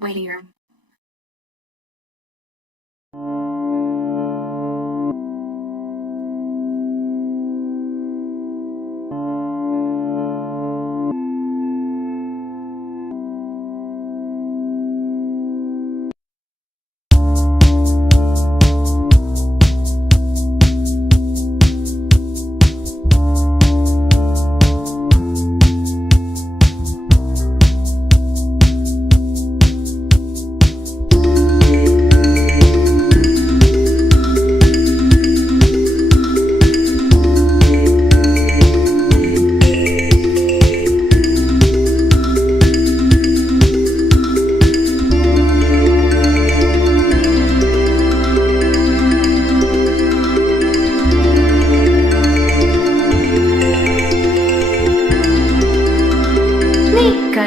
waiting room.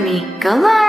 Nicola.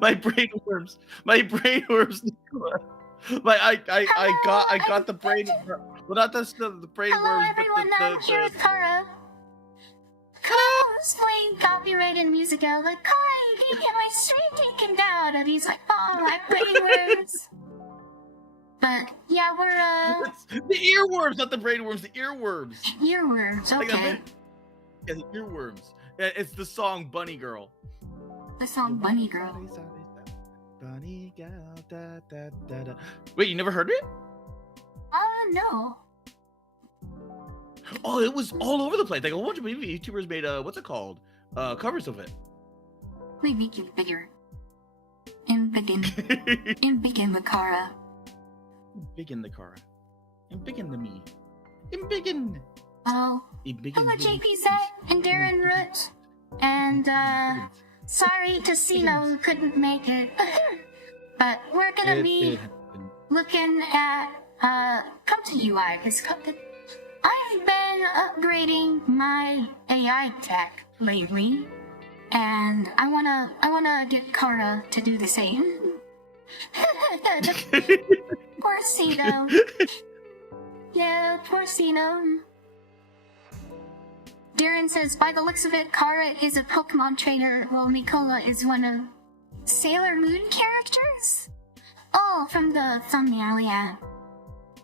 My brain worms. My brain worms. I got the brain. Well, not the brain Hello, worms, everyone. but I'm here with Kara. Kara's playing copyrighted music out. Like, Kara, you can get my stream taken down. And he's like, oh, my brain worms. But yeah, we're It's the earworms, not the brain worms. The earworms. earworms. Okay. Yeah, the earworms. Yeah, it's the song "Bunny Girl." The song "Bunny Girl." Bunny girl, da, da, da, da. Wait, you never heard it? No. Oh, it was all over the place. Like a bunch of YouTubers made what's it called? Covers of it. We make you bigger. And begin. And begin the Kara. Begin the Kara. And begin the me. And begin. Oh. Hello, JP Zet and Darren Root. And sorry to Sino who couldn't make it. But we're gonna be looking at ComfyUI, because I've been upgrading my AI tech lately, and I wanna get Kara to do the same. Poor Sino. Yeah, poor Sino. Darren says, by the looks of it, Kara is a Pokemon trainer, while Nicola is one of Sailor Moon characters? Oh, from the thumbnail, yeah.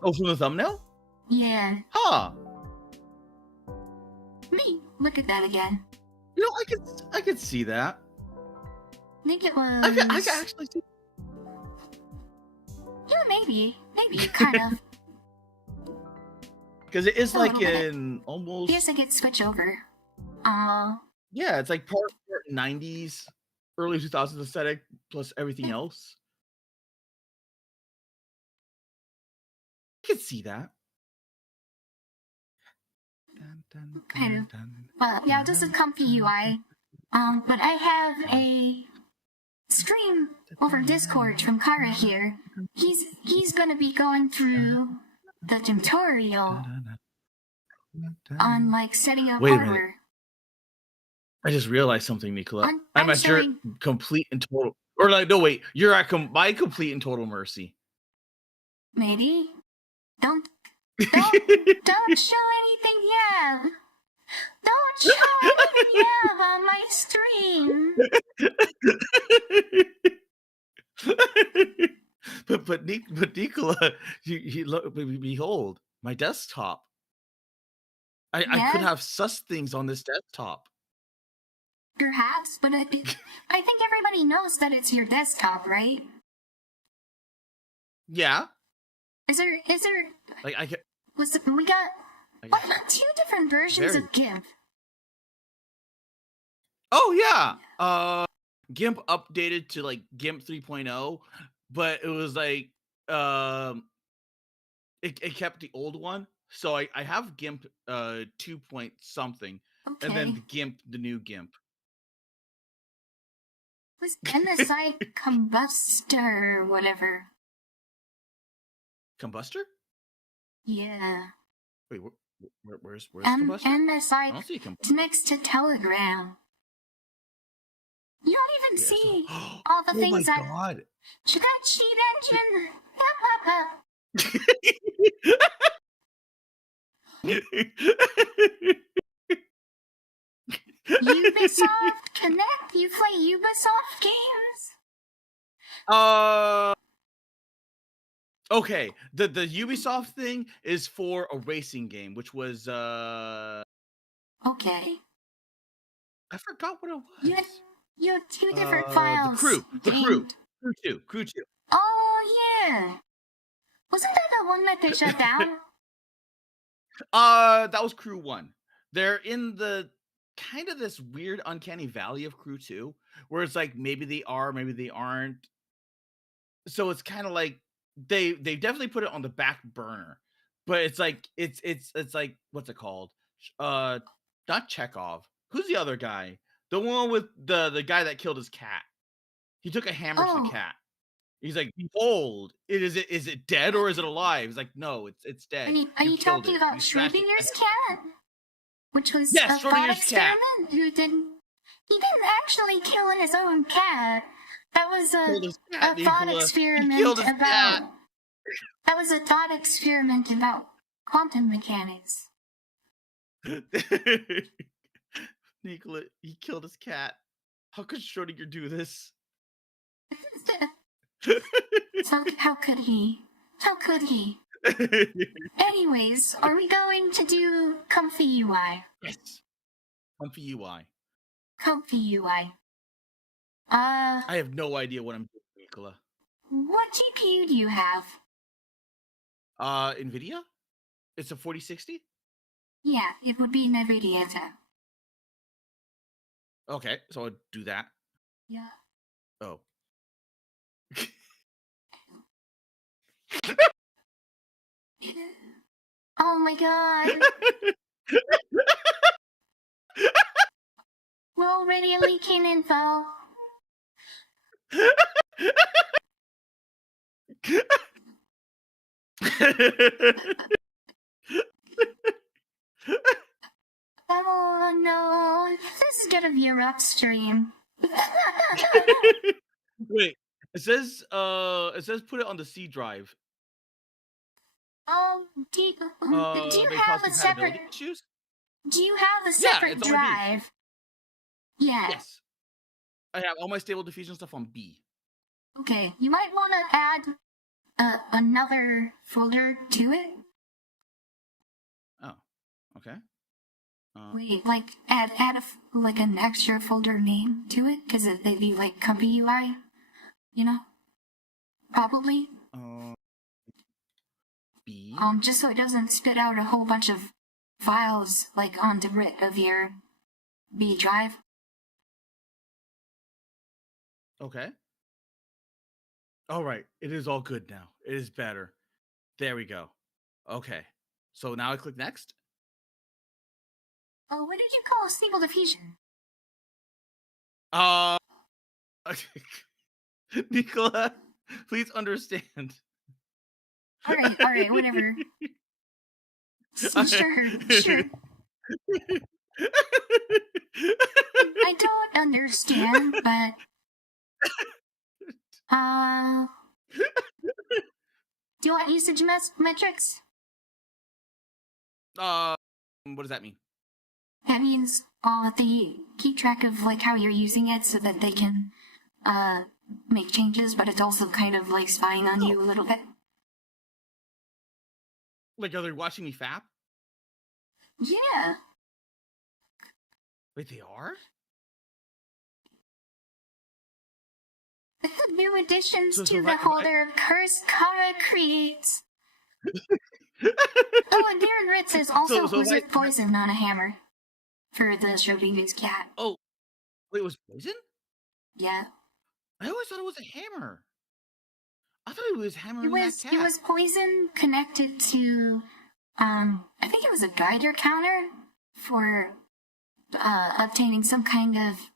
Oh, from the thumbnail? Yeah. Huh. Me, look at that again. You know, I could see that. I think it was... I can actually see. Yeah, maybe, kind of. Because it is like in almost... I guess I could switch over. Yeah, it's like part 90s, early 2000s aesthetic, plus everything else. I could see that. Kind of. But yeah, this is ComfyUI. But I have a stream over Discord from Kara here. He's gonna be going through the tutorial on like setting up hardware. I just realized something, Nicola. I'm at your complete and total, or like, no, wait, you're at my complete and total mercy. Maybe. Don't show anything yet. Don't show anything yet on my stream. but Nicola, you look, behold, my desktop. I could have sus things on this desktop. Perhaps, but I think everybody knows that it's your desktop, right? Yeah. Is there like I can, we got two different versions of GIMP. Oh yeah. GIMP updated to like GIMP 3.0, but it was like it kept the old one. So I have GIMP 2 point something, okay. And then the new GIMP. Was MSI Combustor or whatever? Combustor? Yeah. Wait, where's Combustor? MSI. I don't see Combustor. It's next to Telegram. You don't even see all the things that. Oh my god! You got cheat engine. Ubisoft Connect. You play Ubisoft games? Okay. The Ubisoft thing is for a racing game, which was okay. I forgot what it was. You have two different files. The Crew 2. Oh yeah. Wasn't that the one that they shut down? That was Crew 1. They're in the kind of this weird uncanny valley of Crew 2, where it's like maybe they are, maybe they aren't. So it's kind of like they definitely put it on the back burner, but it's like it's like, what's it called? Not Chekhov. Who's the other guy? The one with the guy that killed his cat. He took a hammer to the cat. He's like, behold, is it dead or is it alive? He's like, no, it's dead. Are you talking about Schrodinger's cat? Which was a thought experiment? He didn't actually kill his own cat. That was a thought experiment about. That was a thought experiment about quantum mechanics. Nicola, he killed his cat. How could Schrodinger do this? How could he? How could he? Anyways, are we going to do ComfyUI? Yes. ComfyUI. ComfyUI. I have no idea what I'm doing, Nicola. What GPU do you have? NVIDIA? It's a 4060? Yeah, it would be NVIDIA. Okay, so I'll do that. Yeah. Oh. Oh my god. We're already leaking info. Oh no, this is gonna be a rough stream. Wait, it says put it on the C drive. Do you have a separate issues? Do you have a separate drive? Yeah. Yes. I have all my stable diffusion stuff on B. Okay, you might want to add another folder to it. Oh, okay. Wait, like add like an extra folder name to it, because it'd be like ComfyUI, you know? Probably. B. Just so it doesn't spit out a whole bunch of files like on the root of your B drive. Okay. All right, it is all good now. It is better. There we go. Okay, so now I click next. Oh, what did you call stable diffusion? Nicola, please understand. All right, whatever. Sure. I don't understand, but Do you want usage metrics? What does that mean? That means they keep track of like how you're using it so that they can make changes, but it's also kind of like spying on you a little bit. Like, are they watching me fap? Yeah. Wait, they are? New additions to the holder of Cursed Kara Creates. Oh, and Darren Ritz is also wizard poison on a hammer for the Schrödinger's cat. Oh, wait, it was poison? Yeah. I always thought it was a hammer. I thought it was hammering that cat. It was poison connected to, I think it was a Geiger counter for obtaining some kind of,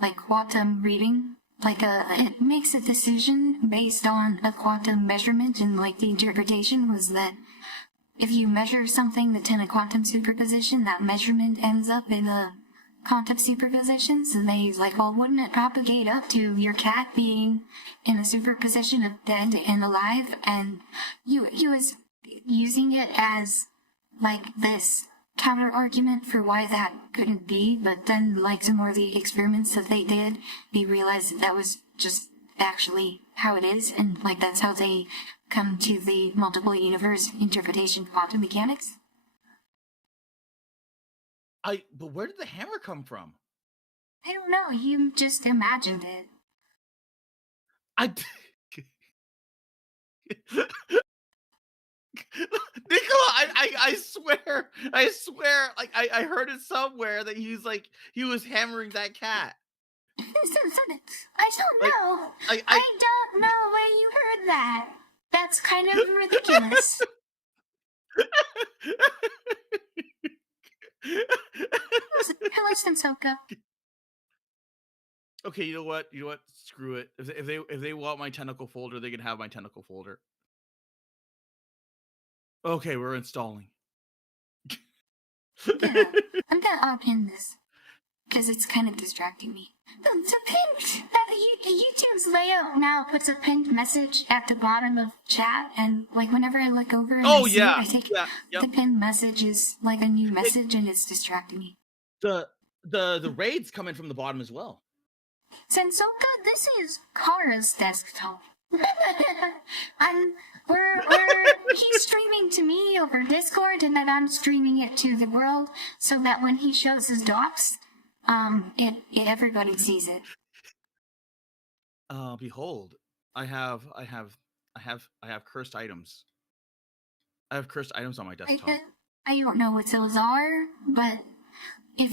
like quantum reading. Like it makes a decision based on a quantum measurement, and like the interpretation was that if you measure something that's in a quantum superposition, that measurement ends up in a quantum superposition. So they like, well, wouldn't it propagate up to your cat being in a superposition of dead and alive? And you was using it as like this counter argument for why that couldn't be, but then like some more of the experiments that they did, they realized that was just actually how it is, and like that's how they come to the multiple universe interpretation of quantum mechanics. But where did the hammer come from? I don't know, you just imagined it. Nicola, I swear, like I heard it somewhere that he was hammering that cat. I don't know. I don't know where you heard that. That's kind of ridiculous. Hello, Sensoka. Okay, you know what? Screw it. If they want my tentacle folder, they can have my tentacle folder. Okay, we're installing. I'm gonna unpin this because it's kind of distracting me. The YouTube's layout now puts a pinned message at the bottom of chat, and like whenever I look over and I think the pinned message is like a new message, and it's distracting me. The raids come in from the bottom as well. Sensoka, this is Kara's desktop. He's streaming to me over Discord, and then I'm streaming it to the world so that when he shows his docs, everybody sees it. Behold, I have cursed items. I have cursed items on my desktop. I don't know what those are, but if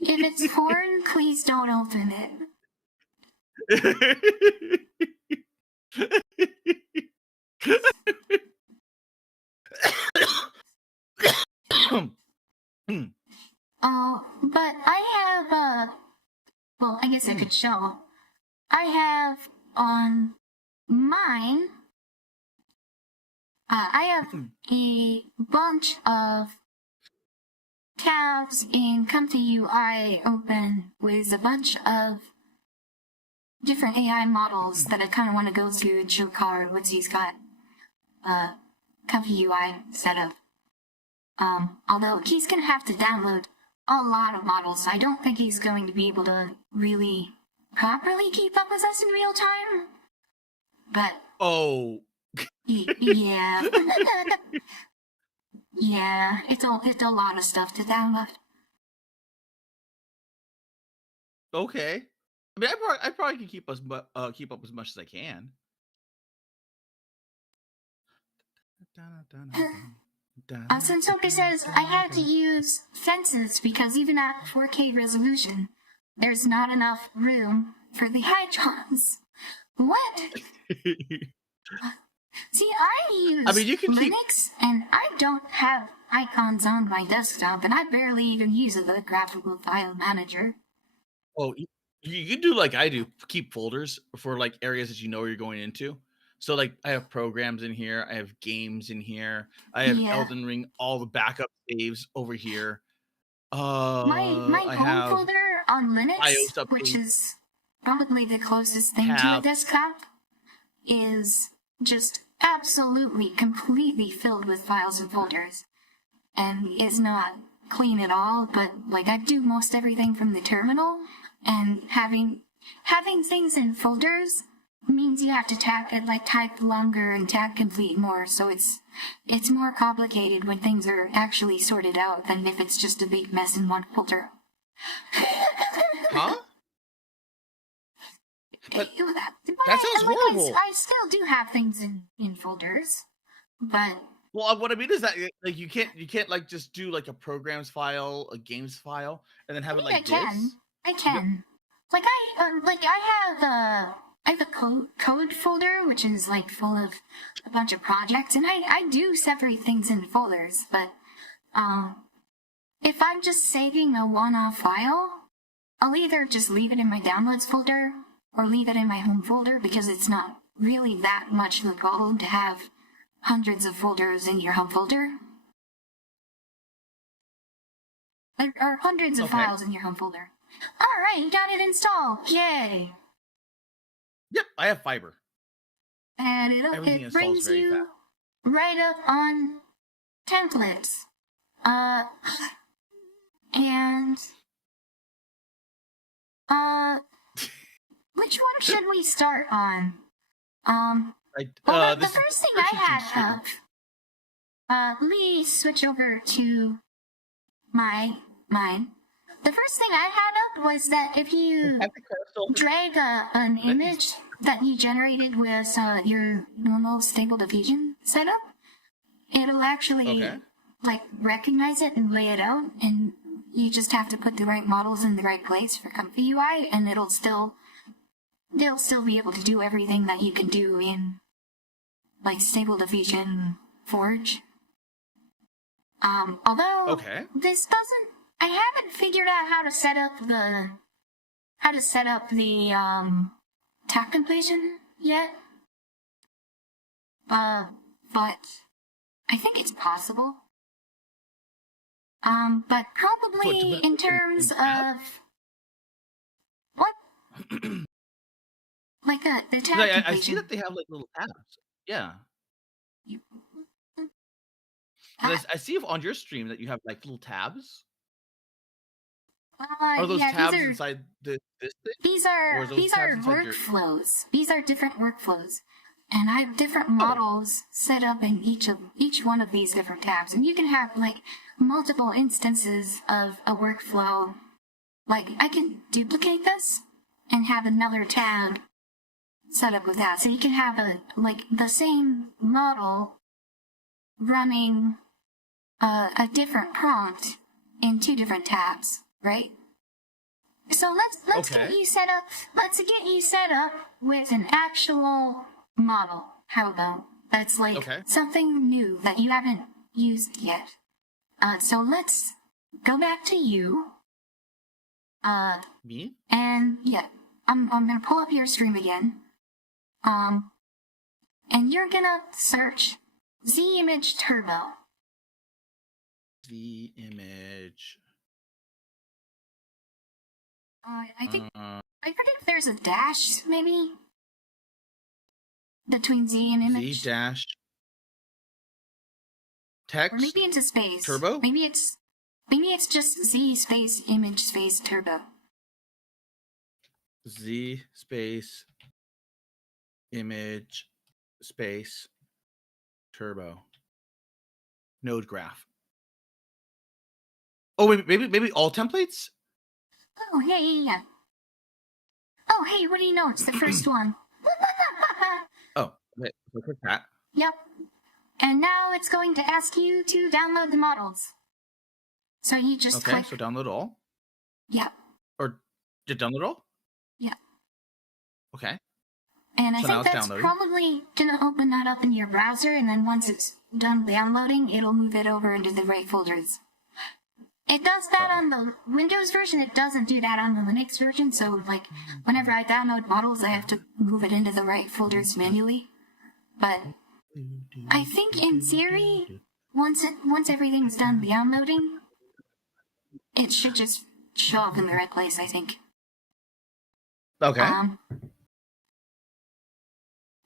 it's foreign, please don't open it. But I have well, I guess I could show. I have on mine, I have a bunch of tabs in ComfyUI open with a bunch of different AI models that I kind of want to go through and show Kara once he's got ComfyUI set up. Although he's going to have to download a lot of models, I don't think he's going to be able to really properly keep up with us in real time. But yeah, yeah, it's a lot of stuff to download. Okay, I mean, I probably can keep up as much as I can. Sensoka says, I had to use fences because even at 4K resolution, there's not enough room for the hydrons. What? See, I use Linux, and I don't have icons on my desktop, and I barely even use the graphical file manager. Oh, you can do like I do, keep folders for like areas that you know you're going into. So like I have programs in here, I have games in here, I have Elden Ring, all the backup saves over here. My home folder on Linux, which is probably the closest thing to a desktop, is just absolutely, completely filled with files and folders, and is not clean at all, but like I do most everything from the terminal, and having things in folders means you have to type longer and tag complete more, so it's more complicated when things are actually sorted out than if it's just a big mess in one folder. Huh? But that sounds horrible. I still do have things in folders, but well, what I mean is that like you can't like just do like a programs file, a games file, and then have it like this. I can. Like I have a code folder which is like full of a bunch of projects, and I do separate things in folders. But if I'm just saving a one-off file, I'll either just leave it in my downloads folder or leave it in my home folder, because it's not really that much of a problem to have hundreds of folders in your home folder. Or hundreds of files in your home folder. Alright, you got it installed. Yay! Yep, I have fiber. And it brings you right up on templates. And which one should we start on? The first thing I had up, let me switch over to mine. The first thing I had up was that if you drag an image that you generated with your normal Stable Diffusion setup, it'll actually like recognize it and lay it out, and you just have to put the right models in the right place for ComfyUI, and they'll still be able to do everything that you can do in like Stable Diffusion Forge. Although this doesn't, I haven't figured out how to set up the tab completion yet. But I think it's possible. But probably in terms of what? Like the tab completion. I see that they have like little tabs. Yeah. I see on your stream that you have like little tabs. Are those tabs inside this thing? These are workflows. These are different workflows, and I have different models set up in each one of these different tabs. And you can have like multiple instances of a workflow. Like I can duplicate this and have another tab set up with that, so you can have the same model running a different prompt in two different tabs, right? So let's get you set up. Let's get you set up with an actual model. How about that's like something new that you haven't used yet? So let's go back to you. Me? And yeah, I'm gonna pull up your stream again. And you're gonna search Z-Image Turbo. Z-Image. I think I predict there's a dash maybe between Z and image. Z dash text. Or maybe into space. Turbo. Maybe it's just Z space image space turbo. Z space image space turbo node graph. Oh, wait, maybe all templates? Oh, yeah. Oh, hey, what do you know? It's the first one. Oh, wait, look at that. Yep. And now it's going to ask you to download the models. So you just click. So download all? Yep. Or just download all? Yep. Okay. And I think that's probably going to open that up in your browser, and then once it's done downloading, it'll move it over into the right folders. It does that on the Windows version, it doesn't do that on the Linux version, so like whenever I download models, I have to move it into the right folders manually. But I think in theory, once everything's done downloading, it should just show up in the right place, I think. Okay.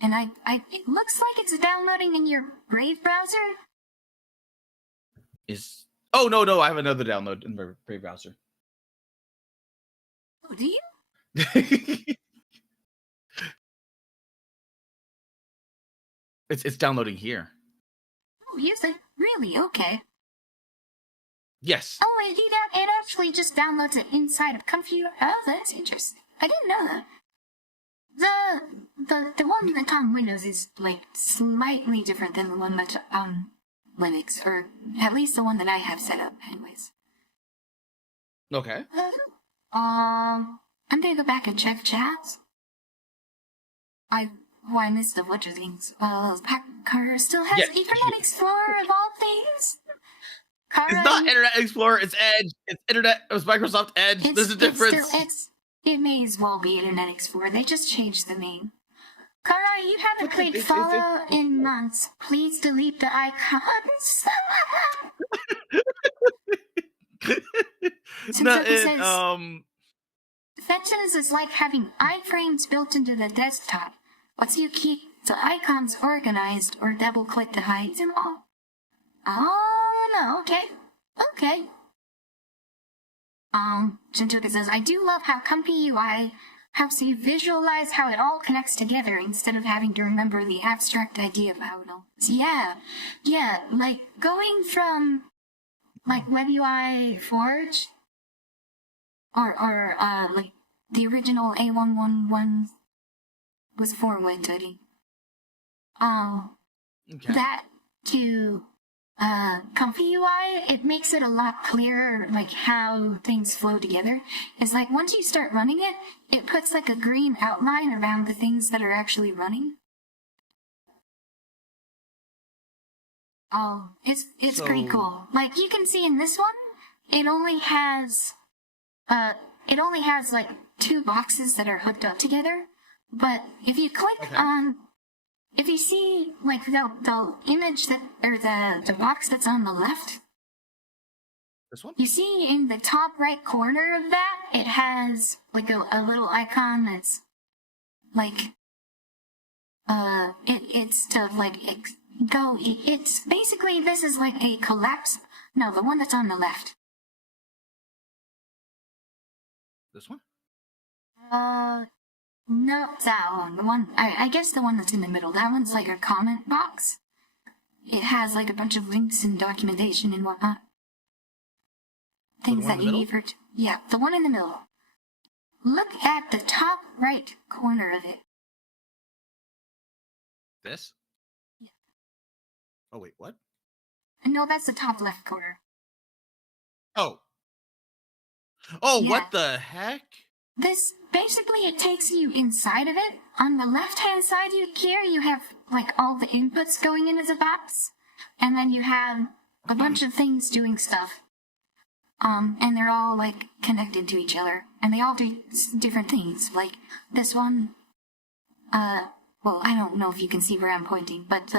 And it looks like it's downloading in your Brave browser. Oh, no, I have another download in my Brave browser. Oh, do you? It's downloading here. Oh, is it? Really? Okay. Yes. Oh, it actually just downloads it inside of ComfyUI. Oh, that's interesting. I didn't know that. The one that's on Windows is like slightly different than the one that's on Linux, or at least the one that I have set up, anyways. Okay. I'm gonna go back and check chats. I missed a bunch of things. Packer still has Internet Explorer of all things. It's not Internet Explorer, it's Edge. It's Microsoft Edge. There's a difference. It may as well be Internet Explorer. They just changed the name. Kara, you haven't played Fallout in months. Please delete the icons. Fetches is like having iframes built into the desktop. Lets you keep the icons organized or double-click to hide them all. Oh, no, okay. Jintuka says, I do love how ComfyUI helps you visualize how it all connects together instead of having to remember the abstract idea of how it all is. Yeah, like going from like WebUI Forge or like the original A111 was Forward, I think. That to ComfyUI, it makes it a lot clearer, like how things flow together. It's like once you start running it, it puts like a green outline around the things that are actually running. Oh, it's pretty cool. Like you can see in this one, it only has like 2 boxes that are hooked up together. But if you click on, if you see like the image that, or the box that's on the left, this one, you see in the top right corner of that, it has like a little icon that's like, it's to like it's basically, this is like a collapse. No, the one that's on the left. This one? No, that one. The one, I guess the one that's in the middle. That one's like a comment box. It has like a bunch of links and documentation and whatnot. Things that you need for... Yeah, the one in the middle. Look at the top right corner of it. This? Yeah. Oh, wait, what? No, that's the top left corner. Oh, yeah. What the heck? This, basically, it takes you inside of it. On the left-hand side here, you have, like, all the inputs going into the box. And then you have a bunch of things doing stuff. And they're all, like, connected to each other. And they all do different things. Like, this one, well, I don't know if you can see where I'm pointing, but,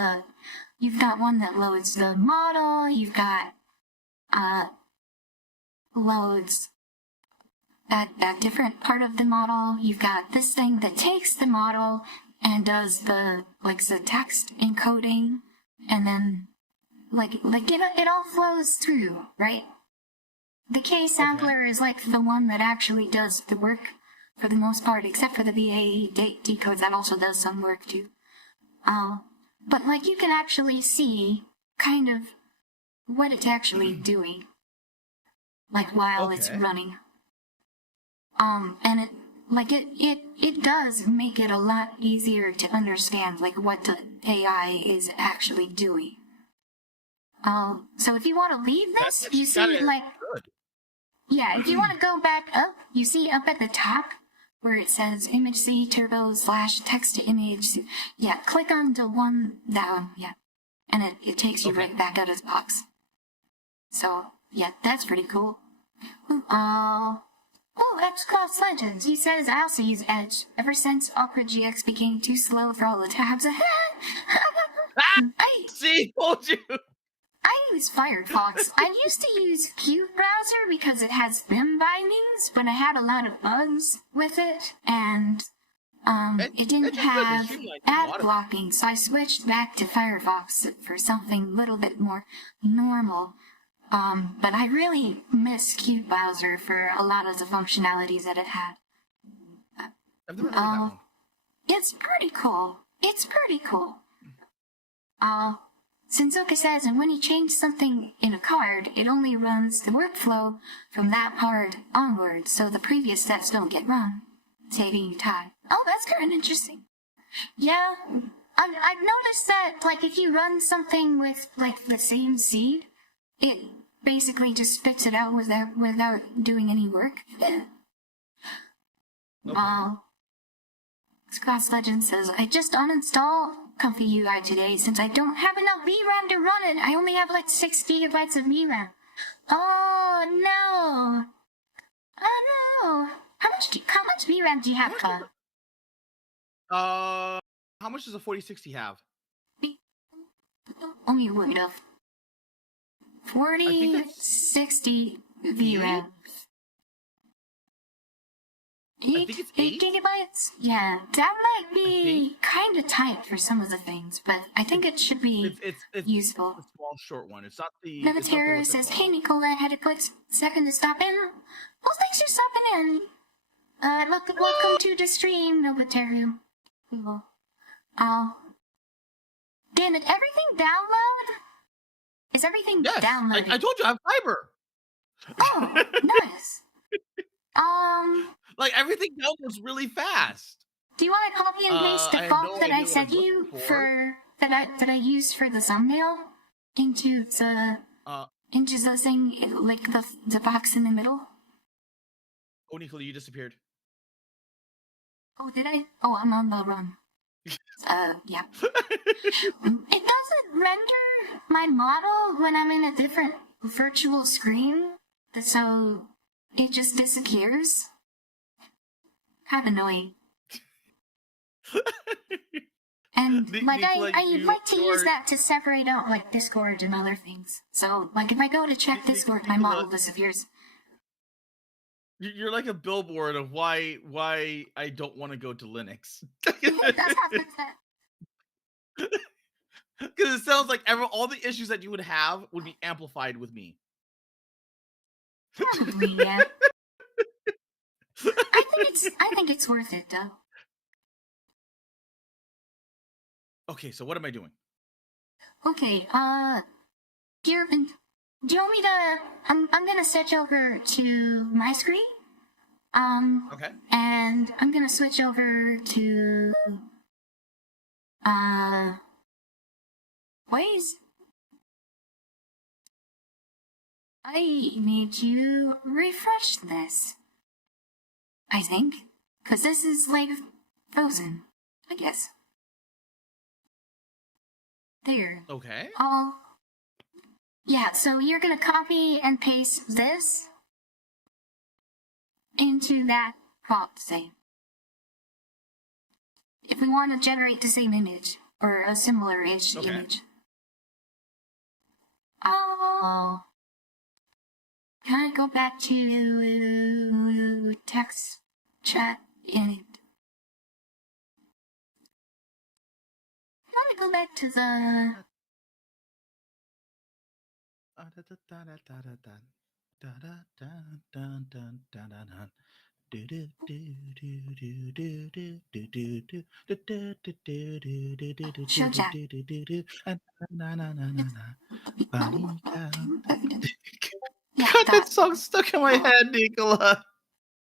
you've got one that loads the model, you've got, loads that different part of the model. You've got this thing that takes the model and does the text encoding, and then it all flows through, right? The K sampler is like the one that actually does the work for the most part, except for the VAE decodes that also does some work too. But like you can actually see kind of what it's actually doing, like while it's running. And it does make it a lot easier to understand, like, what the AI is actually doing. So if you want to leave this, you see, like, yeah, if you want to go back up, you see up at the top where it says image C turbo / text to image. Yeah, click on the one, that one, yeah. And it takes you right back out of the box. So, yeah, that's pretty cool. Oh, Edge Class Legends. He says, I also use Edge. Ever since Opera GX became too slow for all the tabs. See, told you. I use Firefox. I used to use Qt Browser because it has Vim bindings, but I had a lot of bugs with it, and It didn't it's just good. They have streamlined a ad lot of blocking, so I switched back to Firefox for something a little bit more normal. But I really miss Qt Browser for a lot of the functionalities that it had. I've never heard of that one. It's pretty cool. It's pretty cool. Sensoka says, and when you change something in a card, it only runs the workflow from that part onward, so the previous steps don't get run, saving you time. Oh, that's kind of interesting. Yeah, I've noticed that, like, if you run something with, like, the same seed, it basically just spits it out without doing any work. Yeah. Okay. Cross Legend says, I just uninstalled ComfyUI today since I don't have enough VRAM to run it. I only have like 6 gigabytes of VRAM. Oh no! Oh no! How much VRAM do you have, Todd? How much does a 4060 have? Only a word of 4060 VRAM. I think it's 8 gigabytes? Yeah, that might be kind of tight for some of the things, but I think it should be useful. It's a small, short one. It's not the... Negatera says, hey Nicola, I had a quick second to stop in. Well, thanks for stopping in. Welcome to the stream, Negatera. Damn it, everything download? Is everything downloaded? I told you I have fiber. Oh, nice. Like, everything downloads really fast. Do you want to copy and paste the font that I sent you that I used for the thumbnail into the thing, like the box in the middle? Oh, Nicola, you disappeared. Oh, did I? Oh, I'm on the run. Yeah. It doesn't render my model when I'm in a different virtual screen, so it just disappears. Kind of annoying. And like Nicola, I like to use that to separate out like Discord and other things. So like if I go to check Discord, my model disappears. You're like a billboard of why I don't want to go to Linux. Because it sounds like all the issues that you would have would be amplified with me. Probably, yeah. I think it's worth it though. Okay, so what am I doing? Okay, do you want me to? I'm gonna switch over to my screen. Okay. And I'm gonna switch over to ways. I need to refresh this. I think, because this is like frozen, I guess. There. Okay. Yeah, so you're gonna copy and paste this into that prompt, say. If we want to generate the same image, or a similar-ish image. Oh. Can I go back to text chat in it? Let me go back to the... Show chat. Yeah, God, that song's stuck in my head, Nicola.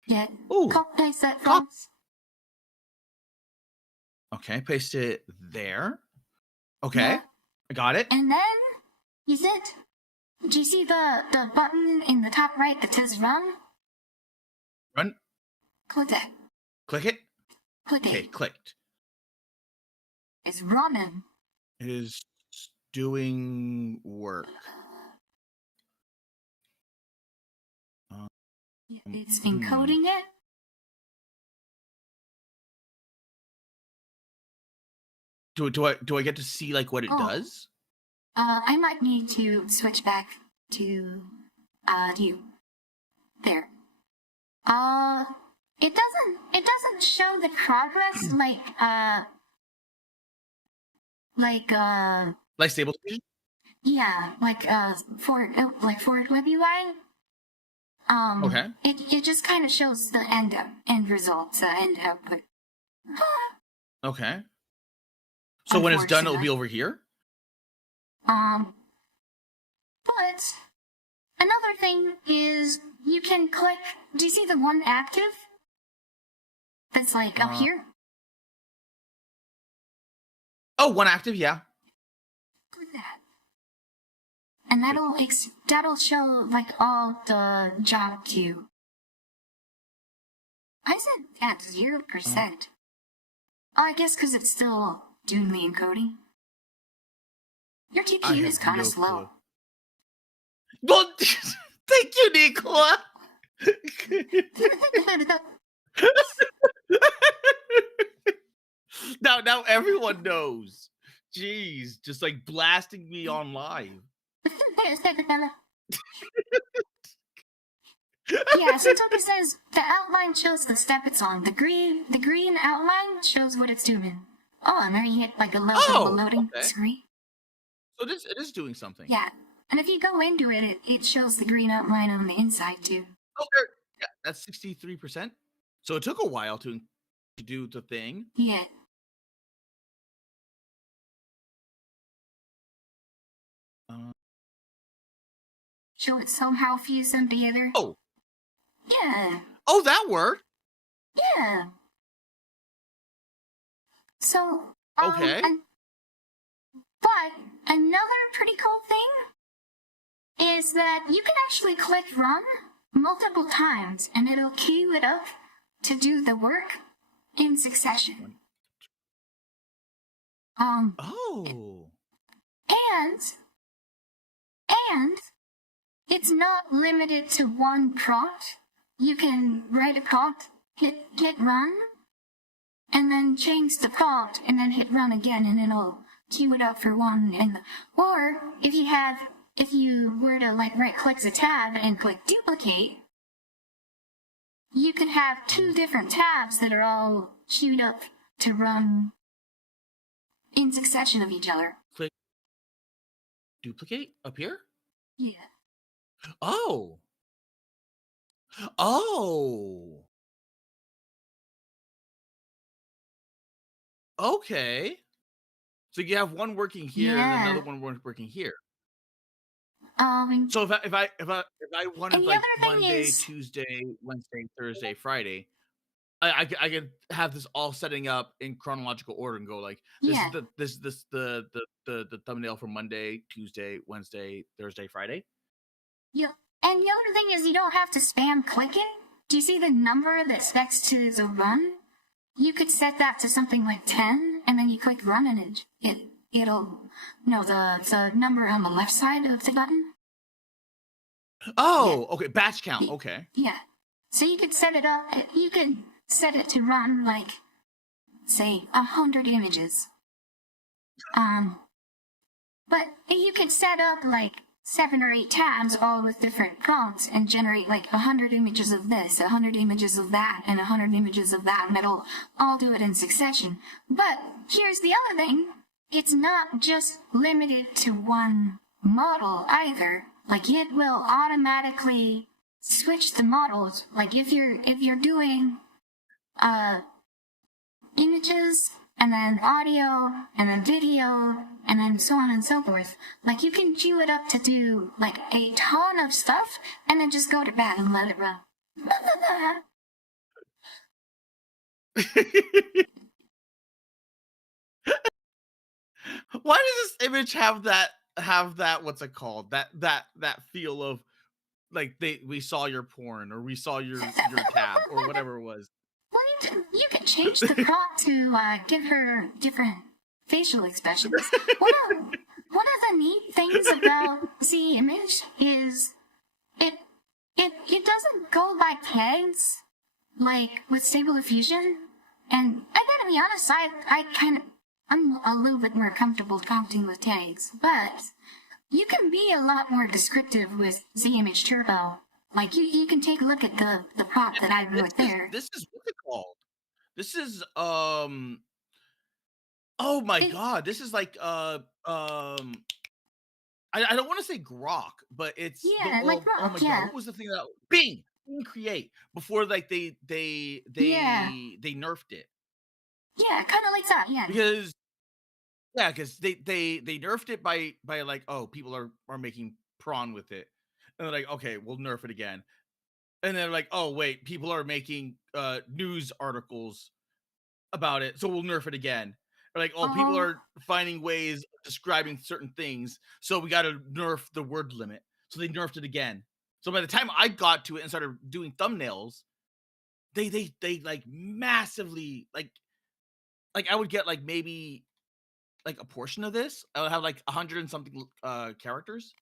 Yeah. Ooh. Paste that France. Okay, paste it there. Okay, yeah. I got it. And then, do you see the button in the top right that says run? Run. Click that. Click it? Click it. Okay, clicked. It's running. It is doing work. It's encoding it. Do I get to see like what it does? I might need to switch back to you. There. it doesn't show the progress Like Stable Diffusion? yeah, Forward Web UI. Okay. It just kind of shows the end results, end output. Okay. So when it's done, it'll be over here? But another thing is you can click, do you see the one active? That's like up here? Oh, one active, yeah. Click that. And that'll show like all the job queue. I said at 0%. Oh, I guess because it's still doing the encoding. Your TPU is kind of slow. Well, thank you, Nicola. Now everyone knows. Jeez, just like blasting me on live. Yeah, Santoka says the outline shows the step it's on. The green outline shows what it's doing. Oh, and there you hit like a loading screen. So it is doing something. Yeah, and if you go into it, it shows the green outline on the inside too. Oh, yeah, that's 63%. So it took a while to do the thing. Yeah. Show it somehow fuse them together. Oh. Yeah. Oh, that worked. Yeah. So. Okay. But another pretty cool thing is that you can actually click run multiple times and it'll queue it up to do the work in succession. Oh. And it's not limited to one prompt. You can write a prompt, hit run, and then change the prompt, and then hit run again, and it'll queue it up for one. Or if you were to like right-click the tab and click duplicate, you can have two different tabs that are all queued up to run in succession of each other. Click duplicate up here? Yeah. Oh. Oh. Okay. So you have one working here and another one working here. So if I wanted like Monday, Tuesday, Wednesday, Thursday, Friday, I could have this all setting up in chronological order and go like this is the thumbnail for Monday, Tuesday, Wednesday, Thursday, Friday. Yeah. And the other thing is you don't have to spam clicking. Do you see the number that's next to the run? You could set that to something like 10, and then you click run, and it'll the number on the left side of the button. Oh, okay, batch count. Okay. Yeah. So you could set it up. You could set it to run like, say, 100 images. But you could set up like 7 or 8 tabs all with different prompts and generate like 100 images of this, 100 images of that, and 100 images of that, and it'll all do it in succession. But here's the other thing. It's not just limited to one model either. Like it will automatically switch the models. Like if you're doing images and then audio and then video and then so on and so forth, like you can queue it up to do like a ton of stuff and then just go to bed and let it run. Why does this image have that what's it called? That feel of like we saw your porn or we saw your tab or whatever it was. Well, you can change the prompt to give her different facial expressions. One of the neat things about the image is it doesn't go by tags like with Stable Diffusion. And I gotta be honest, I'm a little bit more comfortable counting with tags, but you can be a lot more descriptive with ZImage Turbo. Like you can take a look at the prop that I wrote there. This is what's it called? This is oh my god, this is like I don't want to say Grok, but it's like Grok, oh my god, what was the thing that Bing Create before like they nerfed it. Yeah, kind of like that. Yeah. Because they nerfed it by like, oh, people are making prawn with it. And they're like, okay, we'll nerf it again. And they're like, oh wait, people are making news articles about it, so we'll nerf it again. Or like, oh, people are finding ways of describing certain things, so we got to nerf the word limit. So they nerfed it again. So by the time I got to it and started doing thumbnails, they like massively like I would get like maybe like a portion of this. I would have like 100 and something characters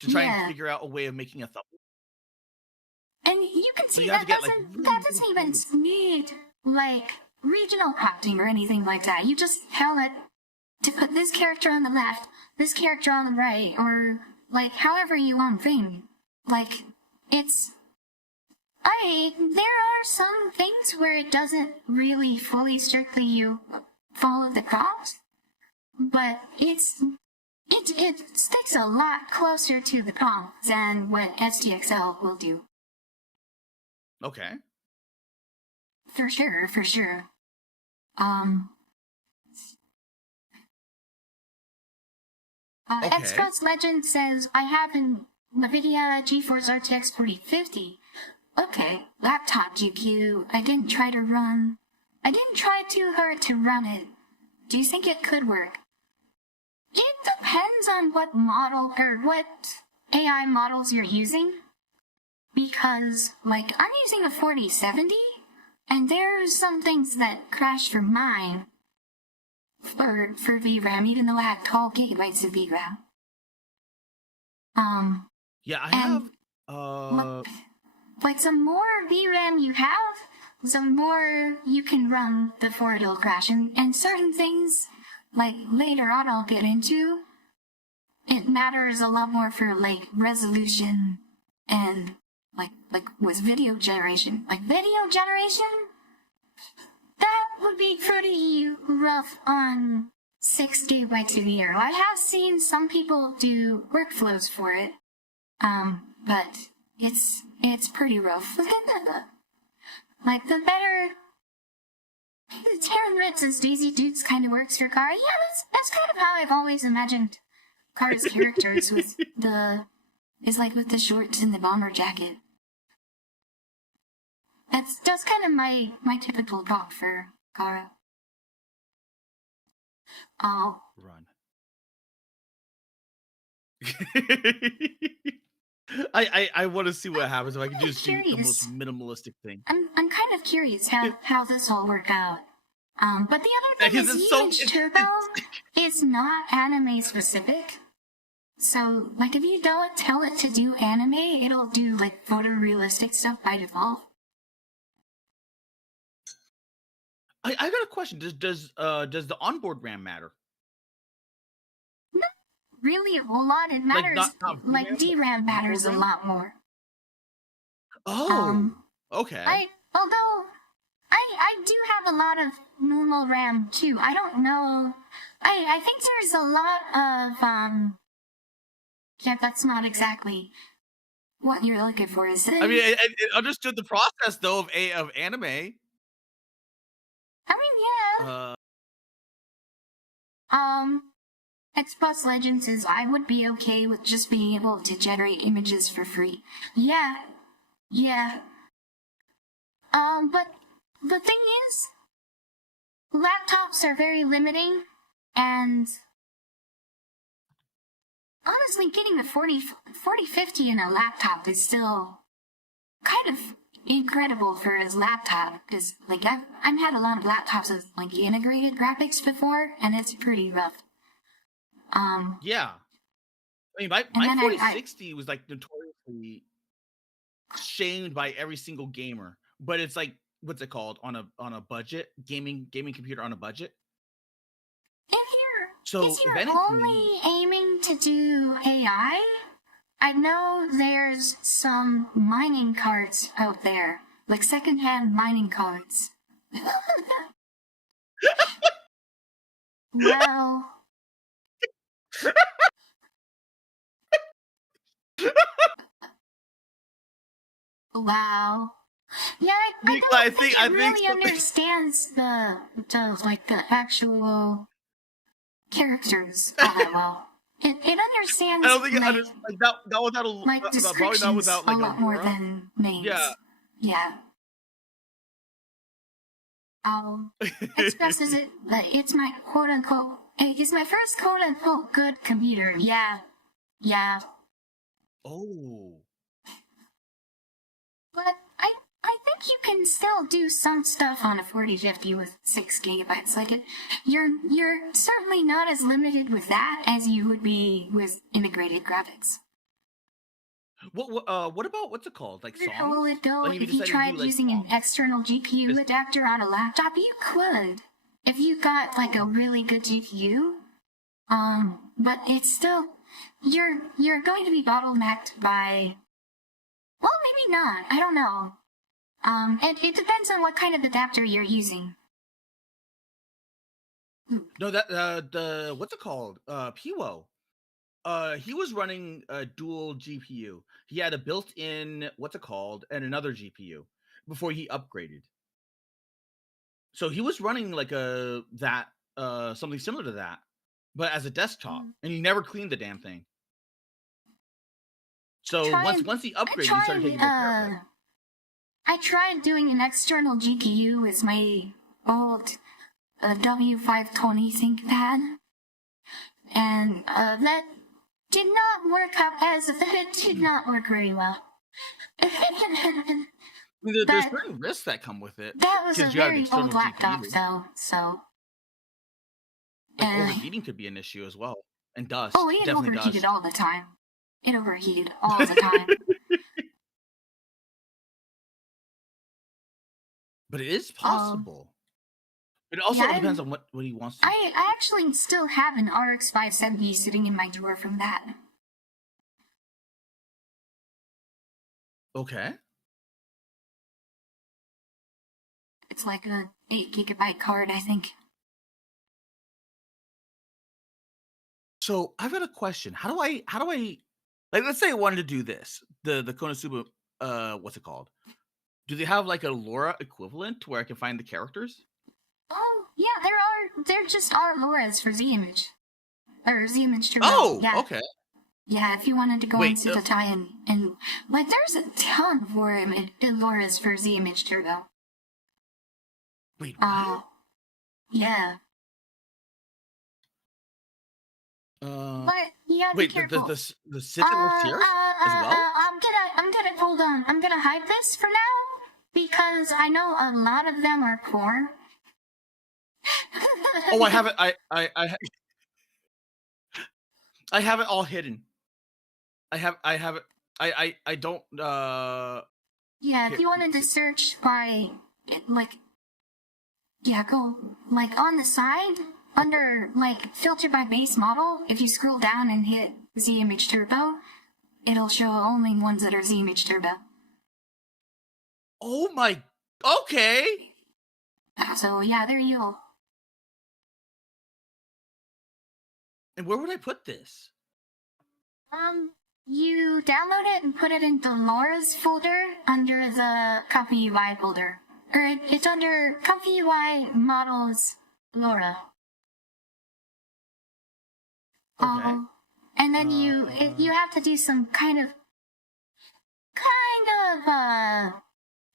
to try and figure out a way of making a thumbnail. And you can see that doesn't even need like regional crafting or anything like that. You just tell it to put this character on the left, this character on the right, or like however you want thing. Like there are some things where it doesn't really fully strictly you follow the prompts, but it sticks a lot closer to the prompt than what STXL will do. Okay. For sure. Okay. Xbox Legend says, I have an NVIDIA GeForce RTX 4050. Okay, laptop GPU. I didn't try too hard to run it. Do you think it could work? It depends on what model or what AI models you're using. Because, like, I'm using a 4070, and there are some things that crash for mine for VRAM, even though I have 12 gigabytes of VRAM. Yeah, I have. Like, the more VRAM you have, the more you can run before it'll crash. And certain things, like later on I'll get into, it matters a lot more for, like, resolution and like with video generation. Like video generation, that would be pretty rough on 6 gigabytes of VRAM. I have seen some people do workflows for it, but it's pretty rough. Like the better 10 Ritz and Daisy Dukes kind of works for Kara. Yeah, that's kind of how I've always imagined Kara's characters with the shorts and the bomber jacket. That's kind of my typical prop for Kara. Oh. Run. I want to see what happens if I can just do the most minimalistic thing. I'm kind of curious how this will work out. But the other thing is Turbo is not anime specific. So, like, if you don't tell it to do anime, it'll do, like, photorealistic stuff by default. I got a question. Does the onboard RAM matter? No, really a whole lot. It matters, like DRAM matters a lot more. Oh, okay. Although I do have a lot of normal RAM, too. I don't know. I think there's a lot of, yeah, that's not exactly what you're looking for, is it? I mean, it understood the process though of anime. I mean, yeah. Xbox Legends says I would be okay with just being able to generate images for free. Yeah. But the thing is, laptops are very limiting, and honestly, getting a 4050 in a laptop is still kind of incredible for his laptop. Because, like, I've had a lot of laptops with, like, integrated graphics before, and it's pretty rough. Yeah. I mean, my 4060 was, like, notoriously shamed by every single gamer. But it's, like, what's it called? On a budget? Gaming computer on a budget? If you're only aiming to do AI, I know there's some mining cards out there, like secondhand mining cards. Well, wow. Yeah, I don't think it really understands the actual characters all that well. It understands I don't think it understands like that without a like probably not descriptions without like a lot more Aurora. than names. Yeah. Yeah. Expresses it that it's my quote unquote. It's my first quote unquote good computer. Yeah. Yeah. Oh. But I think you can still do some stuff on a 4050 with 6 gigabytes. Like you're certainly not as limited with that as you would be with integrated graphics. What about what's it called? Like songs? How will it go like if you tried using an external GPU adapter on a laptop? You could, if you got like a really good GPU. But it's still you're going to be bottlenecked by. Well, maybe not. I don't know. It depends on what kind of adapter you're using. No, that the what's it called? Piwo. He was running a dual GPU. He had a built-in what's it called and another GPU before he upgraded. So he was running like something similar to that, but as a desktop, and he never cleaned the damn thing. So once he upgraded, he started taking more care of it. I tried doing an external GPU with my old W520 ThinkPad, and that did not work out it did not work very well. There's certain risks that come with it. That was a very old laptop, though, so. Like overheating could be an issue as well, and dust. Oh, it overheated all the time. It overheated all the time. But it is possible. It also depends on what he wants to do. I actually still have an RX 570 sitting in my drawer from that. Okay. It's like a 8 gigabyte card, I think. So I've got a question. How do I like let's say I wanted to do this. The Konosuba what's it called? Do they have like a LoRa equivalent where I can find the characters? Oh, yeah, there just are LoRa's for Z-Image. Or Z-Image Turbo. Oh, yeah. Okay. Yeah, if you wanted to go into the tie-in and like there's a ton for LoRa's for Z-Image Turbo. Wait, what? Yeah. But yeah, wait, be careful. the sit that works here as well? I'm gonna hold on. I'm gonna hide this for now because I know a lot of them are poor. Oh, I have it. I have it all hidden. I have it. I don't. Yeah, if you wanted to search by like, yeah, go like on the side under like filter by base model. If you scroll down and hit Z-Image Turbo, it'll show only ones that are Z-Image Turbo. Oh my. Okay. So yeah, there you go. And where would I put this? You download it and put it into LoRa's folder under the ComfyUI folder. Or it's under ComfyUI models LoRa. Okay. And then you have to do some kind of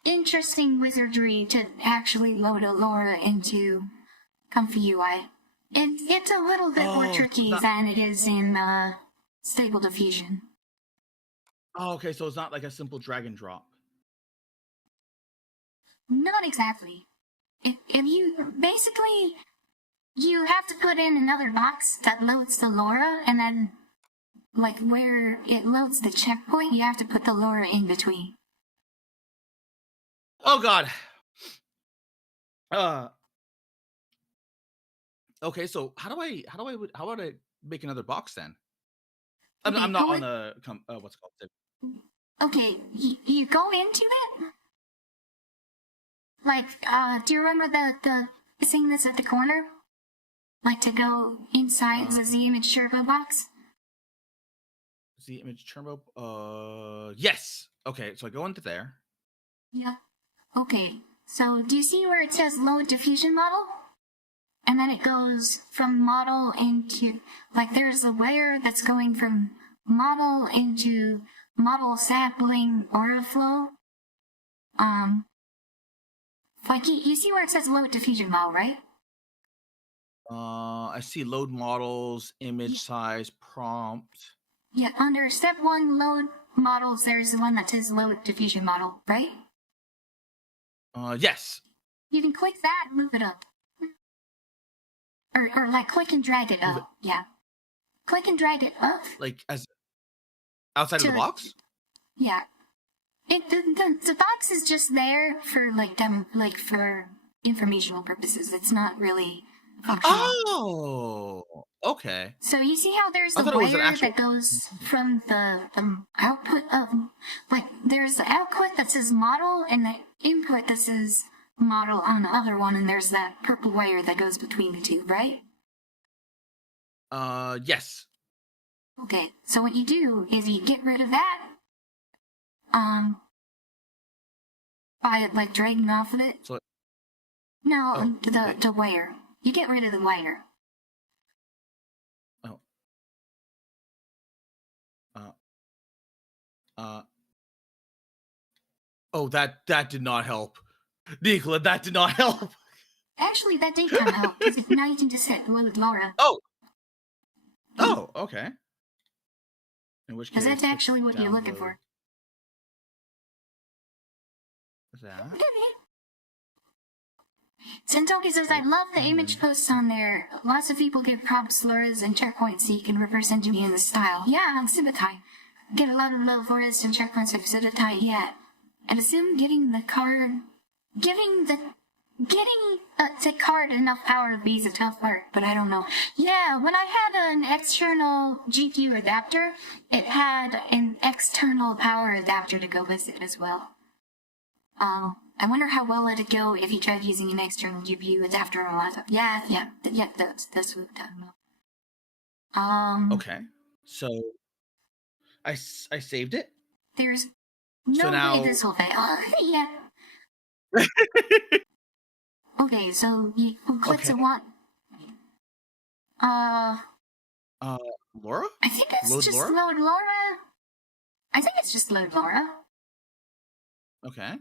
interesting wizardry to actually load a LoRa into ComfyUI. It's a little bit more tricky than it is in Stable Diffusion. Oh, okay, so it's not like a simple drag and drop. Not exactly. If you basically you have to put in another box that loads the LoRa, and then like where it loads the checkpoint, you have to put the LoRa in between. Oh God. Okay, so how would I make another box then? I'm not on the what's it called? Okay, you go into it. Like, do you remember the thing that's at the corner? Like to go inside the Z image turbo box? Z image turbo. Yes. Okay, so I go into there. Yeah. Okay. So do you see where it says load diffusion model? And then it goes from model into, like, there's a layer that's going from model into model sampling aura flow. Like you see where it says load diffusion model, right? I see load models, image size, prompt. Yeah, under step 1 load models, there's the one that says load diffusion model, right? Yes. You can click that and move it up. Or like click and drag it up. Yeah. Click and drag it up. Like as outside of the box? Yeah. The box is just there for like for informational purposes. It's not really functional. Oh, okay. So you see how there's a wire that goes from the output of, like, there's the output that says model and the input that says model on the other one, and there's that purple wire that goes between the two, right? Yes. Okay, so what you do is you get rid of that, by like dragging off of it. So, the wire. You get rid of the wire. Oh, that did not help. Nicola, that did not help. Actually, that did kind of help, because now you can just hit load Laura. Oh, okay. In which case, because that's actually what you're looking for. That. Sentoki says, I love the image posts on there. Lots of people give prompts, slurs, and checkpoints so you can reverse engineer the style. Yeah, on Civitai. Get a lot of love for this and checkpoints of Civitai, yeah. And assume getting the card enough power to be is a tough part, but I don't know. Yeah, when I had an external GPU adapter, it had an external power adapter to go with it as well. I wonder how well it'd go if you tried using an external GPU adapter on a laptop. Yeah, that's what I'm talking about. Okay, so I saved it. There's no way this will fail. Yeah. Okay, so you click to what? Laura? I think it's just load Laura. I think it's just load Laura. Okay.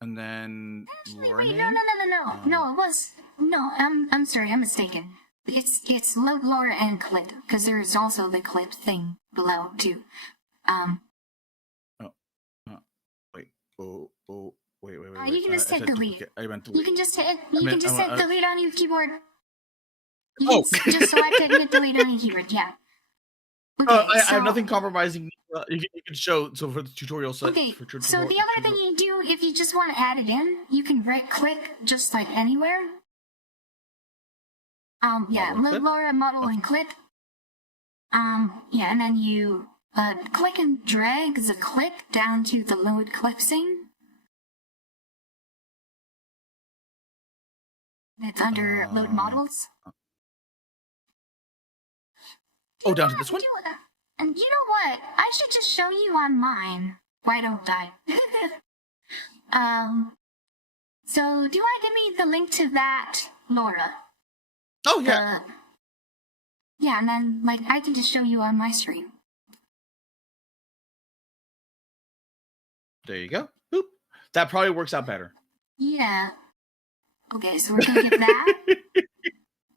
And then Laura. Wait, no, it was I'm sorry, I'm mistaken. It's load Laura and clip, because there's also the clip thing below too. Wait. You can just hit delete. You can just hit delete on your keyboard. You can just select it and hit delete on your keyboard. Yeah. Okay, I have nothing compromising. You can show for the tutorial set. Okay, so the other thing you do, if you just want to add it in, you can right click just like anywhere. Load Laura model and clip. And then you click and drag the clip down to the load clip thing. It's under load models. Down to this one? And you know what? I should just show you on mine. Why don't I? So do you want to give me the link to that, Laura? Oh, yeah. Yeah, and then, like, I can just show you on my stream. There you go. Boop. That probably works out better. Yeah. Okay, so we're going to get that.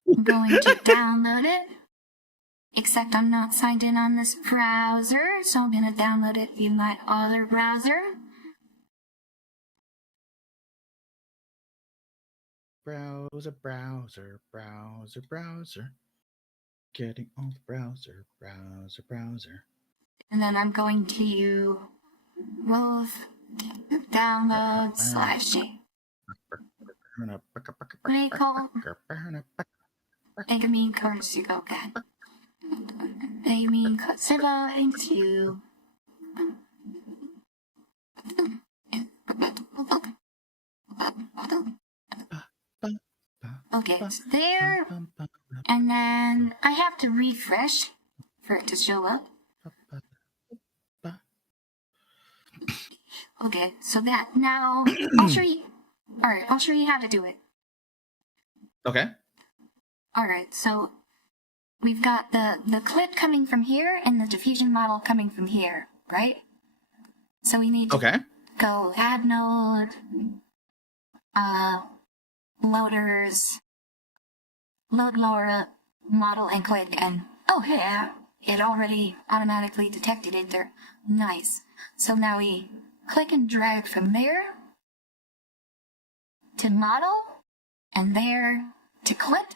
I'm going to download it. Except I'm not signed in on this browser, so I'm going to download it via my other browser. Browser. Getting on the browser. And then I'm going to both download /J. What do you call it? Make a mean currency go, God. Aiming Kotseba into. Okay, it's there. And then I have to refresh for it to show up. Okay, so that now I'll show you. Alright, I'll show you how to do it. Okay. Alright, so we've got the clip coming from here and the diffusion model coming from here, right? So we need to go add node, loaders, load LoRa model and click, and oh hey, it already automatically detected it there. Nice. So now we click and drag from there to model, and there to clip.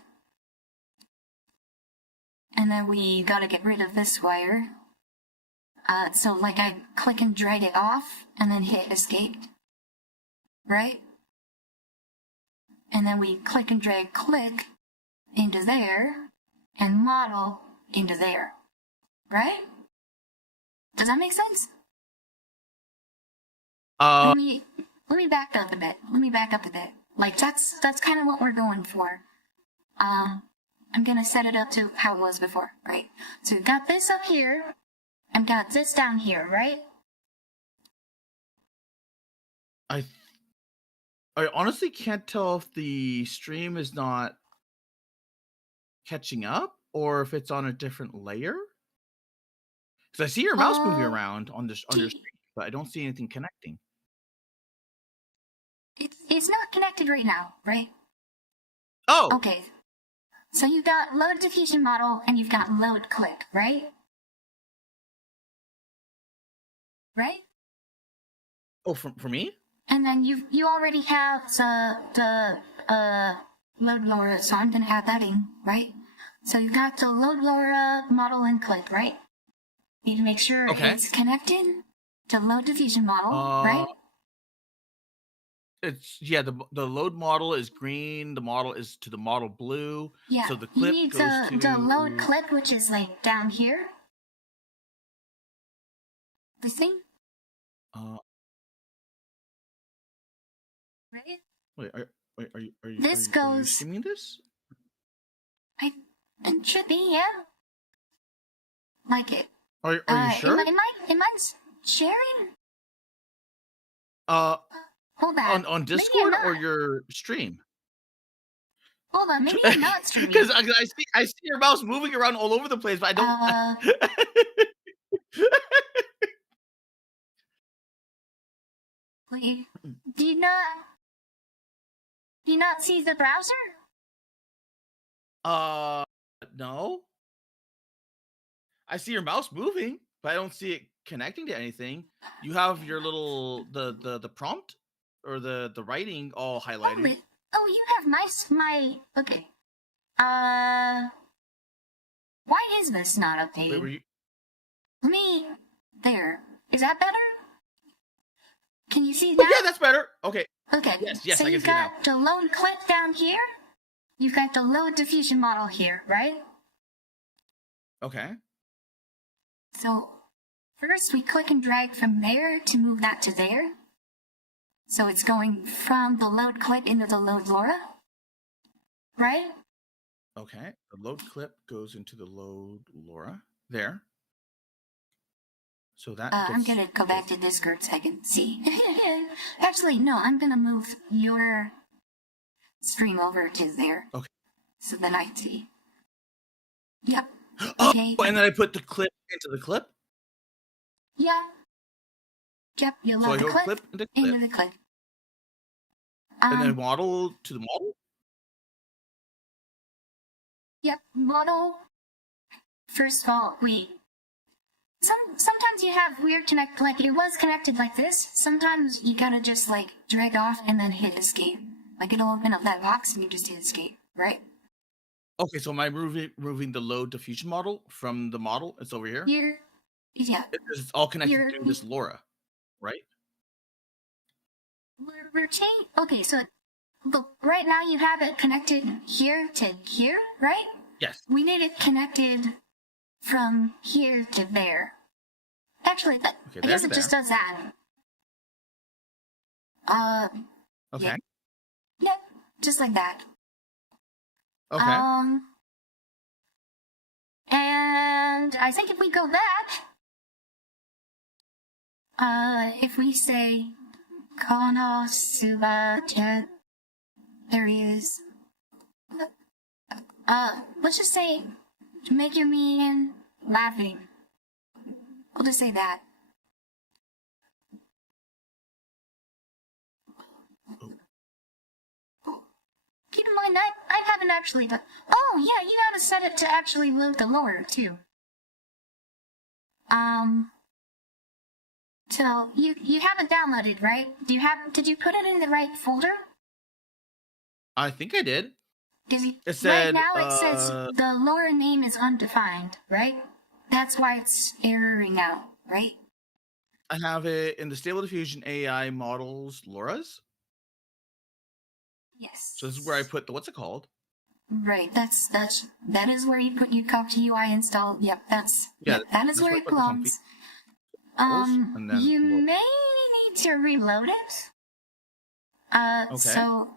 And then we gotta get rid of this wire. So like I click and drag it off and then hit escape. Right? And then we click and drag click into there and model into there. Right? Does that make sense? Let me back up a bit. Like that's kind of what we're going for. I'm gonna set it up to how it was before, right? So we've got this up here, and got this down here, right? I honestly can't tell if the stream is not catching up or if it's on a different layer. Because I see your mouse moving around on your screen, but I don't see anything connecting. It's not connected right now, right? Oh! Okay. So you've got load diffusion model and you've got load click, right? Right? Oh, for me? And then you already have the load LoRa, so I'm gonna add that in, right? So you've got the load LoRa model and click, right? Need to make sure it's connected to load diffusion model, right? It's the load model is green, the model is to the model blue. Yeah, so the clip you need goes to the load clip, which is like down here. This thing? Right? Wait, are you This are you goes. streaming this? It should be, yeah. Like it. Are you sure? Am I sharing? Hold on Discord or your stream? Hold on, maybe I'm not streaming. Because I see your mouse moving around all over the place, but I don't. Wait, do you not see the browser? No. I see your mouse moving, but I don't see it connecting to anything. You have your little the prompt or the writing all highlighted. Oh, you have my okay. Why is this not updated? Wait, Me, there. Is that better? Can you see that? Oh, yeah, that's better. Okay. Okay. Yes, so I can you've see now. got the load clip down here. You've got the load diffusion model here, right? Okay. So first we click and drag from there to move that to there. So it's going from the load clip into the load LoRa, right? Okay. The load clip goes into the load LoRa. There. So that I'm gonna go back to Discord so I can see. Actually, no, I'm gonna move your stream over to there. Okay. So then I see. Yep. Okay. And then I put the clip into the clip? Yeah. Yep, you load the clip into the clip. And then model to the model? Yep, model. First of all, sometimes you have weird connect, like it was connected like this. Sometimes you gotta just like drag off and then hit escape. Like it'll open up that box and you just hit escape, right? Okay, so am I moving the load diffusion model from the model? It's over here? Yeah. It's all connected to this LoRa, right? We're changing. Okay, so right now you have it connected here to here, right? Yes. We need it connected from here to there. Actually, I guess it just does that. Okay. Yeah, just like that. Okay. And I think if we go back, if we say Konosuba, there he is. Let's just say Megumi laughing. We'll just say that. Keep in mind, I haven't actually done. Oh yeah, you gotta set it to actually load the lore too. So you haven't downloaded, right? Did you put it in the right folder? I think I did. It said, right now it says the lore name is undefined, right? That's why it's erroring out, right? I have it in the Stable Diffusion AI models LoRa's. Yes. So this is where I put the what's it called? Right. That is where you put your ComfyUI install. Yep. That is where it belongs. You may need to reload it. Okay. So.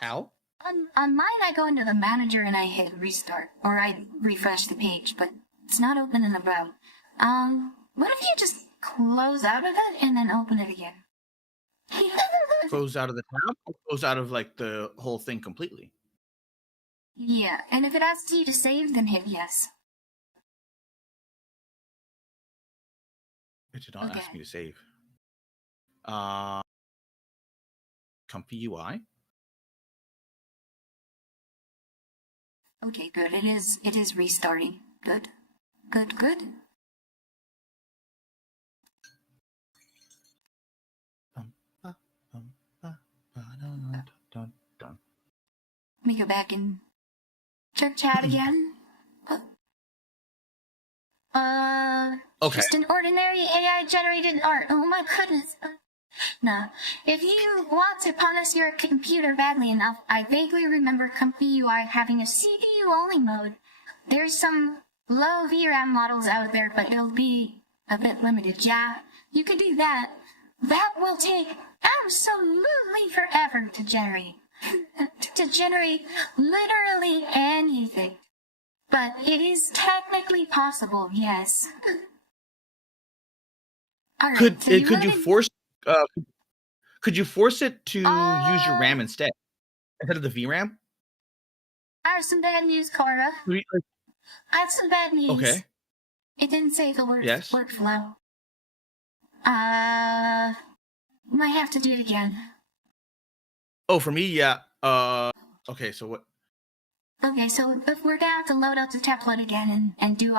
How? On mine, I go into the manager and I hit restart, or I refresh the page, but it's not opening about. What if you just close out of it and then open it again? Close out of the tab, or close out of like the whole thing completely? Yeah, and if it asks you to save, then hit yes. It did not ask me to save. ComfyUI. Okay, good. It is restarting. Good. Let me go back and check chat again. Okay. Just an ordinary AI generated art. Oh my goodness. Nah. If you want to punish your computer badly enough, I vaguely remember ComfyUI having a CPU-only mode. There's some low VRAM models out there, but they'll be a bit limited. Yeah, you can do that. That will take absolutely forever to generate. To generate literally anything. But it is technically possible, yes. Right, could you force it to use your RAM instead of the VRAM? I have some bad news, Cora. I have some bad news. Okay. It didn't say the word workflow. Might have to do it again. Oh, for me, yeah. Okay, so what? Okay, so if we're gonna have to load up the template again and do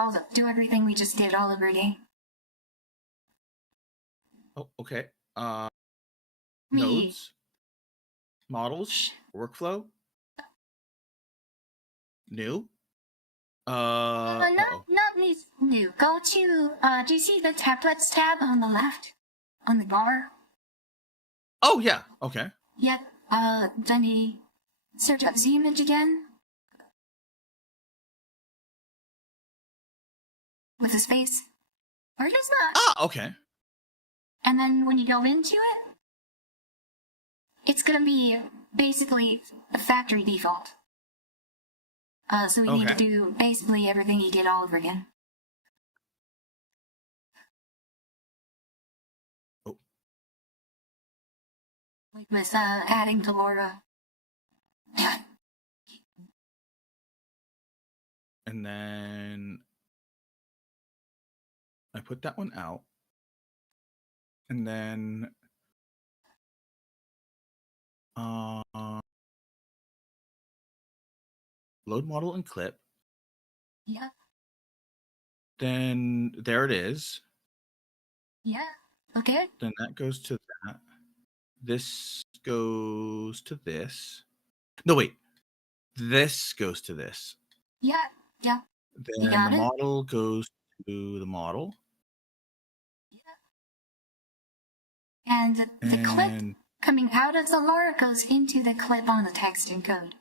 everything we just did all over again. Oh, okay. Nodes, models, workflow, new. Not new. Go to. Do you see the templates tab on the left, on the bar? Oh yeah. Okay. Yep. Then you search up the image again. With a space. Or just not. Ah, okay. And then when you go into it, it's gonna be basically a factory default. So we need to do basically everything you did all over again. Oh. Like with adding to Laura. And then I put that one out. And then load model and clip. Yeah. Then there it is. Yeah. Okay. Then that goes to that. This goes to this. No, wait. This goes to this. Yeah. Yeah. Then the model goes to the model. Yeah. And the clip coming out of the LoRa goes into the clip on the text and code.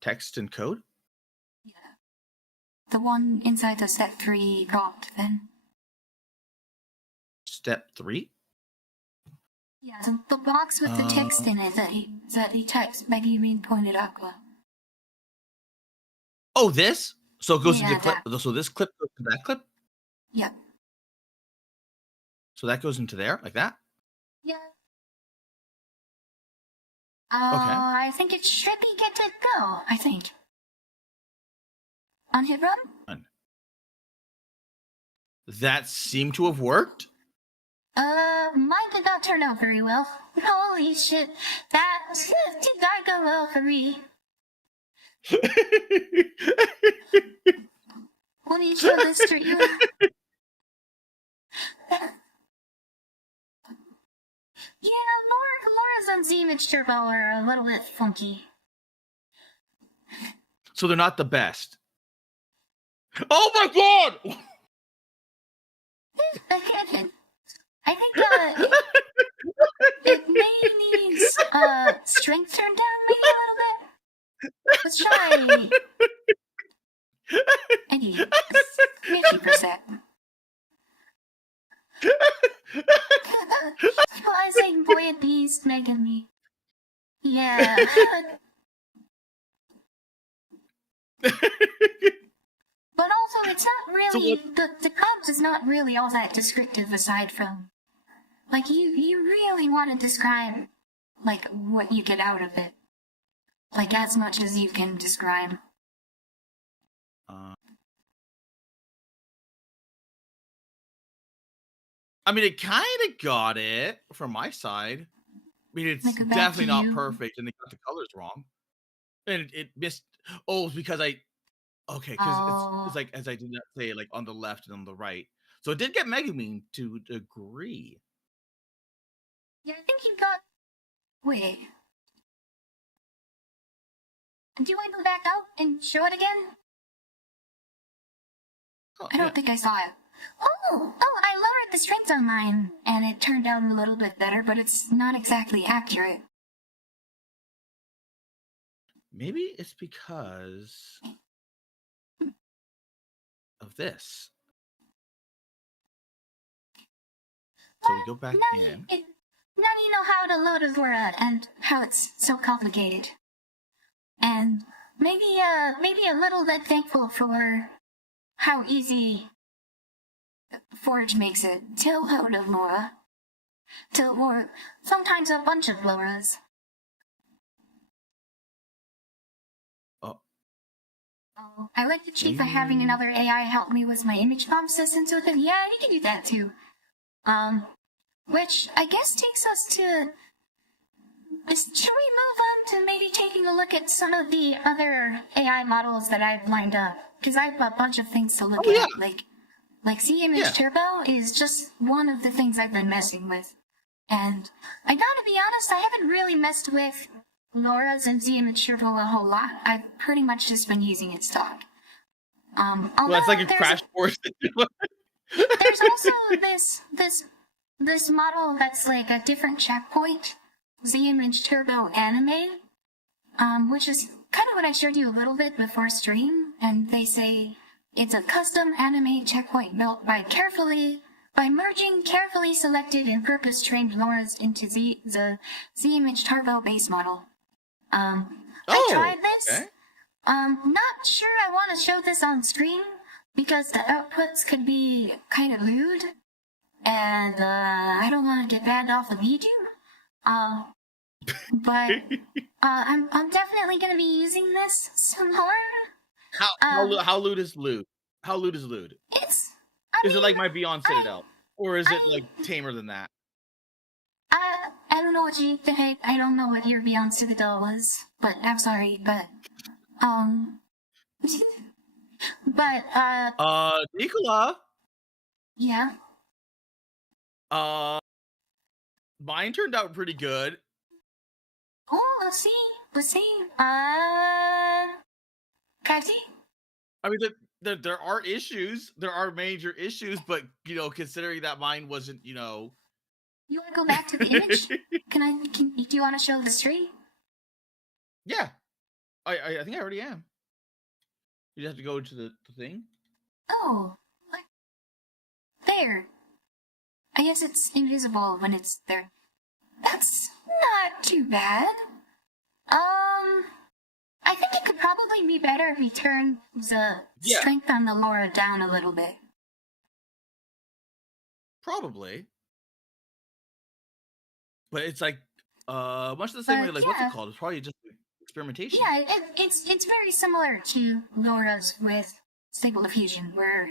Text and code? Yeah. The one inside the step 3 prompt then. Step 3? Yeah, the box with the text in it that he types. Maybe you mean pointed aqua. Oh, this? So it goes into clip. That. So this clip goes to that clip? Yep. So that goes into there, like that? Yeah. Okay. I think it should be good to go, I think. On hit run? That seemed to have worked? Mine did not turn out very well. Holy shit. That did not go well for me. Let me show this to you. Yeah, Laura's on Z-Image Turbo are a little bit funky. So they're not the best. Oh my god! I think it may need strength turned down maybe a little bit. Let's try 50%. Realizing boy and beast making me. Yeah. But also, it's not really, so the prompt is not really all that descriptive aside from, like, you really want to describe, like, what you get out of it. Like, as much as you can describe. I mean, it kind of got it from my side. I mean, it's definitely not perfect, and they got the colors wrong. And it missed. Oh, it's because okay, because it's like, as I did not say, like on the left and on the right. So it did get Megumin to agree. Yeah, I think you got. Wait. Do you want to go back out and show it again? Oh, I don't think I saw it. Oh, I lowered the strength on mine, and it turned out a little bit better, but it's not exactly accurate. Maybe it's because of this. So we go back in. Now you know how to load a Laura and how it's so complicated. And maybe a little bit thankful for how easy Forge makes it to load a Laura. Or sometimes a bunch of Lauras. I like the chief for having another AI help me with my image comp system, so that, yeah, you can do that too. Which I guess takes us to... Should we move on to maybe taking a look at some of the other AI models that I've lined up? Because I have a bunch of things to look at. Like Z-Image Turbo is just one of the things I've been messing with. And I gotta be honest, I haven't really messed with Laura's and Z-Image Turbo a whole lot. I've pretty much just been using it stock. Well, it's like a crash course. There's also this model that's like a different checkpoint, Z-Image Turbo Anime, which is kind of what I showed you a little bit before stream, and they say it's a custom anime checkpoint built by merging carefully selected and purpose-trained Lauras into the Z-Image Turbo base model. I tried this. Okay. Not sure I want to show this on screen because the outputs could be kind of lewd, and I don't want to get banned off of YouTube. But I'm definitely gonna be using this some more. How lewd is lewd? How lewd is lewd? Is it like my Beyond Citadel, or is it like tamer than that? I don't know what you think. I don't know what your Beyond Citadel was, but I'm sorry, but Nicola. Yeah. Mine turned out pretty good. Oh, let's see. Kathy? I mean, there are issues. There are major issues, but, you know, considering that mine wasn't, you know, You want to go back to the image? Do you want to show the tree? Yeah. I think I already am. You have to go to the thing. Oh, what? There. I guess it's invisible when it's there. That's not too bad. I think it could probably be better if we turn the strength on the Laura down a little bit. Probably. But it's like much the same way, like what's it called? It's probably just experimentation. Yeah, it's very similar to Laura's with Stable Diffusion, where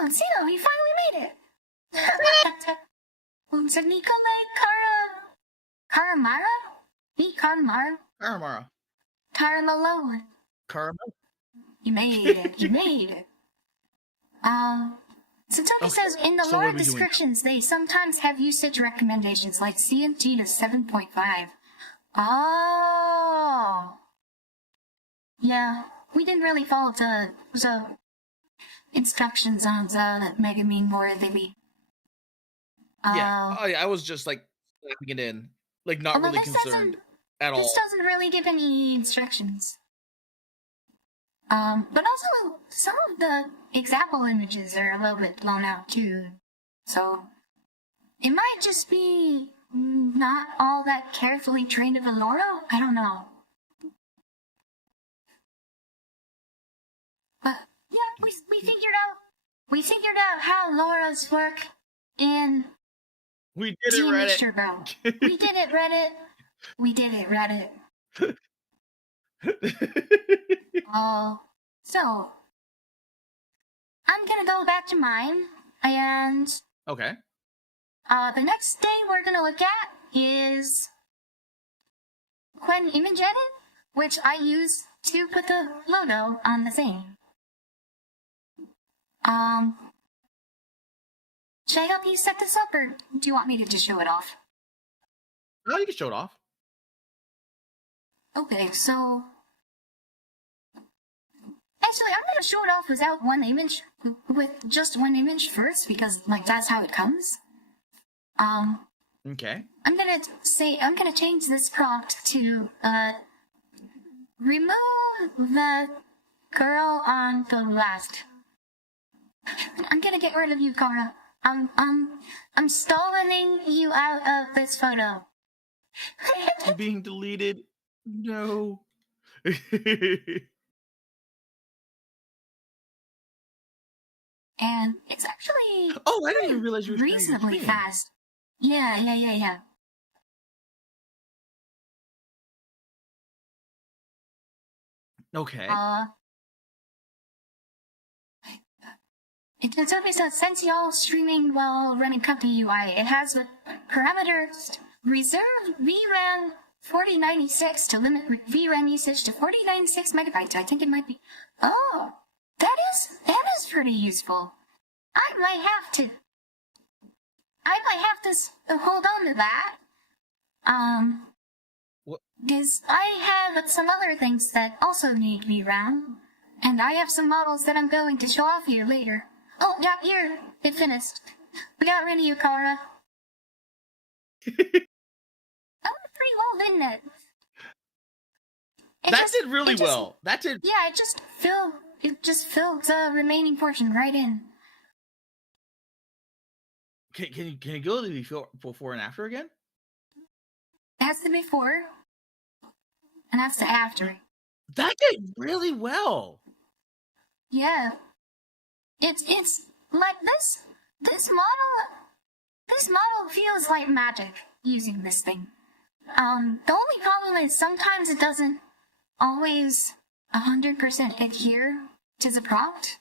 Zeno, he finally made it. So Nikolai Karamara? Karamara. Karamalo. Caramel. You made it. You made it. So Tony says in the Laura descriptions, they sometimes have usage recommendations like CMG to 7.5. Oh. Yeah, we didn't really follow the instructions on the Megamine more than we. I was just like slapping it in, like not really concerned at all. This doesn't really give any instructions. But also some of the example images are a little bit blown out too, so it might just be not all that carefully trained of a Laura. I don't know. But yeah, we figured out how Laura's work in. We did it, Reddit. We did it, Reddit. We did it, Reddit. So I'm gonna go back to mine, and okay. The next thing we're gonna look at is Quen Image Edit, which I use to put the logo on the thing. Should I help you set this up, or do you want me to just show it off? No, you can show it off. Okay, so actually, I'm gonna show it off without one image, with just one image first, because like that's how it comes. Okay. I'm gonna change this prompt to remove the girl on the last. I'm gonna get rid of you, Kara. I'm stalling you out of this photo. You're being deleted. No. And it's actually I didn't even realize you were reasonably fast. Yeah. Okay. It says since y'all streaming while running ComfyUI, it has the parameters reserve VRAM 4096 to limit VRAM usage to 4096 megabytes. I think it might be. Oh, that is pretty useful. I might have to hold on to that. Because I have some other things that also need VRAM, and I have some models that I'm going to show off here later. Oh, yeah, here, it finished. We got rid of you, Kara. That went pretty well, didn't it? That did really well. That did. Yeah, it just filled the remaining portion right in. Can you go to the before and after again? That's the before, and that's the after. That did really well. Yeah. It's like this model feels like magic using this thing. The only problem is sometimes it doesn't always 100% adhere to the prompt.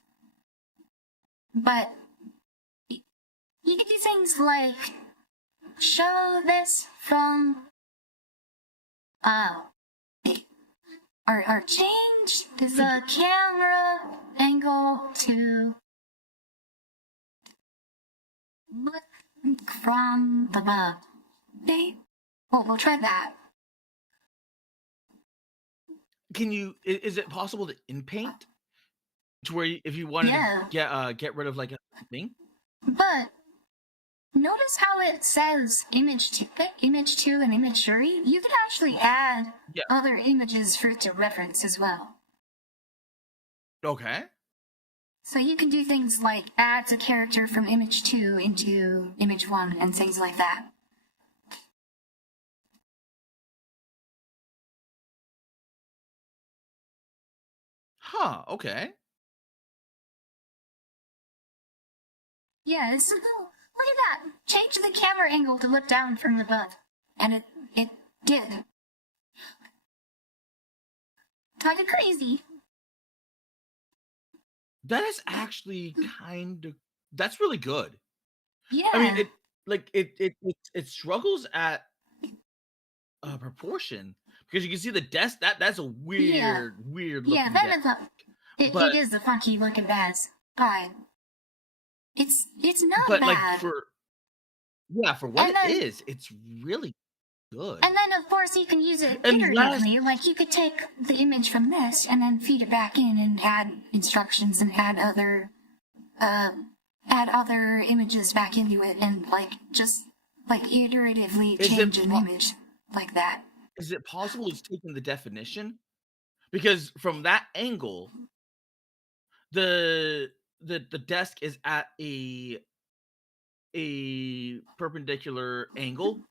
But you can do things like show this from or change the camera angle to look from the above. Okay? Well, we'll try that. Can you? Is it possible to in paint? To where if you wanted to get rid of like a thing? But notice how it says image 2, and image 3? You could actually add other images for it to reference as well. Okay. So you can do things like add a character from image 2 into image 1 and things like that. Huh, okay. Yeah, look at that. Change the camera angle to look down from above. And it did. Kind of crazy. That is actually that's really good. Yeah. I mean, it struggles at proportion because you can see the desk. That's a weird looking. Yeah, that is it is a funky looking desk, but it's not but bad. Like for what it is, it's really good. And then of course you can use it iteratively. Like you could take the image from this and then feed it back in and add instructions and add other images back into it and just iteratively change an image like that. Is it possible it's taking the definition? Because from that angle, the desk is at a perpendicular angle.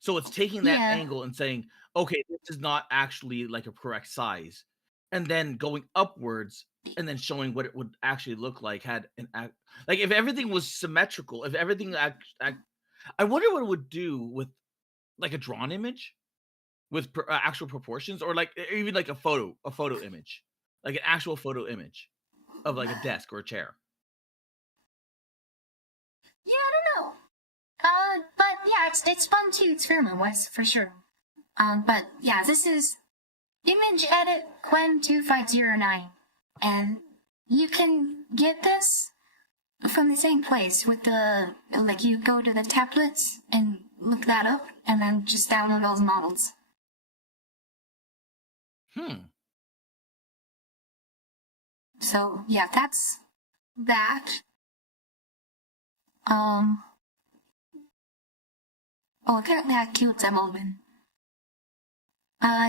So it's taking that angle and saying, okay, this is not actually like a correct size. And then going upwards and then showing what it would actually look like like if everything was symmetrical, if everything I wonder what it would do with like a drawn image with actual proportions, or like even like a photo image, like an actual photo image of like a desk or a chair. Yeah, I don't know. But yeah, it's fun to experiment with for sure. But yeah, this is image edit Quen 2509, and you can get this from the same place with you go to the templates and look that up, and then just download those models. So yeah, that's that. Oh, look at that cute demoman.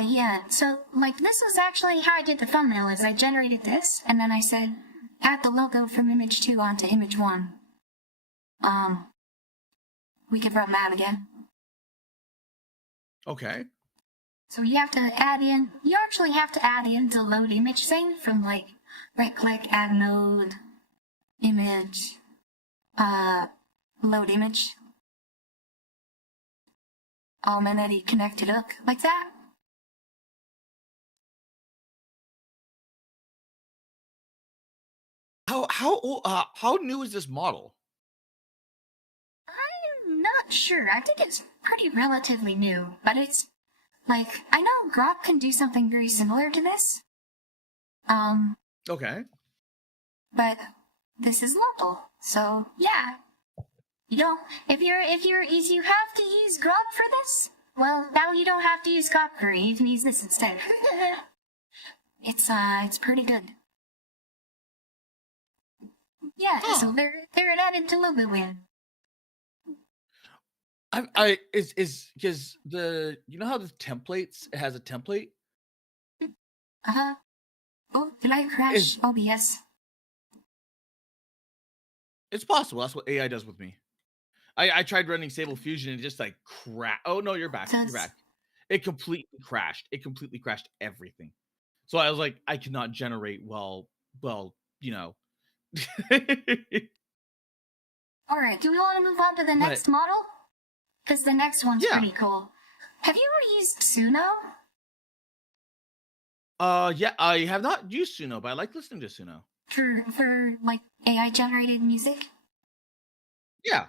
Yeah, so, this is actually how I did the thumbnail, is I generated this, and then I said, add the logo from image 2 onto image 1. We can run that again. Okay. So you actually have to add in the load image thing from, right-click, add node, image, load image. And then you connect it up like that. How new is this model? I'm not sure. I think it's pretty relatively new, but it's I know Grok can do something very similar to this. Okay. But this is local, so yeah. If you have to use Grok for this, well, now you don't have to use Coppery. You can use this instead. It's pretty good. Yeah, so they're an added to LogoWin. Is because you know how the templates, it has a template? Oh, did I crash OBS? It's possible. That's what AI does with me. I tried running Stable Fusion and it just crashed. Oh no, you're back. You're back. It completely crashed. It completely crashed everything. So I was like, I cannot generate well, you know. All right, do we want to move on to the next model? Because the next one's pretty cool. Have you ever used Suno? Yeah, I have not used Suno, but I like listening to Suno. For AI generated music? Yeah.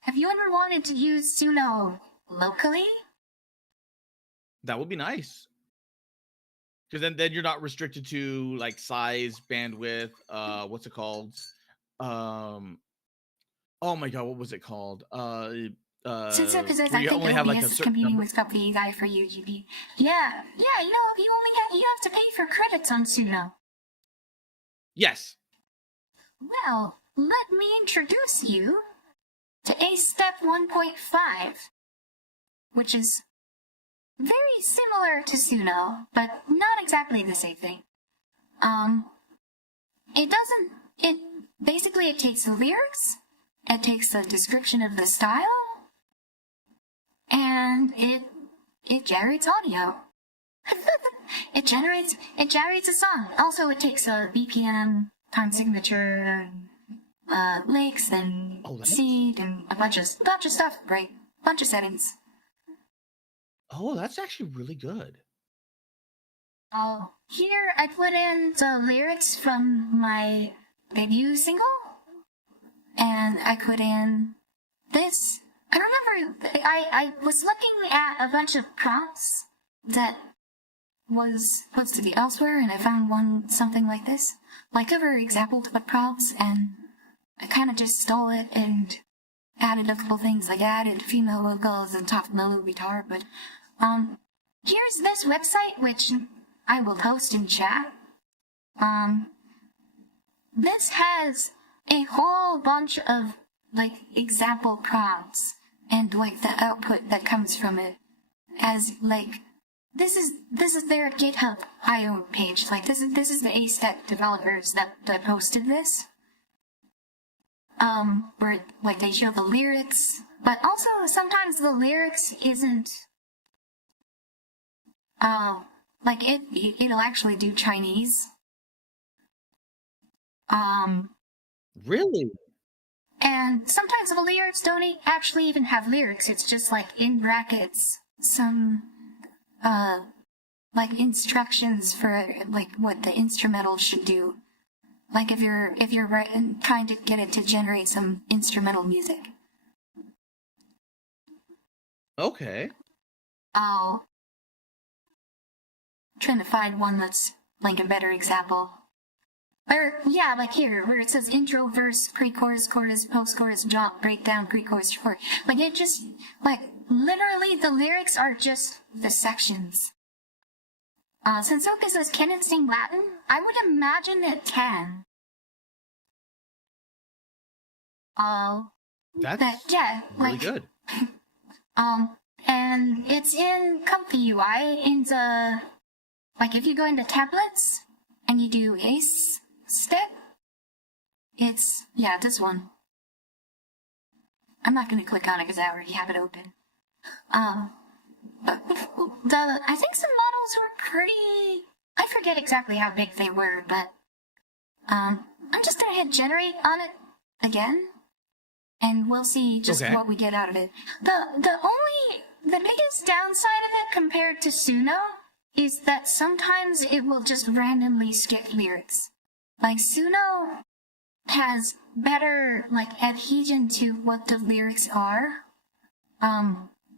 Have you ever wanted to use Suno locally? That would be nice. Because then you're not restricted to size, bandwidth, what's it called? Oh my god, what was it called? Since I think OBS is competing with ComfyUI for UGB. Yeah, you have to pay for credits on Suno. Yes. Well, let me introduce you to A step 1.5, which is very similar to Suno, but not exactly the same thing. It takes the lyrics, it takes the description of the style, and it generates audio. it generates a song. Also, it takes a BPM, time signature, licks, and seed, and a bunch of stuff, right? Bunch of settings. Oh, that's actually really good. Oh, here I put in the lyrics from my debut single, and I put in this. I remember I was looking at a bunch of prompts that was supposed to be elsewhere, and I found something like this, like other example to the prompts, and I kind of just stole it and added a couple things, like added female vocals and top mellow guitar. But here's this website which I will post in chat. This has a whole bunch of like example prompts and like the output that comes from it, as like this is their GitHub IO page. Like this is the ASTEC developers that posted this. Where like they show the lyrics, but also sometimes the lyrics isn't like it'll actually do Chinese. Really? And sometimes the lyrics don't actually even have lyrics. It's just like in brackets some like instructions for like what the instrumental should do. Like if you're trying to get it to generate some instrumental music. Okay. I'll trying to find one that's like a better example. Or yeah, like here where it says intro, verse, pre-chorus, chorus, post-chorus, jump, breakdown, pre-chorus, chorus. Like it just like literally the lyrics are just the sections. Since Oka says, can it sing Latin? I would imagine it can. That's yeah, really like, good. And it's in ComfyUI in the, like if you go into tablets and you do Ace Step, it's, yeah, this one. I'm not gonna click on it because I already have it open. But I think some models were pretty, I forget exactly how big they were, but I'm just gonna hit generate on it again, and we'll see just what we get out of it. The biggest downside of it compared to Suno is that sometimes it will just randomly skip lyrics. Like Suno has better like adhesion to what the lyrics are.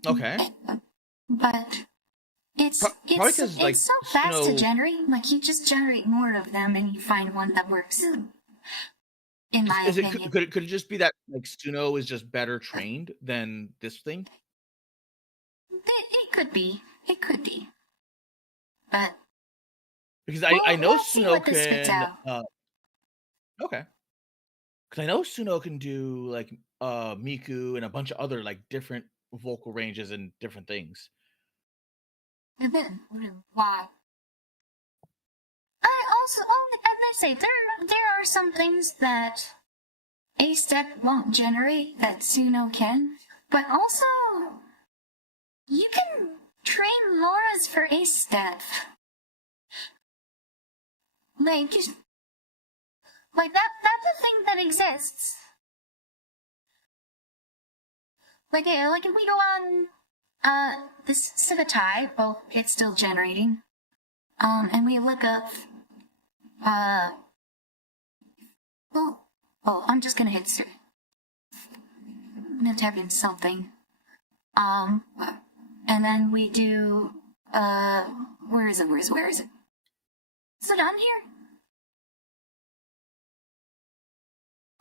Okay. But it's like, so fast Suno... to generate. Like you just generate more of them and you find one that works. In my opinion. Could it just be that like Suno is just better trained than this thing? It could be. It could be. But because I know Suno can okay. Because I know Suno can do like Miku and a bunch of other like different vocal ranges and different things. Why? I also, as they say, there are some things that A-Step won't generate that Suno can, but also you can train LoRa's for A-Step. Like that's a thing that exists. Like if we go on this Civitai, well, it's still generating. And we look up I'm just gonna hit I'm gonna type in something. And then we do where is it? Is it on here?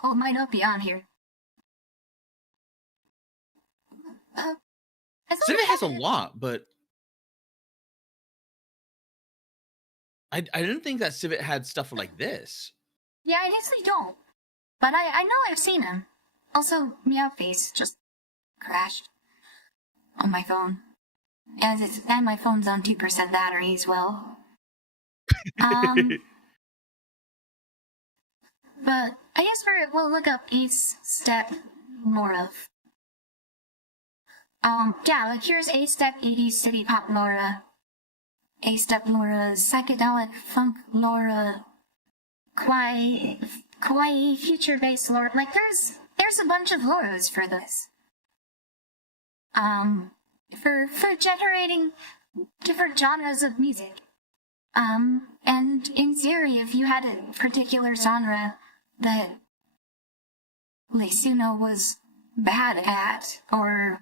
Oh, it might not be on here. Civic has a lot, but I didn't think that Civic had stuff like this. Yeah, I guess they don't. But I know I've seen them. Also, Meow Face just crashed on my phone. And my phone's on 2% battery as well. But I guess we'll look up 8-Step Laura. Yeah, like here's 8-Step 80s City Pop Laura. 8-Step Laura, Psychedelic Funk Laura, Kawaii Future-Based Laura. Like there's a bunch of Lauras for this. For generating different genres of music. And in theory, if you had a particular genre that Leisuno was bad at, or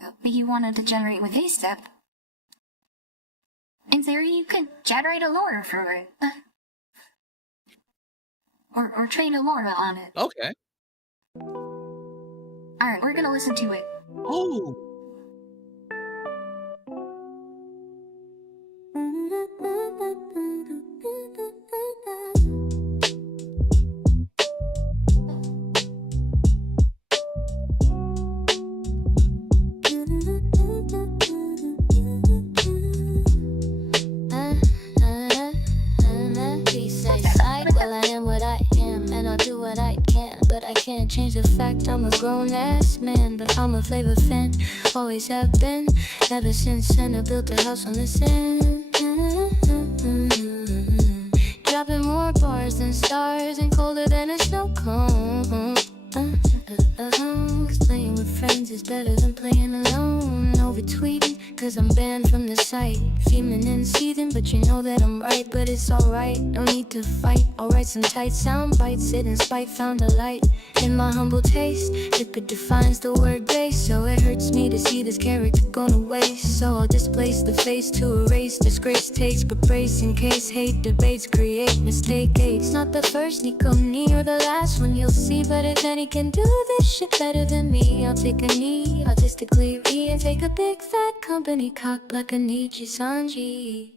that you wanted to generate with A-Step, in theory, you could generate a lore for it. Or train a lore on it. Okay. Alright, we're gonna listen to it. Oh! Change the fact I'm a grown-ass man, but I'm a FlaVR fan, always have been, ever since Senna built a house on the sand. Dropping more bars than stars and colder than a snow cone. 'Cause playing with friends is better than playing alone. Over tweeting, 'cause I'm banned from the site. Fuming and seething, but you know that I'm right. But it's alright, no need to fight. I'll write some tight sound bites. It in spite found a light in my humble taste. Liquid defines the word base, so it hurts me to see this character going to waste. So I'll displace the face to erase disgrace. Takes but brace in case hate debates create mistake. It's not the first Nico knee or the last one you'll see, but if any can do this shit better than me, I'll take a knee, artistically re, and take a big fat company cock like a Nietzsche Sanji.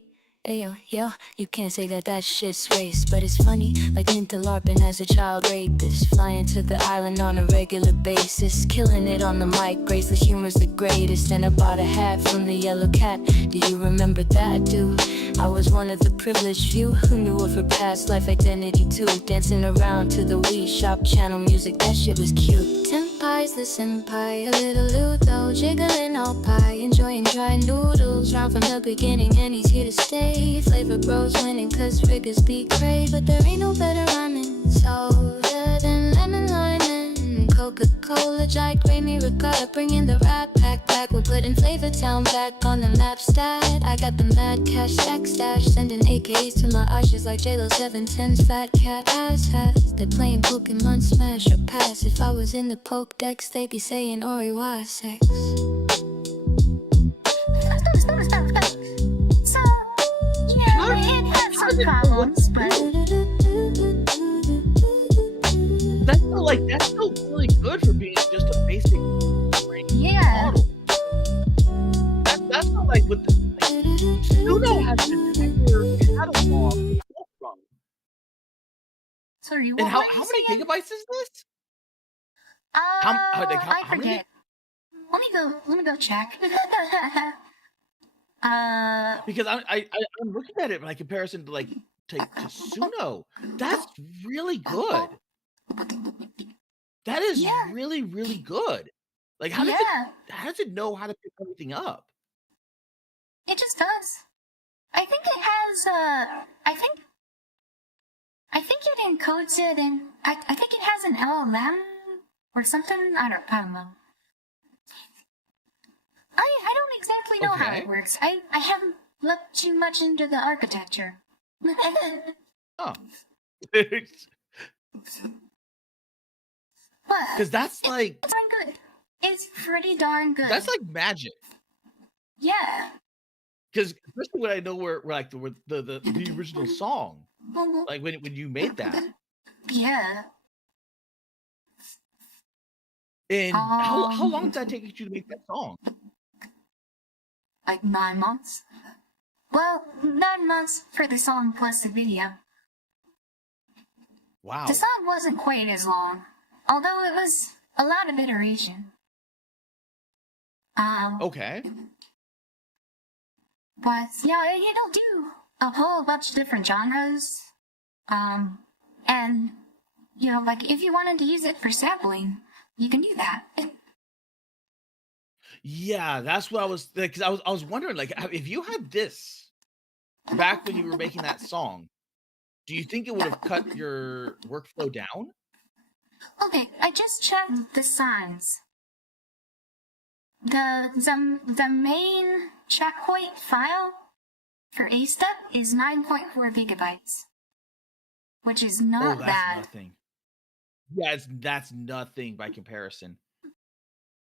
Ayo, yo, you can't say that shit's waste, but it's funny, like Interlarpin as a child rapist, flying to the island on a regular basis, killing it on the mic, graceless humor's the greatest, and I bought a hat from the Yellow Cat. Do you remember that, dude? I was one of the privileged few who knew of her past life identity too, dancing around to the Wii Shop channel music, that shit was cute. Senpai's the senpai, a little Ludo, jiggling all pie, enjoying dry noodles, round from the beginning and he's here to stay. FlaVR bros winning 'cause riggers be cray, but there ain't no better rhyming soda than lemon lime and Coca-Cola, Jai, Grammy, Ricotta, bringing the rap pack back. We're putting FlaVR Town back on the map stat. I got the mad cash stash, sending AKs to my ashes like J-Lo 710's fat cat ass has. They're playing Pokemon Smash or Pass. If I was in the Pokedex, they'd be saying Ori wa sex. So, yeah, it had some problems, but that's still really good for being just a basic model. That's not like with the Suno has an entire catalog to pull from. Sorry, and how many gigabytes is this? I forget. Let me go check. Because I'm looking at it by comparison to to Suno. That's really good. That is really, really good. Like how does it know how to pick everything up? It just does. I think it has I think it encodes it in I think it has an LLM or something. I don't know. I don't exactly know how it works. I haven't looked too much into the architecture. Oh. Because that's like it's darn good. It's pretty darn good. That's like magic. Yeah. Because especially when I know where like the original song, like when you made that. Yeah. And how long did that take you to make that song? Like 9 months. Well, 9 months for the song plus the video. Wow. The song wasn't quite as long, although it was a lot of iteration. Okay. But yeah, it'll do a whole bunch of different genres. And you know, like if you wanted to use it for sampling, you can do that. Yeah, that's what I was because I was wondering, like, if you had this back when you were making that song, do you think it would have cut your workflow down? Okay, I just checked the signs. The main checkpoint file for A step is 9.4 gigabytes, which is Oh, not that's bad. nothing. Yeah, that's nothing by comparison.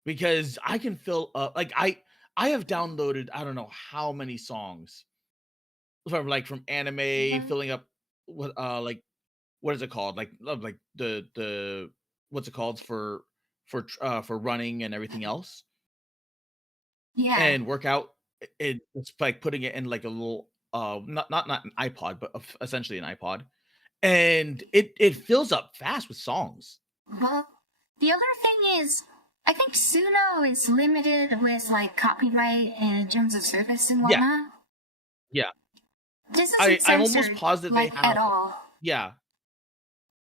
Because I can fill up like I have downloaded I don't know how many songs from anime, filling up what like what is it called? Like the what's it called for running and everything else Yeah. and workout. It's like putting it in like a little not an iPod, but essentially an iPod, and it fills up fast with songs. Well, the other thing is, I think Suno is limited with like copyright and terms of service and Yeah, whatnot. yeah. This isn't I'm almost censored, positive they like, have. at all. Yeah,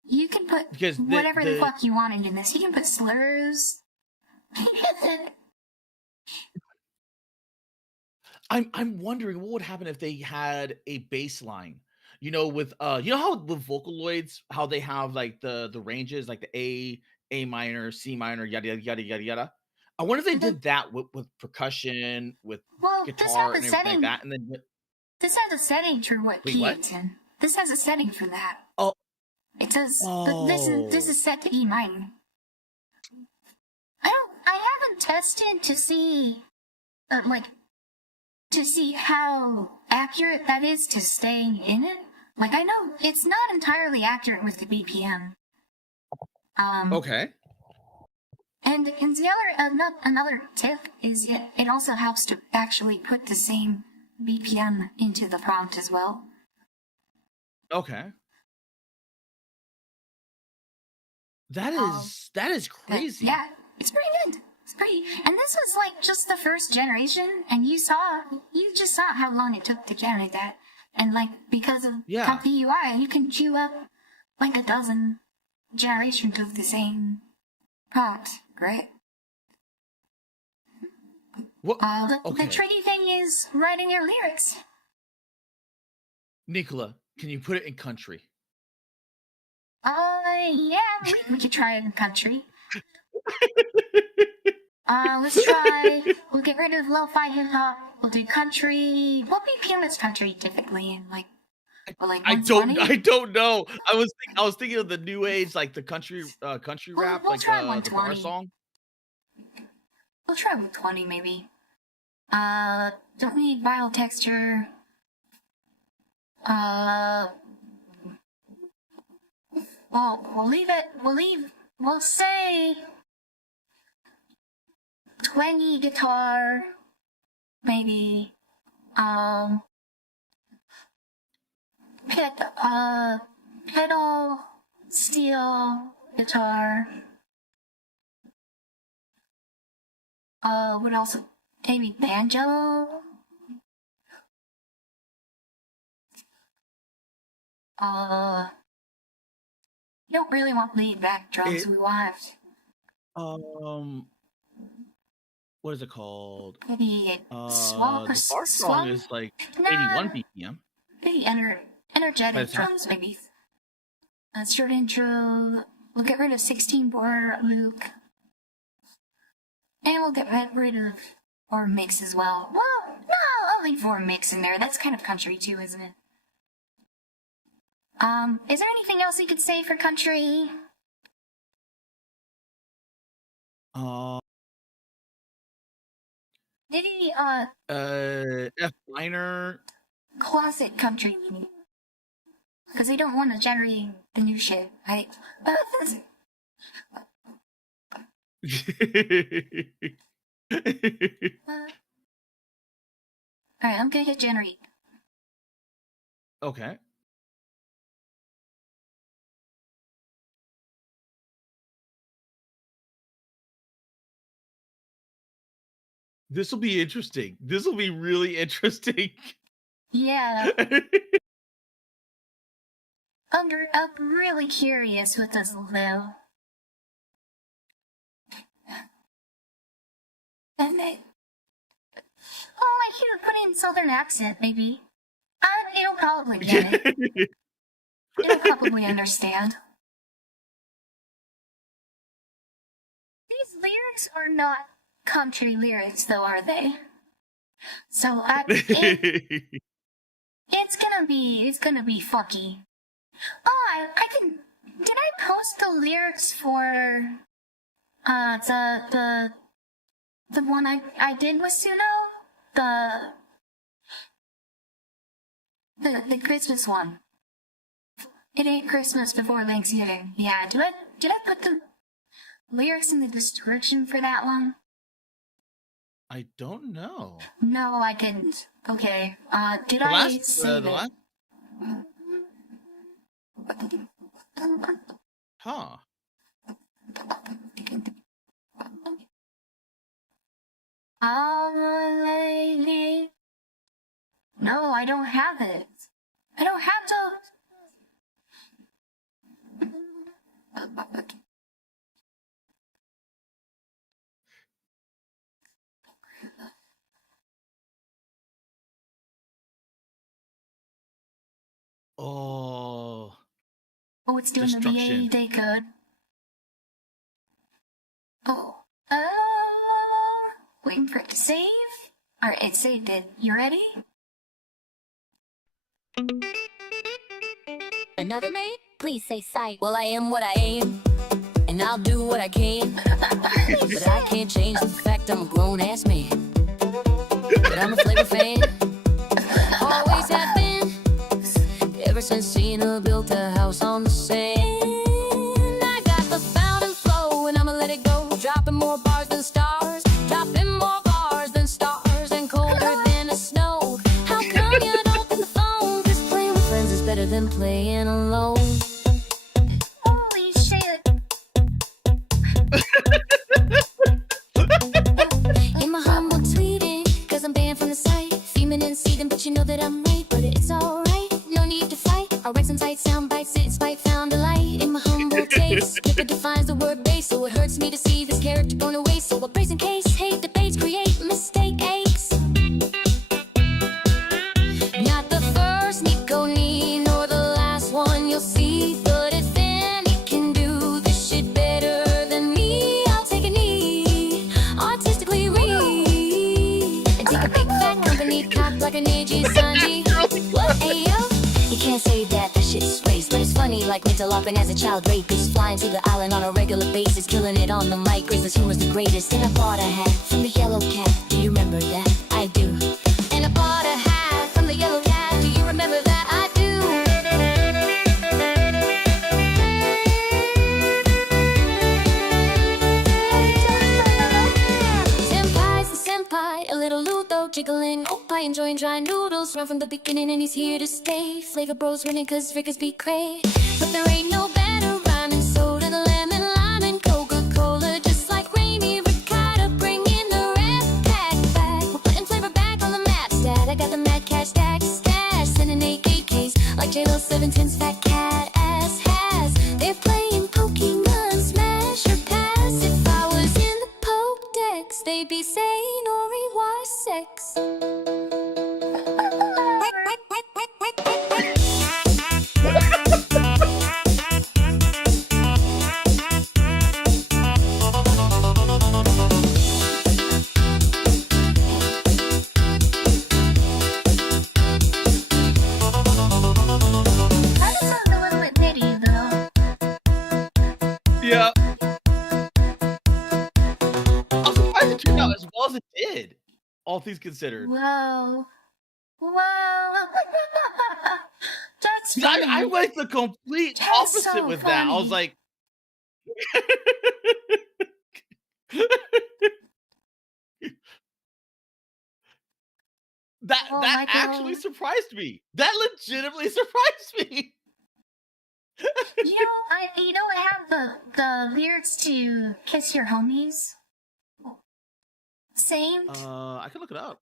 You can put because whatever the fuck you want into this. You can put slurs. I'm wondering what would happen if they had a bass line. You know, with you know how with Vocaloids, how they have like the ranges, like the A minor, C minor, yada yada yada yada yada. I wonder if they did that with percussion, with Well, guitar and everything like that, and then this has a setting for what wait, key what? it's in. This has a setting for that. Oh, It says this oh, is set to E minor. I haven't tested to see like to see how accurate that is to staying in it. Like I know it's not entirely accurate with the BPM. okay. And the another tip is it also helps to actually put the same BPM into the prompt as well. Okay. That is crazy. Yeah, it's pretty good. It's pretty, and this was like just the first generation, and you just saw how long it took to generate that, and like because of ComfyUI, you can queue up like a dozen generations of the same prompt. Great. What? The tricky thing is writing your lyrics. Nicola, can you put it in country? Yeah, we could try it in country. Let's try. We'll get rid of lo-fi hip-hop. We'll do country. What BPM is country typically in? Like 120? I don't know. I was thinking of the new age, like the country rap, we'll like try the 120. bar song. We'll try 120 maybe. Don't need viral texture. Well, we'll leave it. We'll say 20 guitar, maybe. Pedal, steel, guitar. What else? Maybe banjo. You don't really want laid back drums. We want what is it called? maybe The bar song is like 81 BPM. Maybe energetic drums, maybe. Short intro. We'll get rid of 16-bar loop. And we'll get rid of or mix as well. Well, no, I'll leave for mix in there. That's kind of country too, isn't it? Is there anything else you could say for country? Maybe, F minor. Classic country. Because they don't want to generate the new shit, right? Alright, I'm gonna hit generate. Okay. This will be interesting. This will be really interesting. Yeah. I'm really curious with this, though. And I hear put in southern accent, maybe. It'll probably get it. It'll probably understand. These lyrics are not country lyrics, though, are they? So it's gonna be fucky. Oh, did I post the lyrics for the one I did with Suno? The Christmas one. It ain't Christmas before Thanksgiving. Yeah, did I put the lyrics in the description for that one? I don't know. No, I didn't. Okay. Did I save it? Huh. Lady. No, I don't have it. I don't have to. Oh, it's doing the destruction. VA day code. Oh. Waiting for it to save. Alright, it saved it. You ready? Another mate? Please say sight. Well, I am what I am, and I'll do what I can. But I can't change the fact I'm a grown-ass man. But I'm a FlaVR fan. Always have been. Ever since Cena built a house on the sand. I got the fountain flow, and I'ma let it go. Dropping more bars than stars. Dropping more bars than stars. And colder than the snow. How come you don't pick the phone? 'Cause playing with friends is better than playing alone. Holy shit. In my humble tweeting, 'cause I'm banned from the site. Fuming and seething, but you know that I'm right. But it's alright, no need to fight. I'll write some tight sound bites, it's spite found a light. In my humble taste, Skipper defines the word base. So it hurts me to see this character going away. So I'll brace in case, hate debates, create mistake aches. Not the first Nico knee, nor the last one you'll see. But if any can do this shit better than me, I'll take a knee, artistically read. And take a big fat company cock like an AG Sanji. What, ayo? You can't say that shit's race, but it's funny like interloping as a child rapist. Flying to the island on a regular basis, killing it on the mic, Grizzly's humor's the greatest. And I bought a hat from the Yellow Cat, do you remember that? I do. And I bought a hat from the Yellow Cat, do you remember that? I do. Senpai's the senpai, a little Ludo jiggling. Oppai enjoying dry noodles, run from the beginning and he's here to stay. FlaVR bros winning 'cause Rickers be cray. But there ain't no better rhyming soda, the lemon, lime, and Coca-Cola. Just like Rainy Ricotta, bringing the red pack back. We're putting FlaVR back on the map, stat. I got the mad cash stack, stash, sending 8 AKs like J-Lo 710's fat cat ass has. They're playing Pokemon Smash or Pass. If I was in the Pokedex, they'd be saying Ori was sex. That sounds a little bit nitty, though. Yeah. I'm surprised it turned out as well as it did, all things considered. Whoa. That's See, funny. I went the complete That's opposite so with that. I was funny. like, that Oh, that Michael. actually surprised me. That legitimately surprised me. You know, I have the lyrics to Kiss Your Homies. Saint? I can look it up.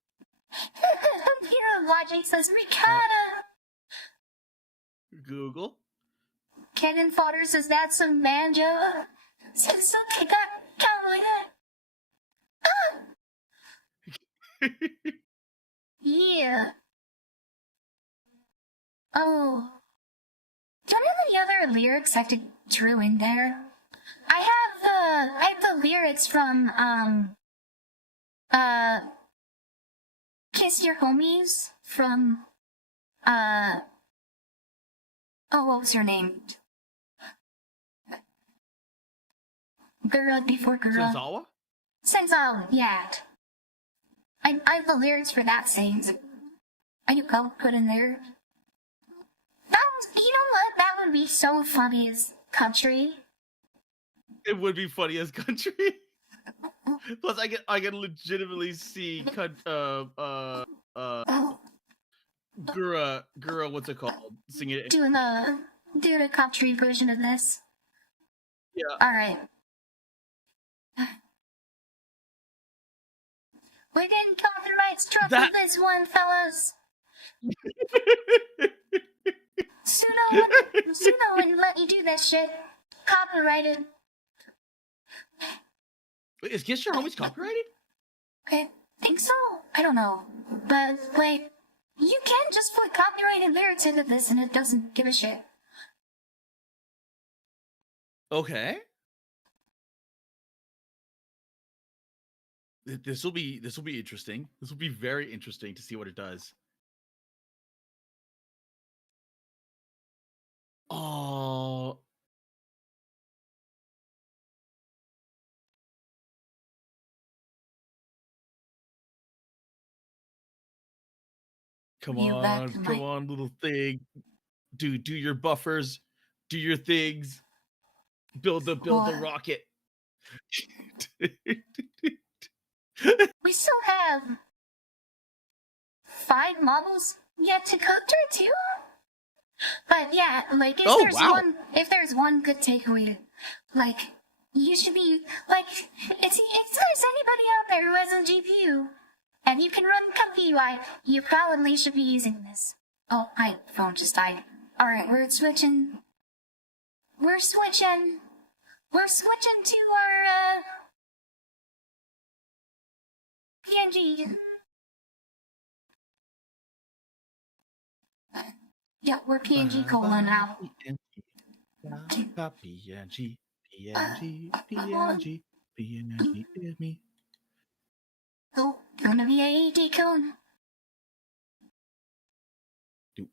Hero Logic says Ricotta. Google. Cannon Fodder says that's some banjo. Says so kick that cowboy. Yeah. Oh. Do you have any other lyrics I could drew in there? I have the lyrics from Kiss Your Homies from oh, what was your name? Girl Before Girl. Senzawa? Senzawa, yeah. I have the lyrics for that saying. I do go put in there. That was, you know what? That would be so funny as country. It would be funny as country. Plus, I can legitimately see Gura, what's it called? Singing it. Doing a country version of this. Yeah. All right. We didn't copyright trouble this one, fellas. Suno wouldn't let you do that shit. Copyrighted. Wait, is Kiss Your Homies copyrighted? I think so. I don't know. But, wait, you can just put copyrighted lyrics into this and it doesn't give a shit. Okay. This will be interesting. This will be very interesting to see what it does. Oh. Come on, little thing. Do your buffers, do your things. Build the rocket. We still have 5 models yet to go through too. But yeah, like if there's one good takeaway, like you should be like if there's anybody out there who has a GPU and you can run ComfyUI, you probably should be using this. Oh, my phone just died. All right, we're switching to our PNG. Yeah, we're PNG colon now. PNG is me. Oh, gonna be a decon. Do.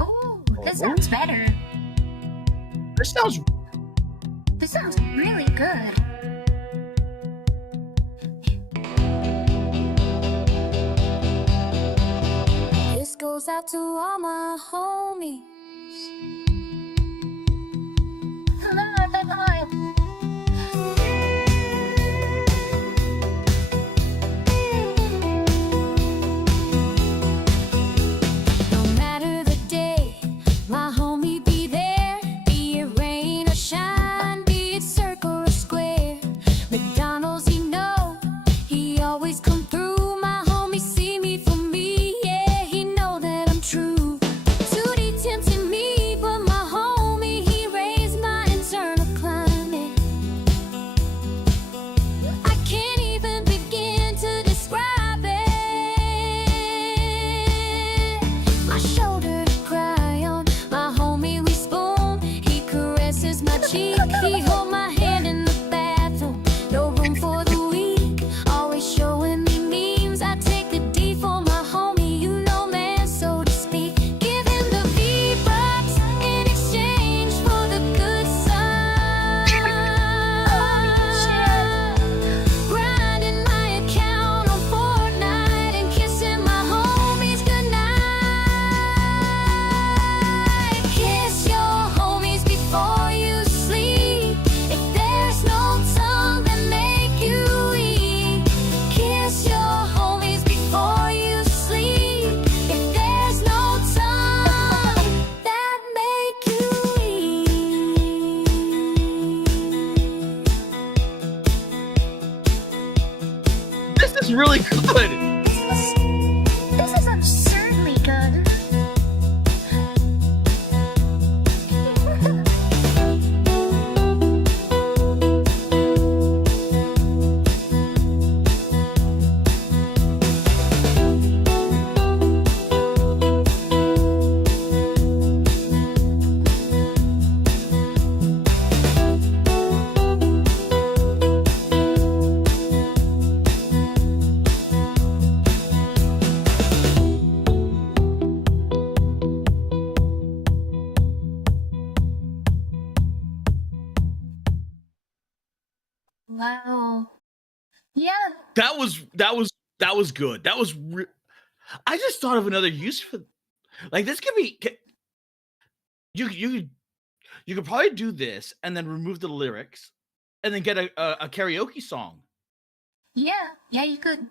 Oh, this sounds better. This sounds really good. This goes out to all my homies. No matter the day, my homie be there. Be it rain or shine, be it circle or square. McDonald's, he know, he always come through. My homie see me for me, yeah, he know that I'm true. 2D Tim good. This is absurdly good. Wow. Yeah. That was good. That was. I just thought of another use for, like, this could be. You could probably do this and then remove the lyrics, and then get a karaoke song. Yeah, you could.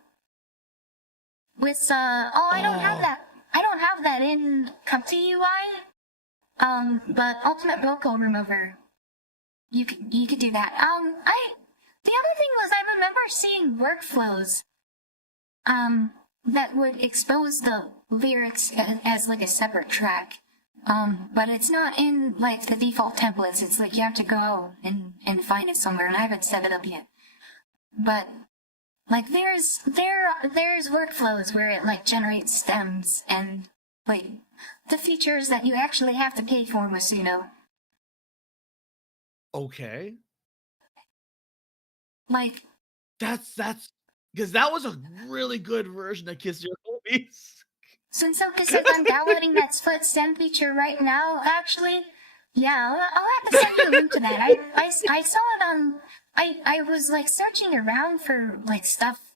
With I don't have that. I don't have that in ComfyUI. But Ultimate Vocal Remover, you could do that. The other thing was I remember seeing workflows, that would expose the lyrics as like a separate track. But it's not in like the default templates. It's like you have to go and find it somewhere, and I haven't set it up yet. But like there's workflows where it like generates stems and like the features that you actually have to pay for with Suno. Okay. Like that's because that was a really good version of Kiss Your Homies. Sunsoka says I'm downloading that split stem feature right now, actually. Yeah, I'll have to send you a link to that. I saw it on... I was, like, searching around for, like, stuff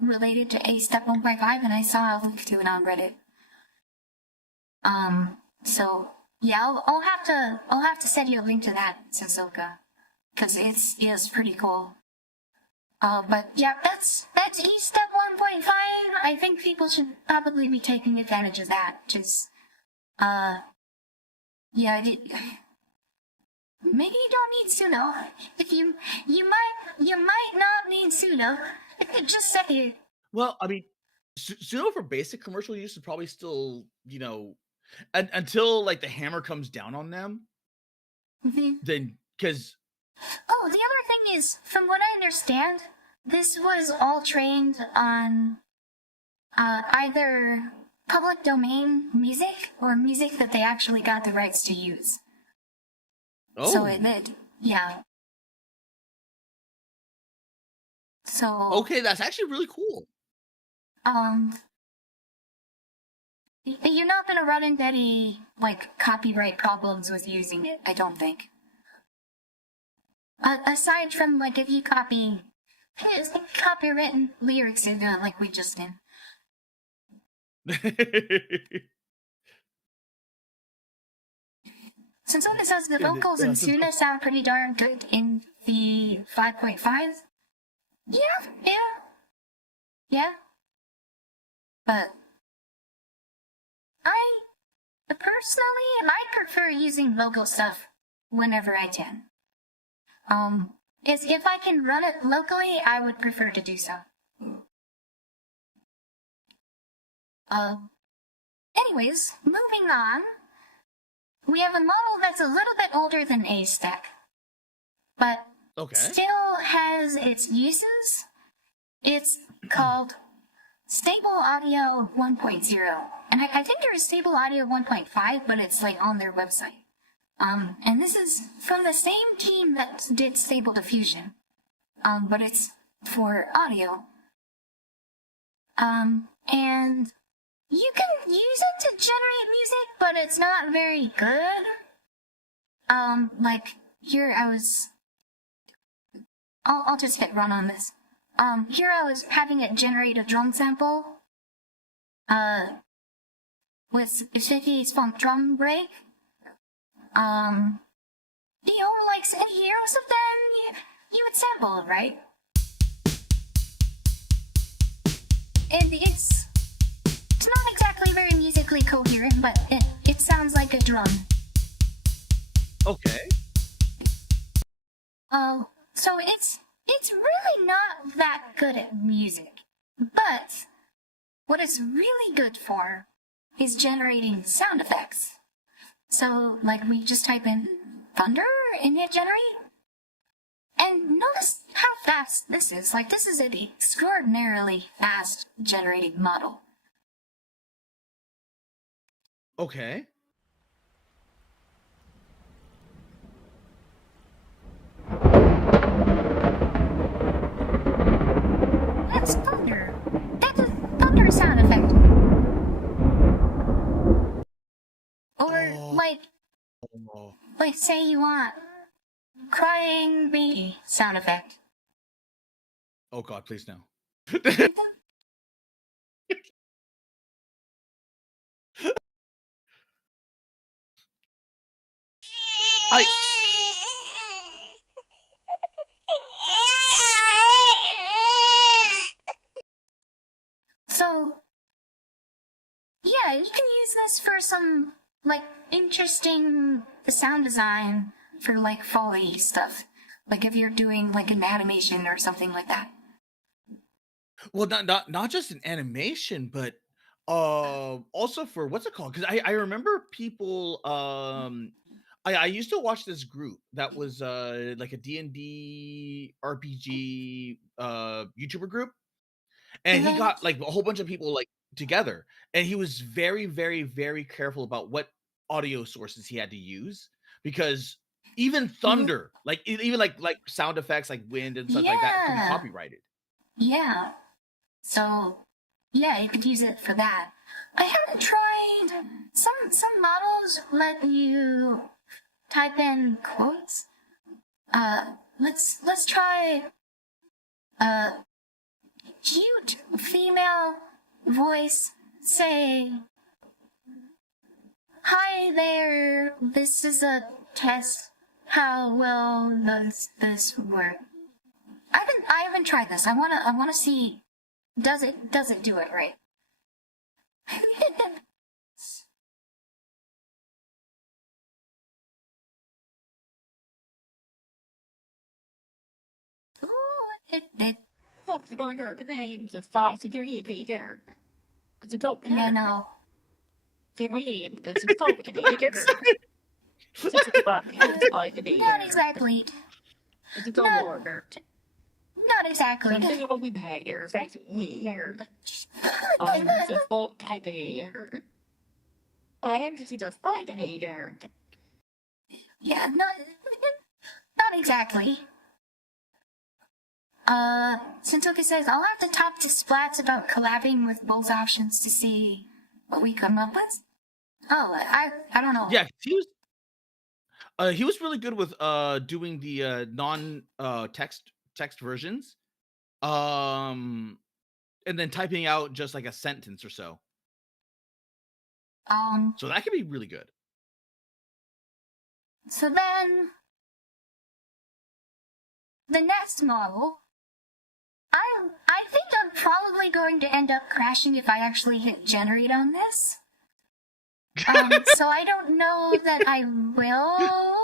related to A Step 1.5, and I saw a link to it on Reddit. So, yeah, I'll have to send you a link to that, Sunsoka. Because it's pretty cool. But yeah, that's E Step 1.5. I think people should probably be taking advantage of that. Just, yeah, maybe you don't need Suno. If you might not need Suno. Just say it. Well, I mean, Suno for basic commercial use is probably still, you know, until like the hammer comes down on them. Mm-hmm. Then, because. Oh, the other thing is, from what I understand, this was all trained on either public domain music or music that they actually got the rights to use. Oh. So it did, yeah. So. Okay, that's actually really cool. You're not gonna run into any, like, copyright problems with using it, I don't think. Aside from, like, if you copywritten lyrics into it, like we just did. Since someone says the vocals in Suna sound pretty darn good in the 5.5. Yeah. But I prefer using vocal stuff whenever I can. If I can run it locally, I would prefer to do so. Anyways, moving on. We have a model that's a little bit older than A-Stack, but still has its uses. It's called Stable Audio 1.0, and I think there is Stable Audio 1.5, but it's like on their website. And this is from the same team that did Stable Diffusion, but it's for audio. And you can use it to generate music, but it's not very good. Like, here I'll just hit run on this. Here I was having it generate a drum sample, with Shifty's funk drum break. Like any heroes of them, you would sample it, right? And it's not exactly very musically coherent, but it sounds like a drum. Okay. So it's really not that good at music. But what it's really good for is generating sound effects. So, like, we just type in thunder and hit generate. And notice how fast this is. Like, this is an extraordinarily fast generating model. Okay. That's thunder. That's a thunder sound effect. Or, like, say you want crying baby sound effect. Oh God, please no. So, yeah, you can use this for some, like, interesting sound design for, like, Foley stuff. Like, if you're doing, like, an animation or something like that. Well, not just an animation, but also for what's it called? Because I remember people I used to watch this group that was like a D&D RPG YouTuber group, and he got like a whole bunch of people like together, and he was very, very, very careful about what audio sources he had to use, because even thunder, like even like sound effects like wind and stuff like that could be Yeah. copyrighted. Yeah. So, yeah, you could use it for that. I haven't tried. Some models let you type in quotes. Let's try cute female voice say, "Hi there, this is a test. How well does this work?" I haven't tried this. I wanna see, does it do it right? Ooh, it yeah, no. Not exactly. Not exactly. Yeah, not exactly. Sentoki says, I'll have to talk to Splats about collabing with both options to see what we come up with. Oh, I don't know. Yeah, he was really good with doing the non text versions. And then typing out just like a sentence or so. So that could be really good. So then the next model, I think I'm probably going to end up crashing if I actually hit generate on this. So I don't know that I will.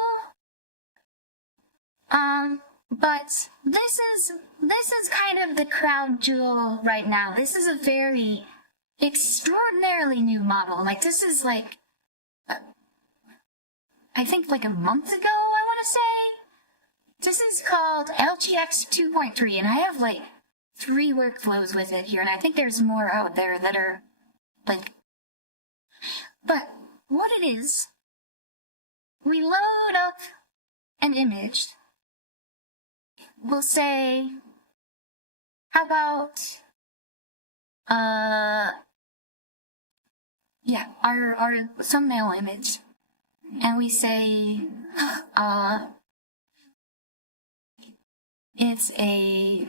But this is kind of the crown jewel right now. This is a very extraordinarily new model. Like, this is like, I think like a month ago, I want to say. This is called LGX 2.3, and I have like 3 workflows with it here, and I think there's more out there that are like, but what it is, we load up an image. We'll say, how about, yeah, our thumbnail image. And we say, it's a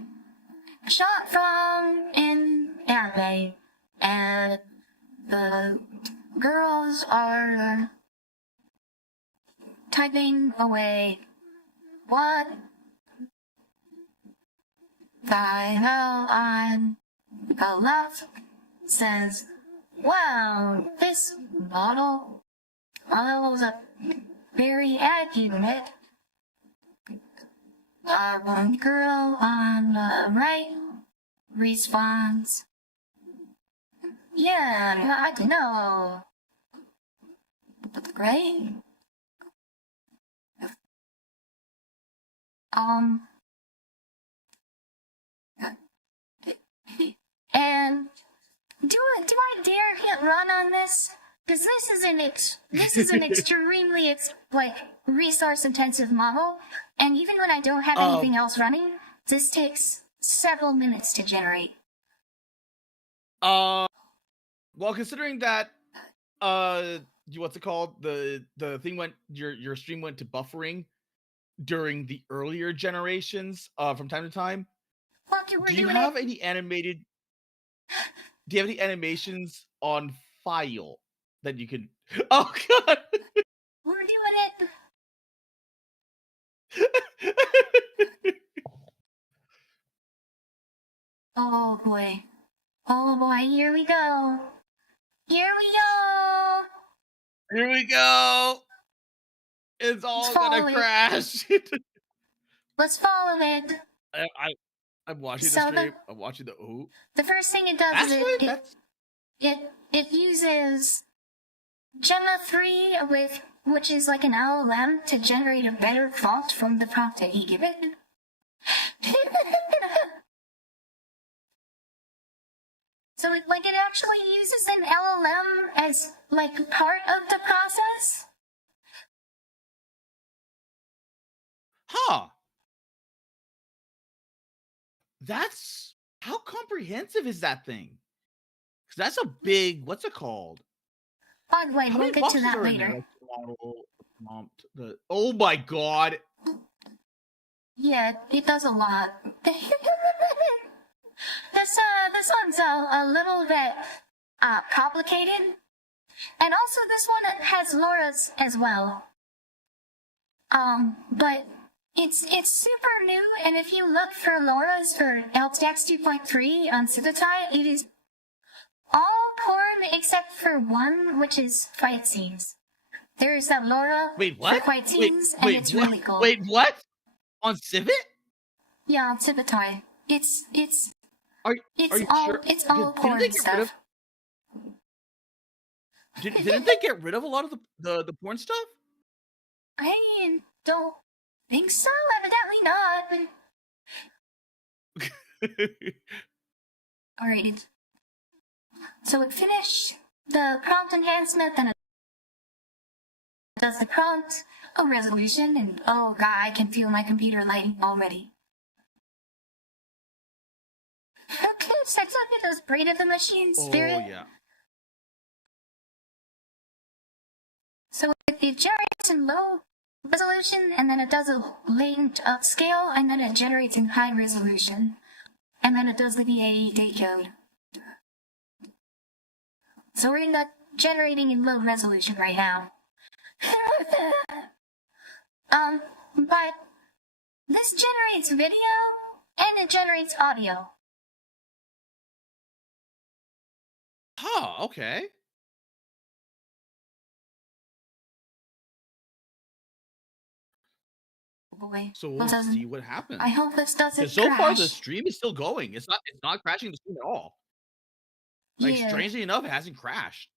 shot from an anime, and the girls are typing away what the hell on the left says, wow, this model's a very accurate. One girl on the right response. Yeah, I don't know. Right? And do I dare hit run on this? Because this is an extremely resource intensive model, and even when I don't have anything else running, this takes several minutes to generate. Well, considering that, what's it called? The thing went your stream went to buffering during the earlier generations, from time to time. Well, do you have any animated? Do you have any animations on file that you can? Oh god, we're doing it. Oh boy. Oh boy, here we go. Here we go. Here we go. It's all gonna crash. Let's follow it. I'm watching the stream. I'm watching the The first thing it does is it uses Gemma 3 which is like an LLM to generate a better font from the prompt that you give it. So it actually uses an LLM as part of the process. Huh. That's how comprehensive is that thing? Because that's a big. What's it called? By the way, we'll get to that later. Oh my god. Yeah, it does a lot. This one's a little bit complicated, and also this one has Laura's as well. But it's super new, and if you look for Laura's for LTX 2.3 on Civitai, it is all porn except for one, which is fight scenes. There's that Laura for fight scenes, and it's really cool. Wait, what? On Civit? Yeah, on Civitai. It's Are you sure? It's all porn stuff. Didn't they get rid of a lot of the porn stuff? I don't think so. Evidently not. Alright. So it finished the prompt enhancement, then it does the prompt, resolution, and oh god, I can feel my computer lighting already. Okay, sets up it does Braid of the Machine Spirit. Oh yeah. So it generates in low resolution, and then it does a latent upscale, and then it generates in high resolution, and then it does the VAE decode. So we're in generating in low resolution right now. But this generates video and it generates audio. Huh, okay. Boy. So we'll see what happens. I hope this doesn't so crash. far the stream is still going. It's not crashing the stream at all. Strangely enough, it hasn't crashed.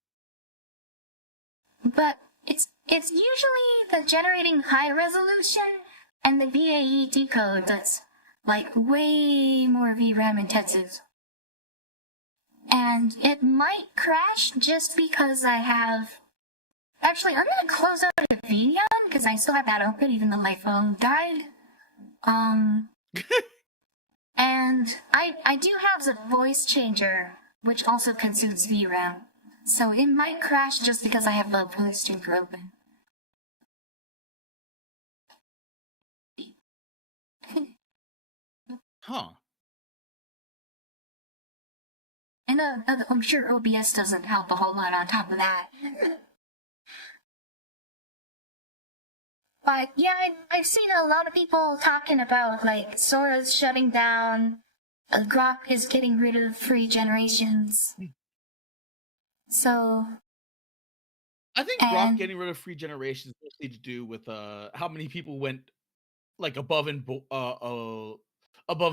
But it's usually the generating high resolution and the VAE decode that's way more VRAM intensive. And it might crash just because I have... Actually, I'm gonna close out the video because I still have that open even though my phone died. And I do have the voice changer, which also consumes VRAM. So it might crash just because I have the voice changer open. Huh. And I'm sure OBS doesn't help a whole lot on top of that. But yeah, I've seen a lot of people talking about Sora's shutting down, Grok is getting rid of free generations. So I think Grok getting rid of free generations mostly to do with how many people went above and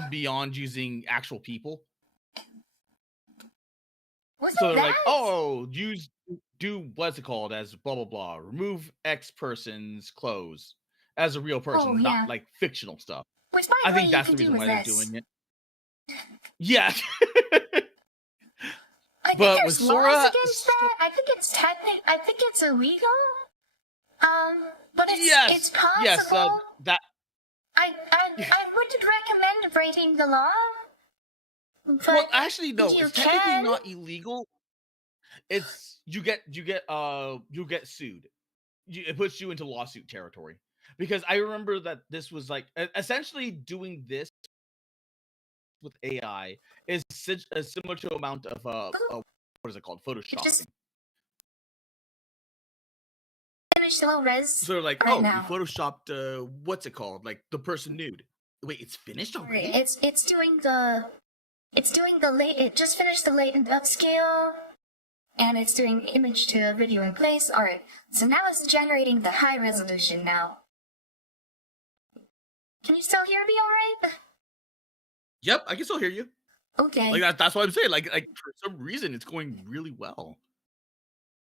beyond using actual people. Was So it they're like, that? oh, do what's it called as blah blah blah. Remove X person's clothes as a real Oh person, not yeah. like fictional stuff. Which, by I the way, think you that's can the do reason with why they're this. doing it. Yeah. I think But there's with laws Sora, against that. I think it's I think it's illegal. But it's yes, possible. yes, that. I would recommend breaking the law. But Well, actually, no, you it's technically can. not illegal. It's you get sued. It puts you into lawsuit territory because I remember that this was like essentially doing this with AI is a similar to amount of what is it called, photoshopping. Just finish the low res. So they're like, right oh, now. we photoshopped what's it called, like the person nude. Wait, it's finished already? It's doing the late. It just finished the latent upscale, and it's doing image to video in place. All right, so now it's generating the high resolution now. Can you still hear me? All right. Yep, I can still hear you. Okay. Like that's what I'm saying. Like for some reason, it's going really well.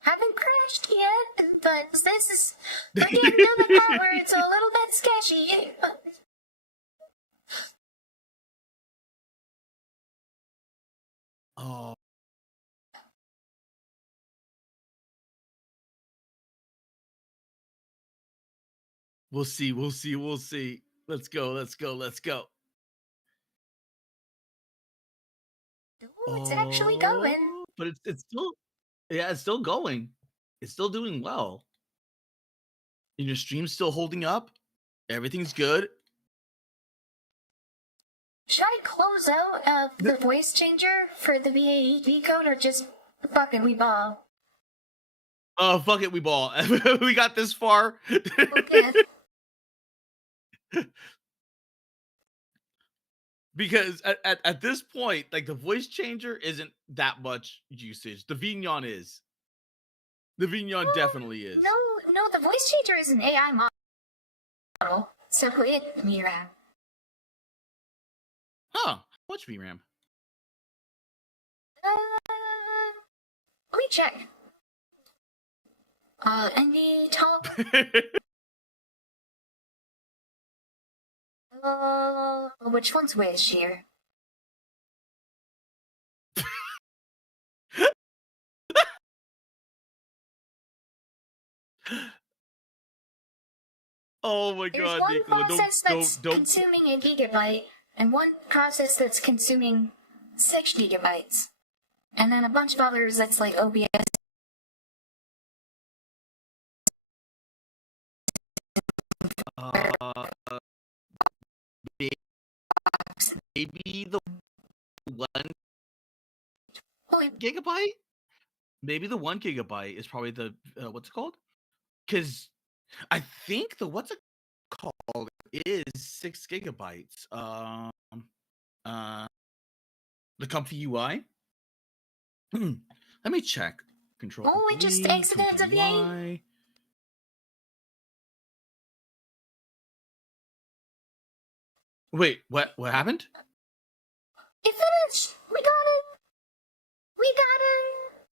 Haven't crashed yet, but this is we're getting to the part where it's a little bit sketchy. Oh. We'll see. Let's go. Ooh, it's actually going. But it's still, yeah, it's still going. It's still doing well. And your stream's still holding up. Everything's good. Should I close out the voice changer for the VAE code, or just fucking we ball? Oh, fuck it, we ball. We got this far. Okay. Because at this point, like the voice changer isn't that much usage. The Vignon is. The Vignon definitely is. No, the voice changer is an AI model, so it VRAM. Huh? How much VRAM? Let me check. Any top? Which one's way sheer? Oh my There's god, one Nicola, process that's don't. consuming a gigabyte, and one process that's consuming 6 gigabytes. And then a bunch of others that's like OBS. Maybe the 1 Oh, gigabyte? Maybe the 1 gigabyte is probably the what's it called? Because I think the what's it called is 6 gigabytes. The ComfyUI. Let me check. Control. Oh, it just exited the VA. Wait, what happened? It finished! We got it! We got it!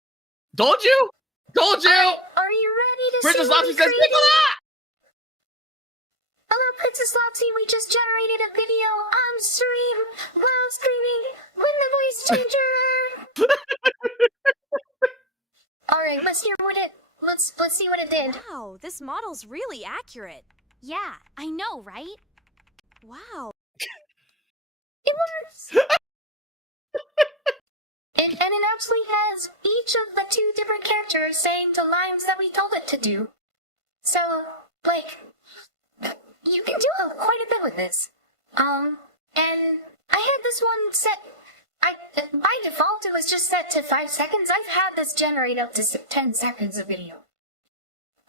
Told you! Are you ready to Princess see what Lopsy we says, created? Nicola! Hello, Princess Lopsy. We just generated a video on stream while streaming with the voice changer. All right, let's hear what it. Let's see what it did. Wow, this model's really accurate. Yeah, I know, right? Wow. It works. And it actually has each of the 2 different characters saying the lines that we told it to do. So, like, you can do quite a bit with this. And I had this one set. By default, it was just set to 5 seconds. I've had this generate up to 10 seconds of video.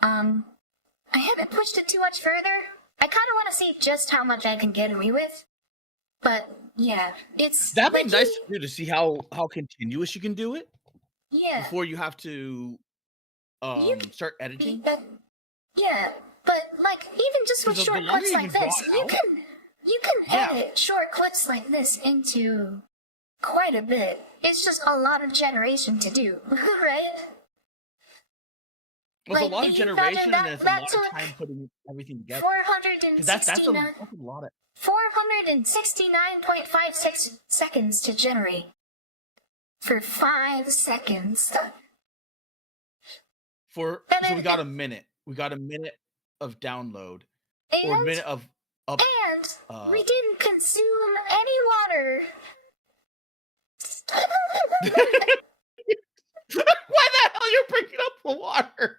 I haven't pushed it too much further. I kind of want to see just how much I can get away with. But yeah, that'd be nice to do, to see how continuous you can do it. Yeah. Before you have to start editing. Yeah, but like even just with short clips like this, you can edit short clips like this into quite a bit. It's just a lot of generation to do, right? Well, it's a Like, lot of if you generation, imagine and it's a that lot of took time putting everything together. 'Cause that's a 469.56 seconds to generate. For 5 seconds. So we got a minute. We got a minute of download, or a And, minute of up. and we didn't consume any water. Why the hell are you bringing up the water?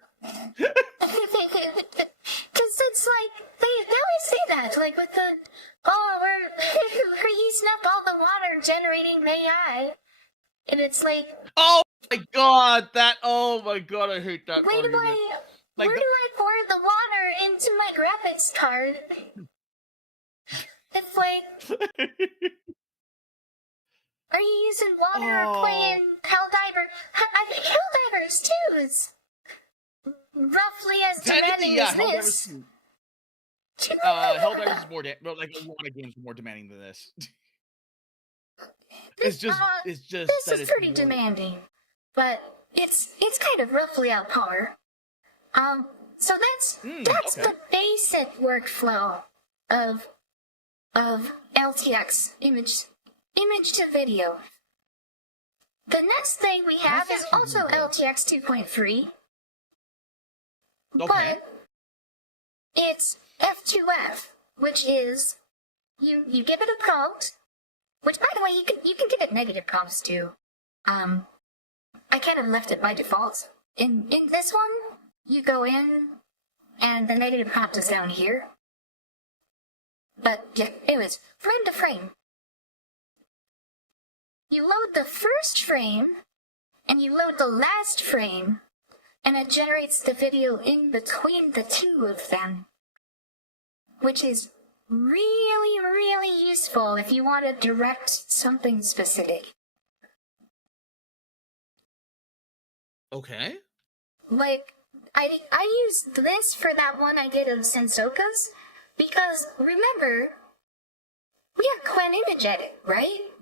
Because it's like, they always say that, like with the, oh, we're using up all the water generating AI. And it's like, Oh my god, I hate that where do argument. Like where do I pour the water into my graphics card? It's like, are you using water or playing Helldiver? I think Helldivers 2 is roughly as demanding as this. Helldivers is more, like a lot of games are more demanding than this. It's just This that is pretty demanding, but it's kind of roughly out par. So that's okay. the basic workflow of LTX image to video. The next thing we have That's is actually also really good. LTX 2.3, Okay. but it's F2F, which is you give it a prompt. Which, by the way, you can give it negative prompts too. I kind of left it by default. In this one, you go in, and the negative prompt is down here. But yeah, anyways, frame to frame. You load the first frame, and you load the last frame, and it generates the video in between the two of them, which is really, really useful if you want to direct something specific. Okay. Like, I used this for that one I did of Sensoka's, because remember, we have Quen Image Edit, right?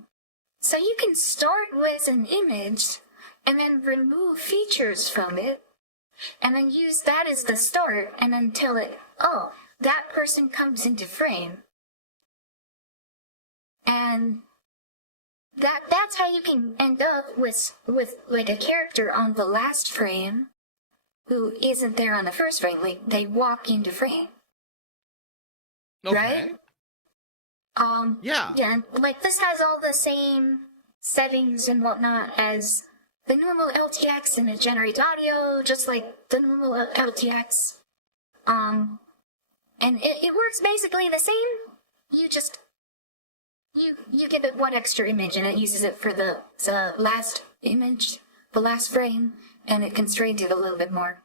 So you can start with an image, and then remove features from it, and then use that as the start, and then tell it, oh, that person comes into frame. And that's how you can end up with like a character on the last frame who isn't there on the first frame. Like, they walk into frame. Okay. Right? Yeah. Yeah, like this has all the same settings and whatnot as the normal LTX, and it generates audio just like the normal LTX. And it works basically the same. You just you give it one extra image, and it uses it for the last image, the last frame, and it constrains it a little bit more.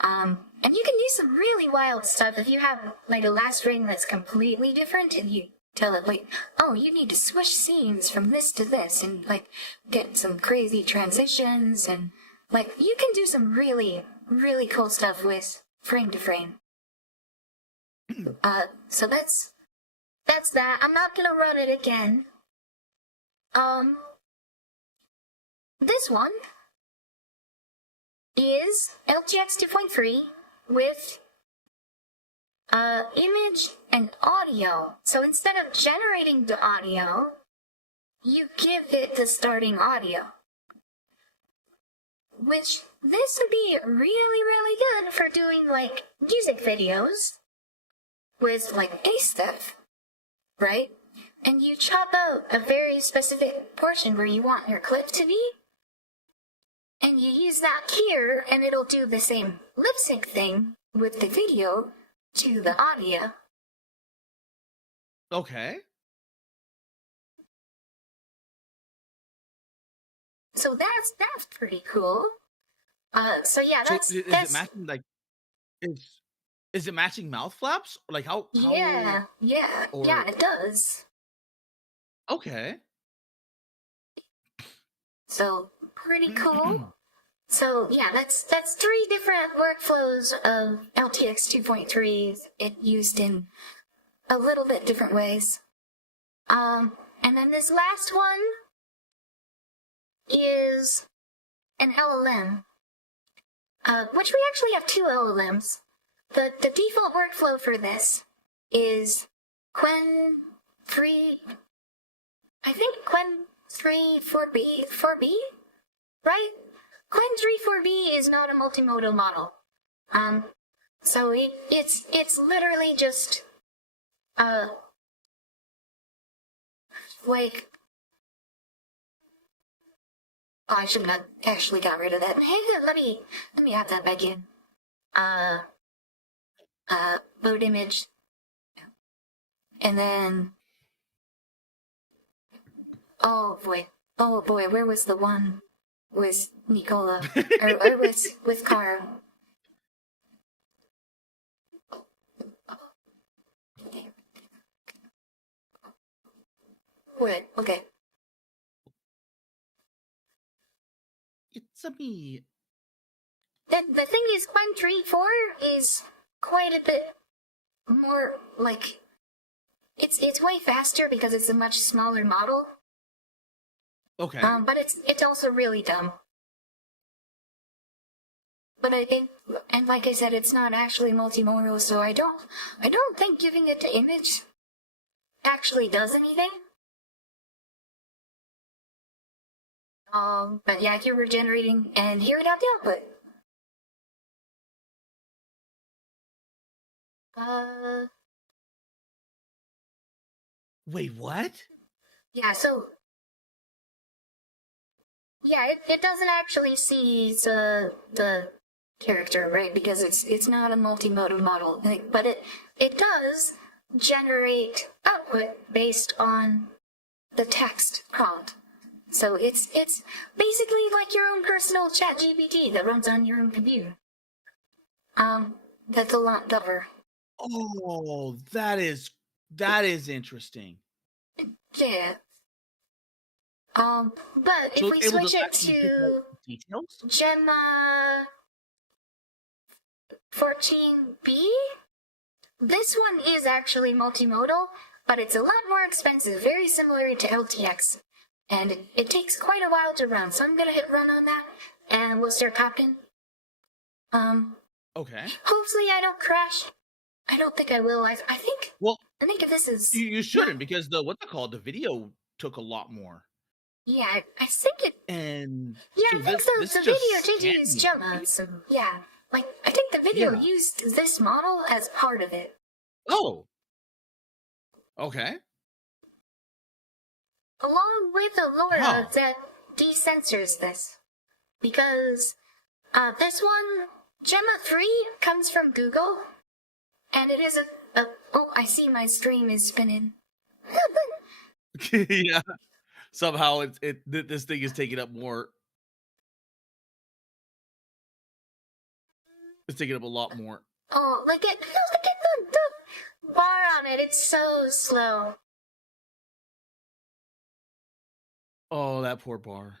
And you can do some really wild stuff if you have like a last frame that's completely different, and you tell it like, oh, you need to switch scenes from this to this, and like get some crazy transitions, and like you can do some really, really cool stuff with frame to frame. So that's that. I'm not gonna run it again. This one is LTX 2.3 with image and audio. So instead of generating the audio, you give it the starting audio. Which, this would be really, really good for doing like music videos with like bass stuff, right? And you chop out a very specific portion where you want your clip to be, and you use that here, and it'll do the same lip sync thing with the video to the audio. Okay. So that's pretty cool. So yeah, So is it matching like is it matching mouth flaps? Like how yeah, or- it does. Okay. So pretty cool. So yeah, that's 3 different workflows of LTX 2.3. It used in a little bit different ways. And then this last one is an LLM, which we actually have two LLMs. The default workflow for this is Quen 3, I think Quen 3 4B, right? Quen 3 4B is not a multimodal model. So it's literally just like, oh, I should have actually got rid of that. Hey, let me add that back in. Load image, and then oh boy, where was the one with Nicola or with Cara? Wait, okay. It's a me. The thing is, Quen 3.4 is quite a bit more like it's way faster because it's a much smaller model. Okay. But it's also really dumb. But and like I said, it's not actually multimodal, so I don't think giving it to image actually does anything. But yeah, here we're generating, and here it out the output. Wait, what? Yeah, so yeah, it doesn't actually see the character, right? Because it's not a multimodal model, but it does generate output based on the text prompt. So it's basically like your own personal chat GPT that runs on your own computer. That's a lot dumber. Oh, that is interesting. Yeah. But if So we it's able switch it actually pick to out details? Gemma 14B, this one is actually multimodal, but it's a lot more expensive, very similar to LTX. And it takes quite a while to run, so I'm gonna hit run on that, and we'll start talking. Okay. Hopefully I don't crash. I don't think I will. I think. Well, I think if this is. you shouldn't, because the the video took a lot more. Yeah, I think it. And yeah, so I think this the just video did use Gemma. So yeah, like I think the video used this model as part of it. Oh. Okay. Along with Allura Huh. that decensors this, because this one Gemma 3 comes from Google, and it is a oh, I see my stream is spinning. Yeah. Somehow this thing is taking up more. It's taking up a lot more. Oh, look at the bar on it. It's so slow. Oh, that poor bar.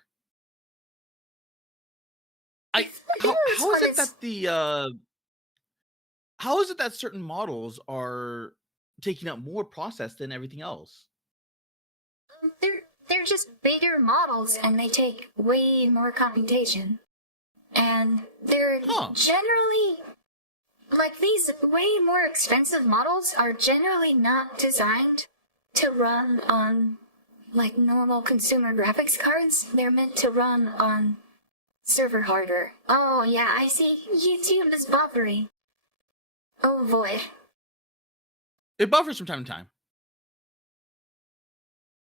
How is it that how is it that certain models are taking up more process than everything else? They're just bigger models, and they take way more computation. And they're generally, like, these way more expensive models are generally not designed to run on, like, normal consumer graphics cards. They're meant to run on server hardware. Oh, yeah, I see. YouTube is buffering. Oh, boy. It buffers from time to time.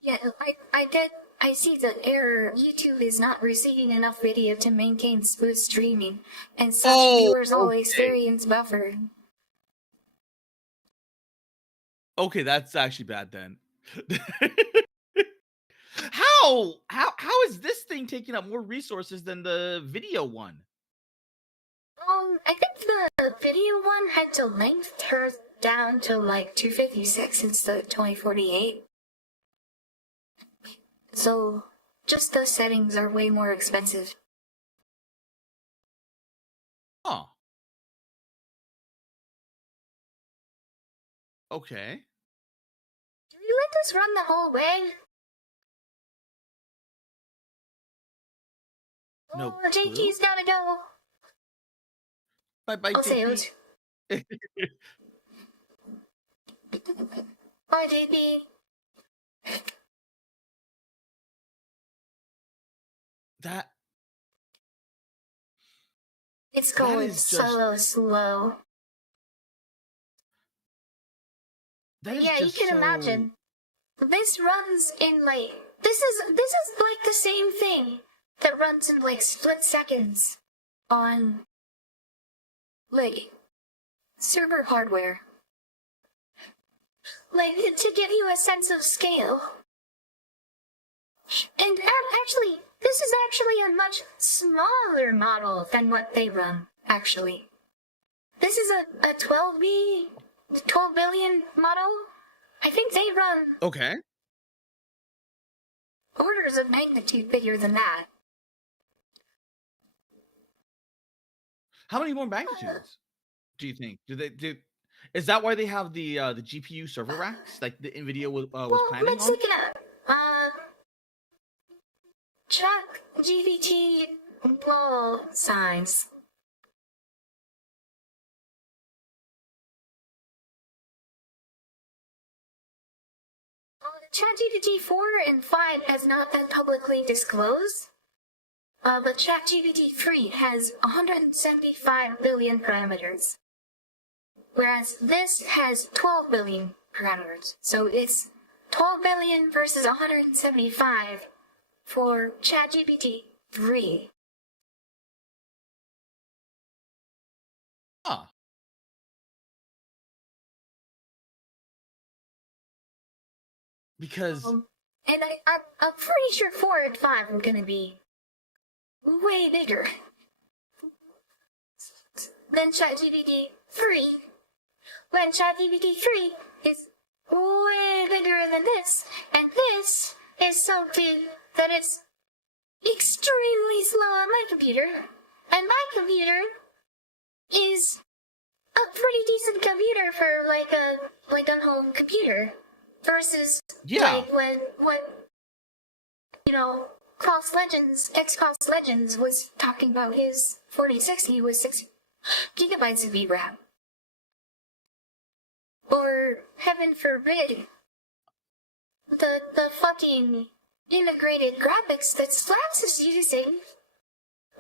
Yeah, I see the error. YouTube is not receiving enough video to maintain smooth streaming, and such viewers always experience buffer. Okay, that's actually bad then. How is this thing taking up more resources than the video one? I think the video one had to length her down to like 256 instead of 2048. So, just those settings are way more expensive. Huh. Okay. Do you let us run the whole way? No. Oh, JP's gotta go. Bye, I'll say JP. it. Bye, JP. That It's going is so slow. that is Yeah, you just can so... imagine. This runs in like this is like the same thing that runs in like split seconds on like server hardware. Like to give you a sense of scale. And actually, this is actually a much smaller model than what they run, actually. This is a 12 billion model. I think they run Okay. orders of magnitude bigger than that. How many more magnitudes do you think? Is that why they have the GPU server racks like the NVIDIA was planning let's on? look it up. Check GPT wall size. ChatGPT 4 and 5 has not been publicly disclosed, but ChatGPT 3 has 175 billion parameters, whereas this has 12 billion parameters. So it's 12 billion versus 175 for ChatGPT 3. Huh. Because And I'm pretty sure 4 and 5 are gonna be way bigger than ChatGPT 3. When ChatGPT 3 is way bigger than this, and this is so big that it's extremely slow on my computer, and my computer is a pretty decent computer for like a home computer. Versus, yeah, like when you know, X-Cross Legends was talking about his 4060 with 6 gigabytes of VRAM. Or, heaven forbid, the fucking integrated graphics that Slabs is using.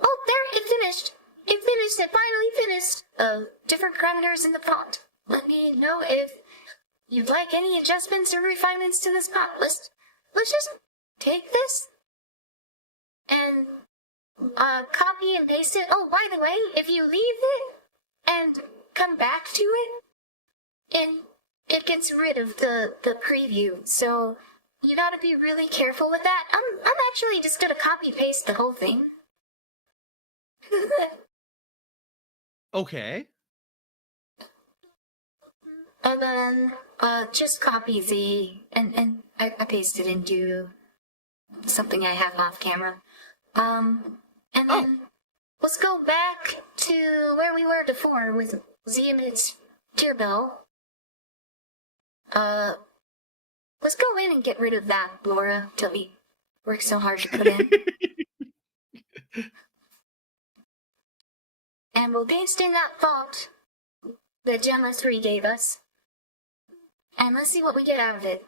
Oh, there, it finished. It finally finished. Different parameters in the font. Let me know if you'd like any adjustments or refinements to this font list. Let's just take this and copy and paste it. Oh, by the way, if you leave it and come back to it, and it gets rid of the preview. So you gotta be really careful with that. I'm actually just gonna copy paste the whole thing. okay. And then just copy and I paste it into something I have off camera. And then let's go back to where we were before with Ziamit's Tierbell. Let's go in and get rid of that, Laura, that we worked so hard to put in. And we'll paste in that font that Gemma 3 gave us. And let's see what we get out of it.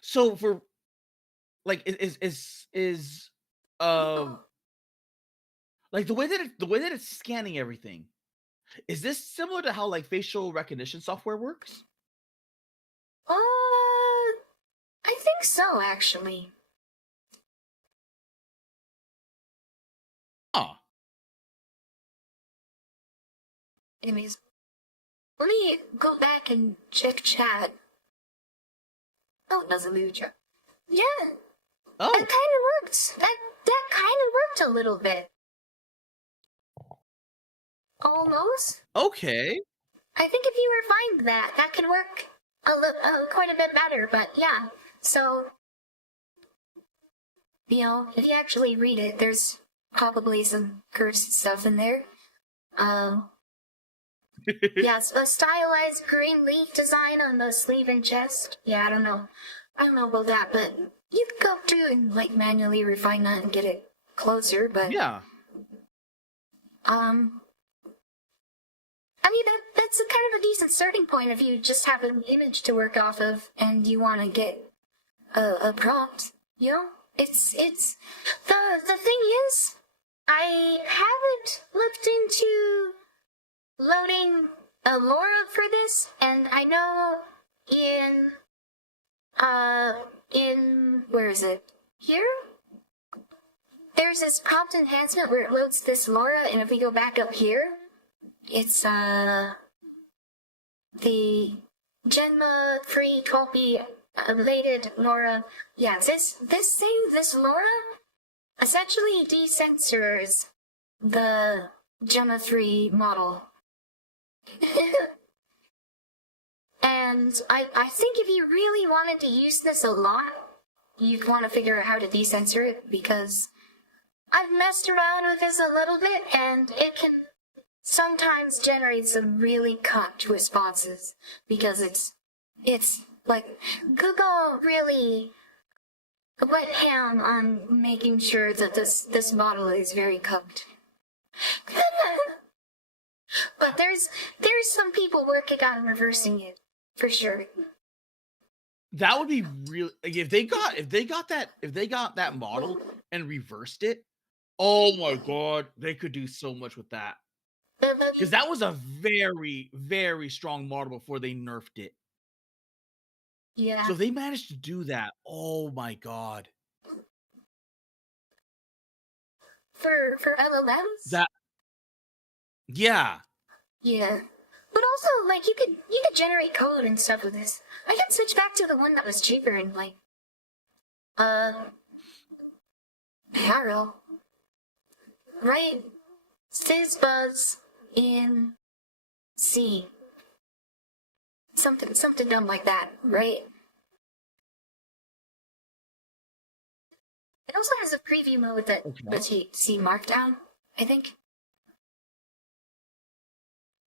So for like is like the way that it's scanning everything, is this similar to how like facial recognition software works? I think so, actually. Oh. Anyways, let me go back and check chat. Oh, it doesn't move chat. Yeah. Oh. That kind of worked. That kind of worked a little bit. Almost. Okay. I think if you refined that could work quite a bit better. But yeah, so if you actually read it, there's probably some cursed stuff in there. Yes, a stylized green leaf design on the sleeve and chest. Yeah, I don't know about that, but you could go through and like manually refine that and get it closer. But yeah. I mean, that's a kind of a decent starting point if you just have an image to work off of and you want to get a prompt. It's the thing is, I haven't looked into loading a Laura for this, and I know in where is it? Here? There's this prompt enhancement where it loads this Laura, and if we go back up here, it's the Genma free 12B updated Laura. Yeah, this Laura essentially decensors the Genma 3 model. And I think if you really wanted to use this a lot, you'd want to figure out how to decensor it, because I've messed around with this a little bit, and it can sometimes generate some really cucked responses, because it's like Google really went ham on making sure that this model is very cucked. But there's some people working on reversing it, for sure. That would be really, like, if they got that model and reversed it. Oh my god, they could do so much with that. Because that was a very, very strong model before they nerfed it. Yeah. So if they managed to do that, oh my god. For LLMs? Yeah. Yeah. But also, like, you could generate code and stuff with this. I can switch back to the one that was cheaper and, like, Arrow. Right? Fizzbuzz in C. Something dumb like that, right? It also has a preview mode that lets you see Markdown, I think.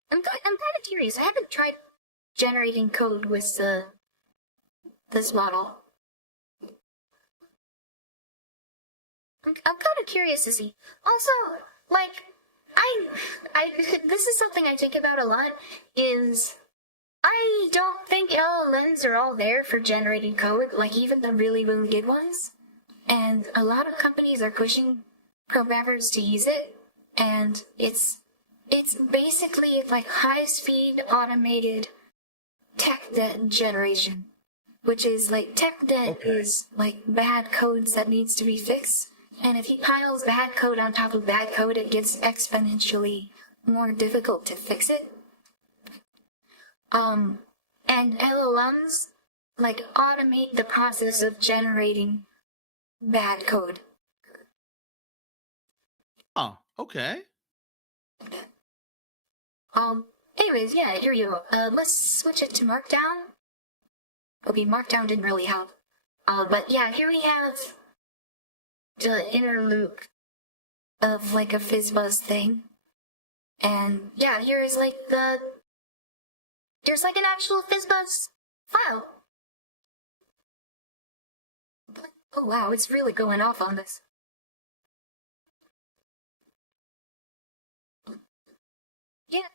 I'm kind of curious. I haven't tried generating code with this model. I'm kind of curious to see. Also, like, I this is something I think about a lot. Is I don't think LLMs are all there for generating code. Like, even the really, really good ones. And a lot of companies are pushing programmers to use it, and it's basically like high-speed automated tech debt generation, which is like tech debt is like bad codes that needs to be fixed, and if you pile bad code on top of bad code, it gets exponentially more difficult to fix it. And LLMs like automate the process of generating bad code. Oh, okay. Anyways, yeah, here you go. Let's switch it to Markdown. Okay, Markdown didn't really help. But yeah, here we have the inner loop of like a Fizzbuzz thing. And yeah, here's like there's like an actual Fizzbuzz file. Oh wow, it's really going off on this. Yeah.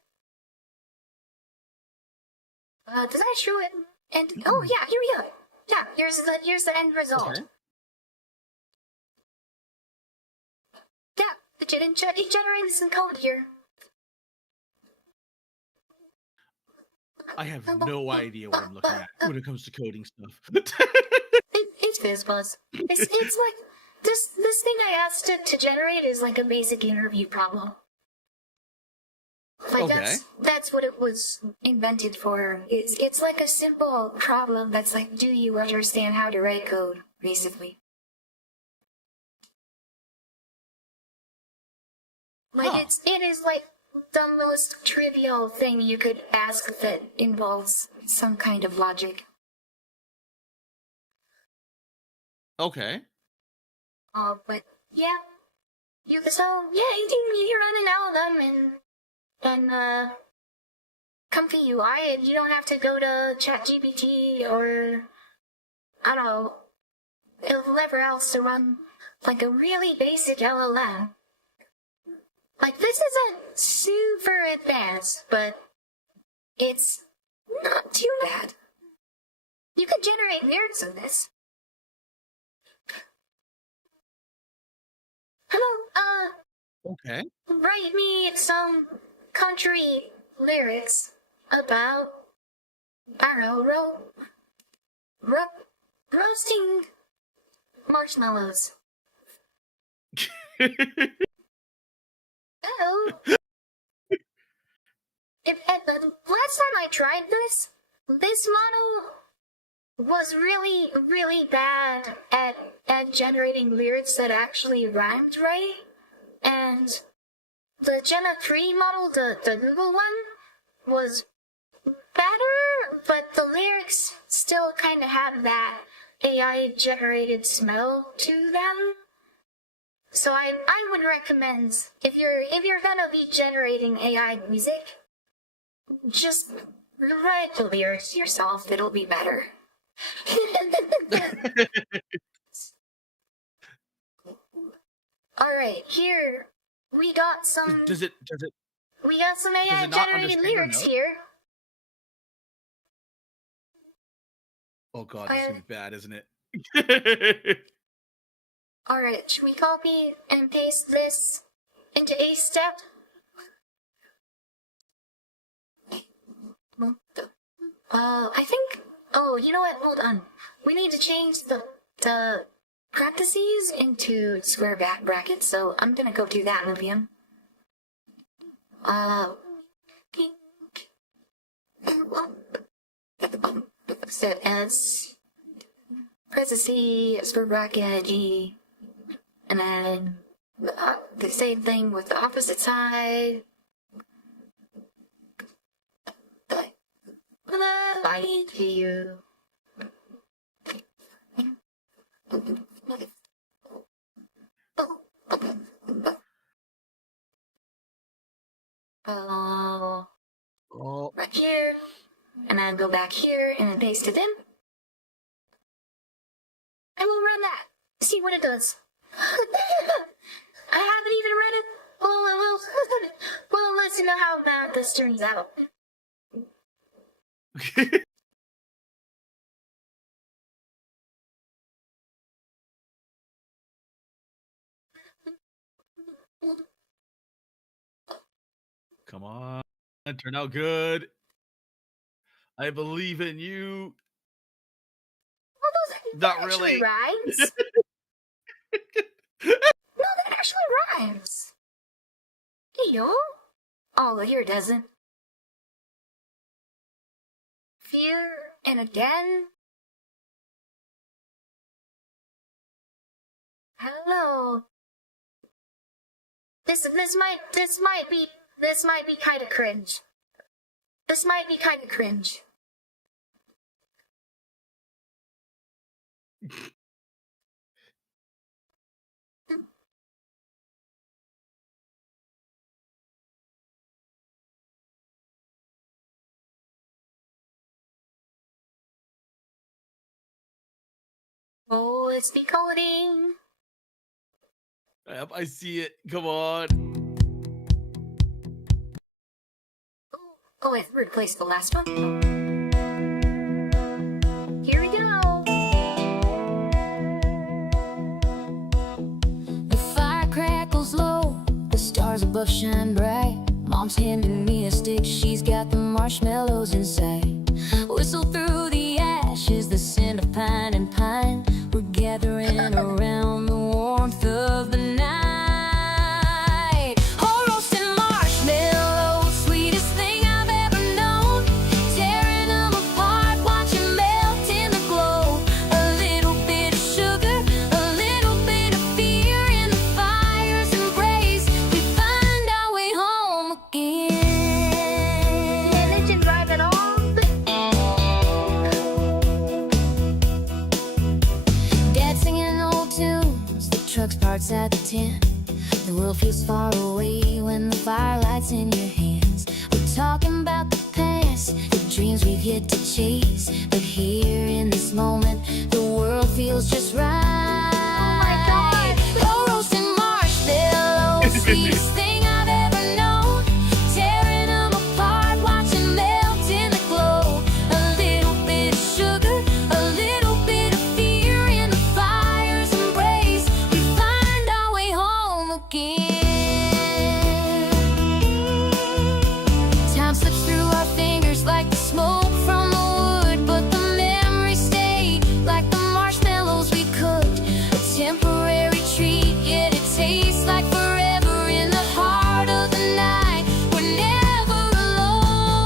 Does that show it? And oh yeah, here we go. Yeah, here's the end result. Okay. Yeah, it generated some code here. I have no idea what I'm looking at when it comes to coding stuff. It's Fizzbuzz. It's like this thing I asked it to generate is like a basic interview problem. Like that's what it was invented for. It's like a simple problem that's like, do you understand how to write code, basically. Like it is like the most trivial thing you could ask that involves some kind of logic. Okay. But yeah, you run an album and ComfyUI, and you don't have to go to ChatGPT or I don't know, whoever else to run like a really basic LLM. Like, this isn't super advanced, but it's not too bad. You could generate lyrics with this. Hello, Okay. write me some country lyrics about, I don't know, roasting marshmallows. Oh. The last time I tried this model was really, really bad at generating lyrics that actually rhymed right. And the Gemma 3 model, the Google one, was better, but the lyrics still kind of have that AI generated smell to them. So I would recommend, if you're gonna be generating AI music, just write the lyrics yourself, it'll be better. Alright, here we got some we got some AI generated lyrics here. Oh god, this is gonna be bad, isn't it? Alright, should we copy and paste this into a step? I think, oh, you know what, hold on. We need to change the parentheses into square brackets, so I'm gonna go do that, Livian. So as parentheses, square bracket, G, and then the same thing with the opposite side. Bye to you. Right here, and then go back here and then paste it in. I will run that. See what it does. I haven't even read it. Well, let's see how bad this turns out. Come on, turn out good. I believe in you. Well, Not really. Rhymes. No, that actually rhymes. Yo. Oh, here it doesn't. Fear and again. Hello. This might be kind of cringe. This might be kind of cringe. Oh, it's decoding. Yep, I see it. Come on. Oh, wait, replace the last one. Here we go. The fire crackles low, the stars above shine bright. Mom's handing me a stick, she's got the marshmallows inside. Whistle through the ashes, the scent of pine and pine. We're gathering around the warmth of the night. Oh, roasting marshmallows, sweetest thing I've ever known. Tearing them apart, watching melt in the glow. A little bit of sugar, a little bit of fear. In the fire's embrace, we find our way home again. And it didn't rhyme at all. seems far away when the firelight's in your hands. We're talking about the past, the dreams we've yet to chase. But here in this moment, the world feels just right. Oh my God! Low roasting marshmallows, sweetest thing I've ever known. Tearing them apart, watching melt in the glow. A little bit of sugar, a little bit of fear in the fire's embrace. We find our way home again. Time slips through our fingers like the smoke from the wood, but the memories stay like the marshmallows we cooked. A temporary treat, yet it tastes like forever in the heart of the night. We're never alone.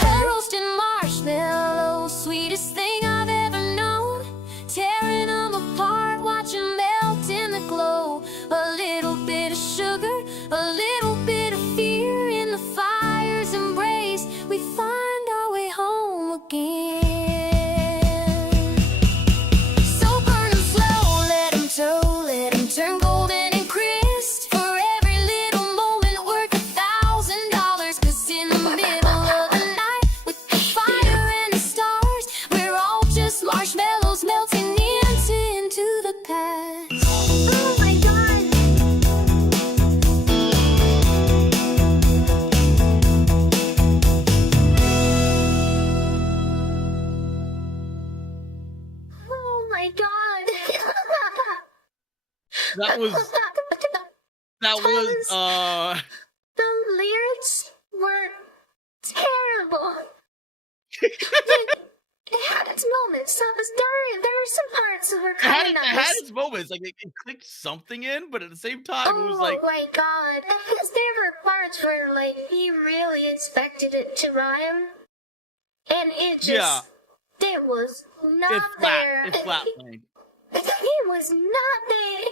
Hot roasted marshmallows, sweetest thing I've ever known. Tearing them apart, watching melt in the glow. A little bit of sugar, a little bit of fear in the fire's embrace. We find our way home again. So burn 'em slow, let 'em turn golden and crisp. For every little moment worth $1,000. 'Cause in the middle of the night, with the fire and the stars, we're all just marshmallows melting into the past. Oh my God! Oh my God! That was The lyrics were terrible. It had its moments. So there were some parts that were it had, kind of it had nice. its moments. Like it clicked something in, but at the same time, it was Oh like my God! Because there were parts where like he really expected it to rhyme, and it just yeah, it was not it's flat. there. It's flat. Playing. It was not there.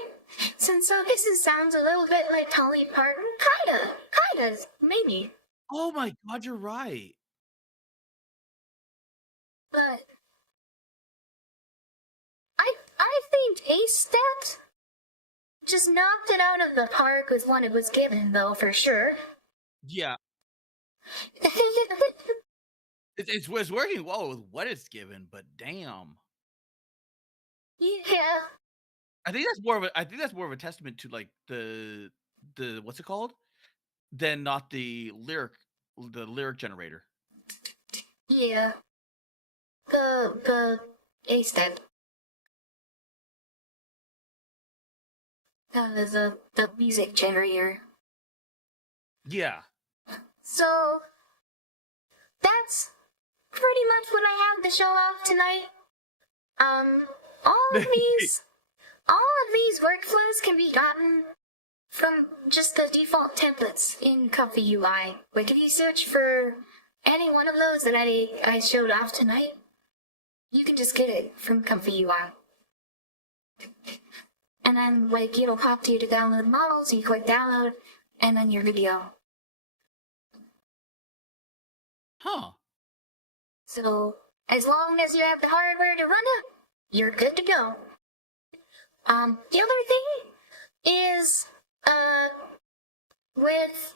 Since I guess it sounds a little bit like Dolly Parton, kinda, maybe. Oh my God, you're right. But I think Ace Stat just knocked it out of the park with what it was given, though, for sure. Yeah, it's working well with what it's given, but damn, Yeah. I think that's more of a testament to like the what's it called, than not the lyric generator. Yeah. The Ace Stat. The music generator. Yeah. So that's pretty much what I have to show off tonight. All of these workflows can be gotten from just the default templates in ComfyUI. Like if you search for any one of those that I showed off tonight, you can just get it from ComfyUI. And then like it'll pop to you to download models, you click download, and then your video. Huh. So, as long as you have the hardware to run it, you're good to go. The other thing is, with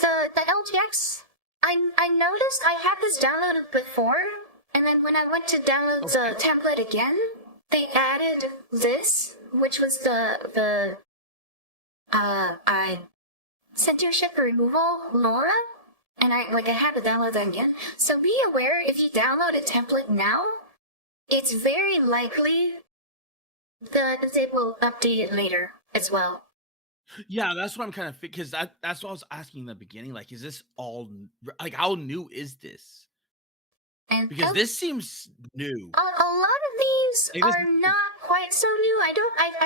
the LTX, I noticed I had this downloaded before, and then when I went to download the template again, they added this, which was the censorship removal LoRa, and I had to download that again. So be aware, if you download a template now, it's very likely that it will update it later as well. Yeah, that's what I'm kind of because that's what I was asking in the beginning. Like, is this all like how new is this? And Because this seems new. a lot of these Like, this are not quite so new. I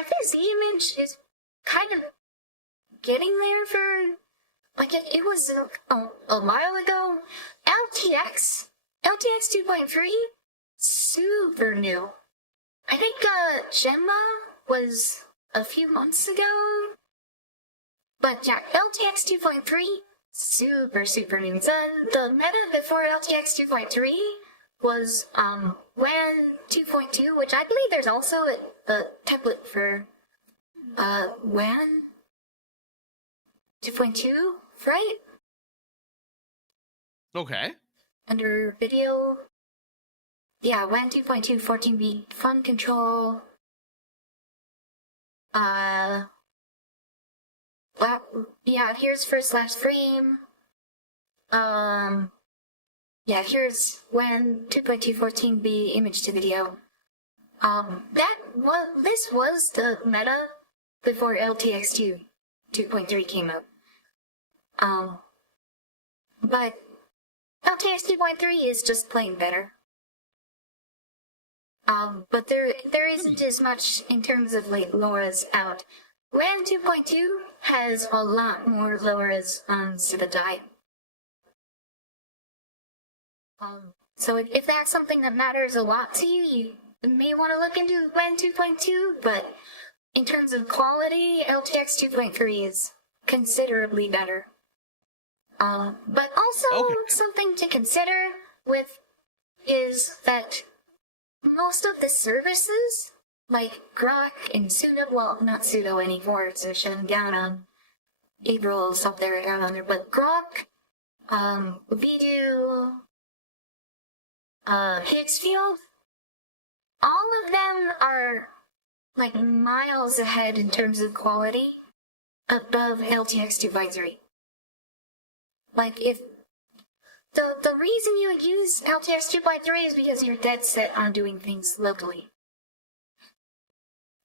think Z Image is kind of getting there for like it was a while ago. LTX 2.3, super new. I think Gemma was a few months ago. But yeah, LTX 2.3, super new. The meta before LTX 2.3 was WAN 2.2, which I believe there's also template for WAN 2.2, right? Okay. Under video, yeah, WAN 2.2 14B fund control. Yeah, here's first last frame. Yeah, here's WAN 2.2 14B image to video. This was the meta before LTX 2.3 came out. But LTX 2.3 is just plain better. But there isn't as much in terms of like LoRa's out. WAN 2.2 has a lot more LoRa's on the die. So if that's something that matters a lot to you, you may want to look into WAN 2.2, but in terms of quality, LTX 2.3 is considerably better. But also something to consider with is that most of the services, like Grok and Sudo, well, not Sudo anymore, it's shutting down on April something around there, but Grok, Vdoo, Higgsfield, all of them are like miles ahead in terms of quality above LTX 2.3. Like if the reason you would use LTX 2.3 is because you're dead set on doing things locally.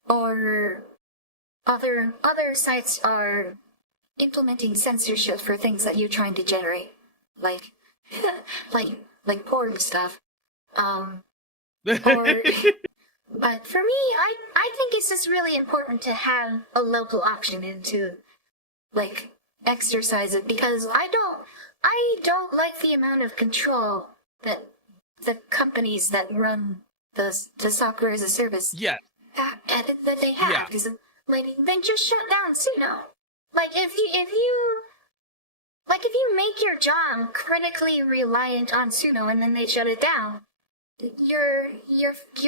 Or other sites are implementing censorship for things that you're trying to generate. Like like porn stuff. But for me, I think it's just really important to have a local option and to like exercise it, because I don't like the amount of control that the companies that run the software as a service that they have. Because like they just shut down Suno. Like if you make your job critically reliant on Suno and then they shut it down, you're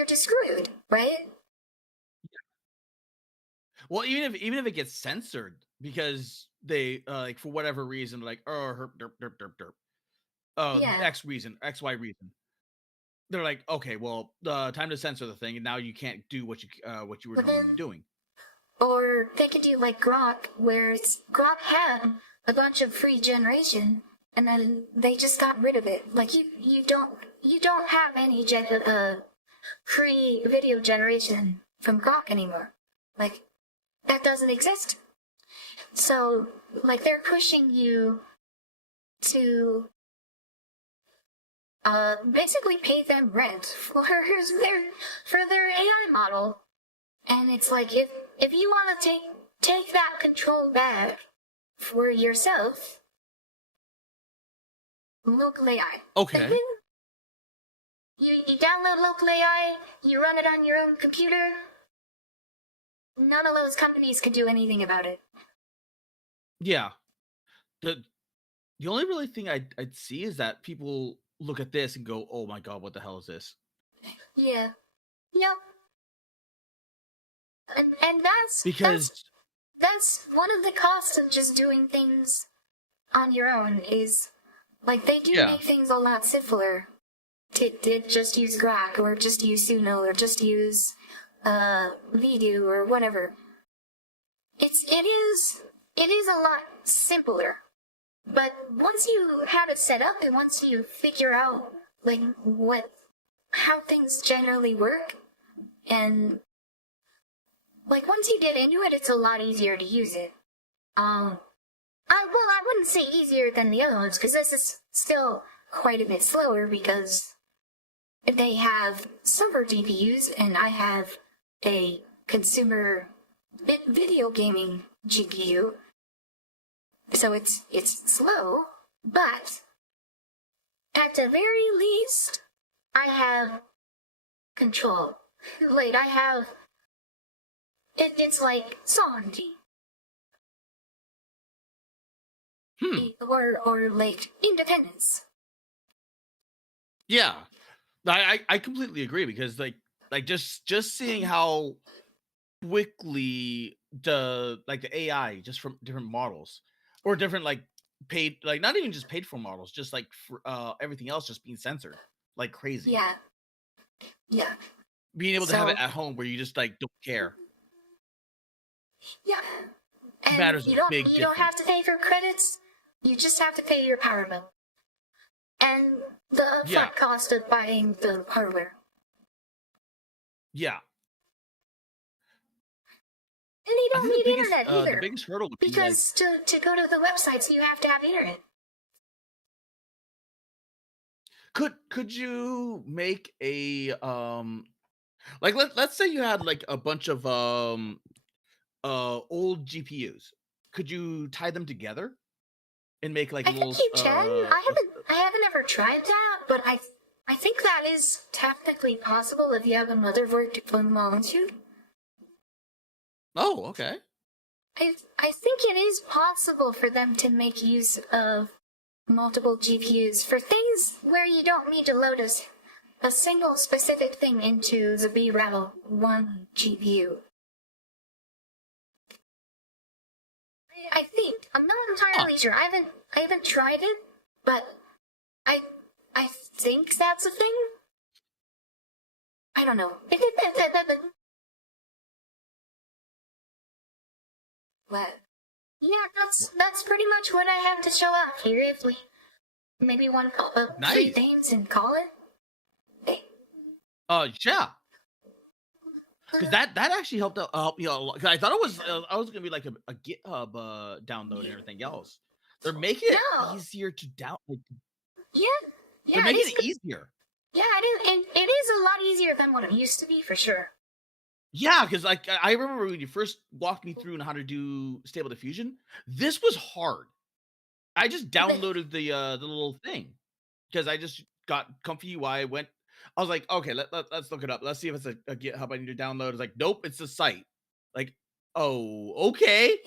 just screwed, right? Well, even if it gets censored because they like for whatever reason, like herp derp derp derp derp. X reason, XY reason. They're like, okay, well, time to censor the thing, and now you can't do what you were normally doing. Or they could do like Grok, where Grok had a bunch of free generation, and then they just got rid of it. Like you don't have any free video generation from Grok anymore. Like that doesn't exist. So like they're pushing you to basically pay them rent for their AI model. And it's like if you want to take that control back for yourself, local AI. Okay. You download local AI, you run it on your own computer. None of those companies can do anything about it. Yeah. The only really thing I'd see is that people look at this and go, "Oh my god, what the hell is this?" Yeah. Yep. And that's one of the costs of just doing things on your own is like they do make things a lot simpler to just use Grok or just use Suno or just use Vdoo or whatever. It is a lot simpler. But once you have it set up and once you figure out like how things generally work, and like once you get into it, it's a lot easier to use it. I wouldn't say easier than the other ones, because this is still quite a bit slower because they have server GPUs and I have a consumer video gaming GPU. So it's slow, but at the very least, I have control. Like I have, it's like sovereignty. Or like independence. Yeah, I completely agree, because like just seeing how quickly the AI just from different models or different like paid like not even just paid for models, just like for, everything else just being censored like crazy. Yeah. Yeah. Being able to have it So at home where you just like don't care yeah. And matters a big you don't difference. have to pay for credits. You just have to pay your power bill. And the upfront Yeah. cost of buying the hardware. Yeah. And you I don't think need the biggest internet either. the biggest hurdle would be like Because to go to the websites, you have to have internet. could you make a like let's say you had like a bunch of old GPUs. Could you tie them together and make like I little think you can. I haven't ever tried that, but I think that is technically possible if you have a motherboard to put them all into. Oh, okay. I think it is possible for them to make use of multiple GPUs for things where you don't need to load a single specific thing into the VRAL 1 GPU. I think I'm not entirely sure. I haven't tried it, but I think that's a thing. I don't know. But yeah, that's pretty much what I have to show out here. If we maybe want to call up three Nice. names and call it. Yeah. Because that actually helped out help me a lot. 'Cause I thought it was I was gonna be like a GitHub download and everything else. They're making it No. easier to download. Like, Yeah, they're it making is. it easier. Yeah, it is a lot easier than what it used to be for sure. Yeah, because like I remember when you first walked me through on how to do Stable Diffusion, this was hard. I just downloaded the little thing because I just got ComfyUI. I was like, okay, let's look it up. Let's see if it's a GitHub I need to download. It's like, nope, it's the site. Like, oh, okay.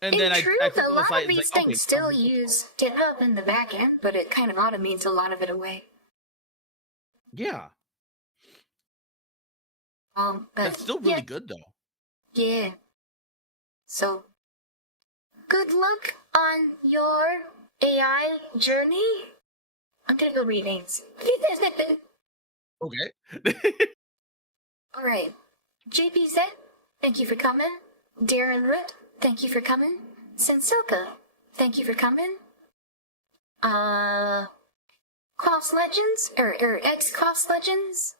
And then In truth, I clicked a on the lot site. of It's these like, okay, things still use GitHub in the back end, but it kind of automates a lot of it away. yeah, But that's still yeah, really good though. Yeah. So, good luck on your AI journey. I'm gonna go read names. Okay. Alright. JPZ, thank you for coming. Darren Root, thank you for coming. Sensoka, thank you for coming. Cross Legends, or X Cross Legends,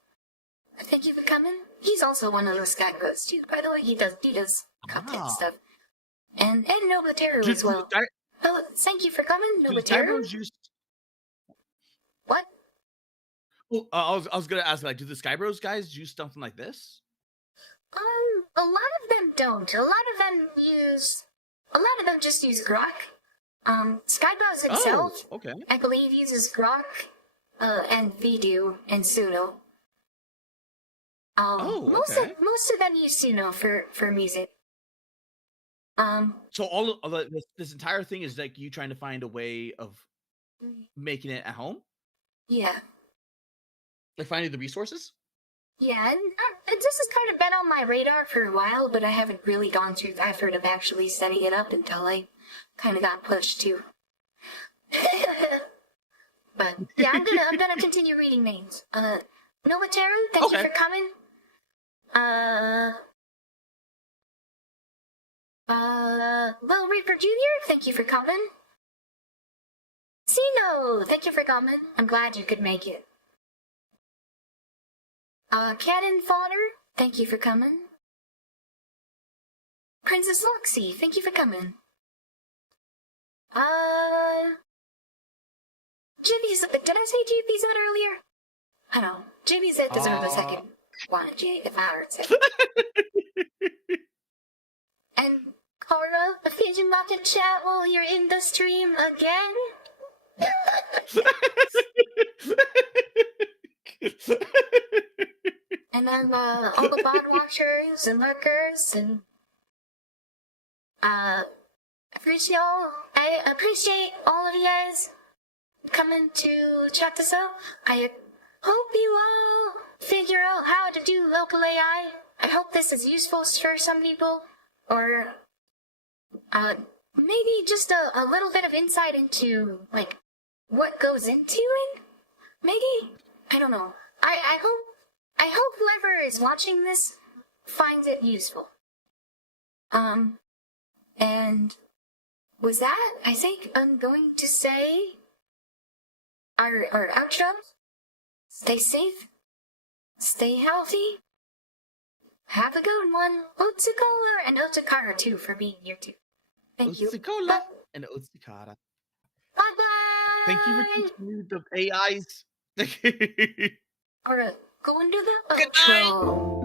thank you for coming. He's also one of those Sky Bros too. By the way, he does content Wow. stuff. And Nobuteru as well. Oh, thank you for coming, Nobuteru. What? Well, I was gonna ask, like, do the Skybros guys use something like this? A lot of them don't. A lot of them just use Grok. Skybros himself, okay. I believe, uses Grok, and Vdoo and Suno. Most of them use Suno for music. So all of this entire thing is like you trying to find a way of making it at home, Yeah. like finding the resources. Yeah, and this has kind of been on my radar for a while, but I haven't really gone through the effort of actually setting it up until I kind of got pushed to. But yeah, I'm gonna continue reading names. Nobuteru, thank you for coming. Will Reaper Jr., thank you for coming. Sino, thank you for coming. I'm glad you could make it. Cannon Fodder, thank you for coming. Princess Loxy, thank you for coming. Jimmy Z, did I say JP Z earlier? I don't know. Jimmy Z deserves a second one, if I heard say. And Cora, the Pigeon Market chat while you're in the stream again. And then all the bond watchers and lurkers and I appreciate all of you guys coming to check this out. I hope you all figure out how to do local AI I hope this is useful for some people, or maybe just a little bit of insight into like what goes into it. Maybe, I don't know. I hope whoever is watching this finds it useful. And with that, I think I'm going to say our outro. Stay safe, stay healthy, have a good one. Otsukola and Otakara too for being here too. Thank you. Otsukola and Otsikara. Bye bye. Thank you for teaching me the AIs. Alright, go into the Good night. outro.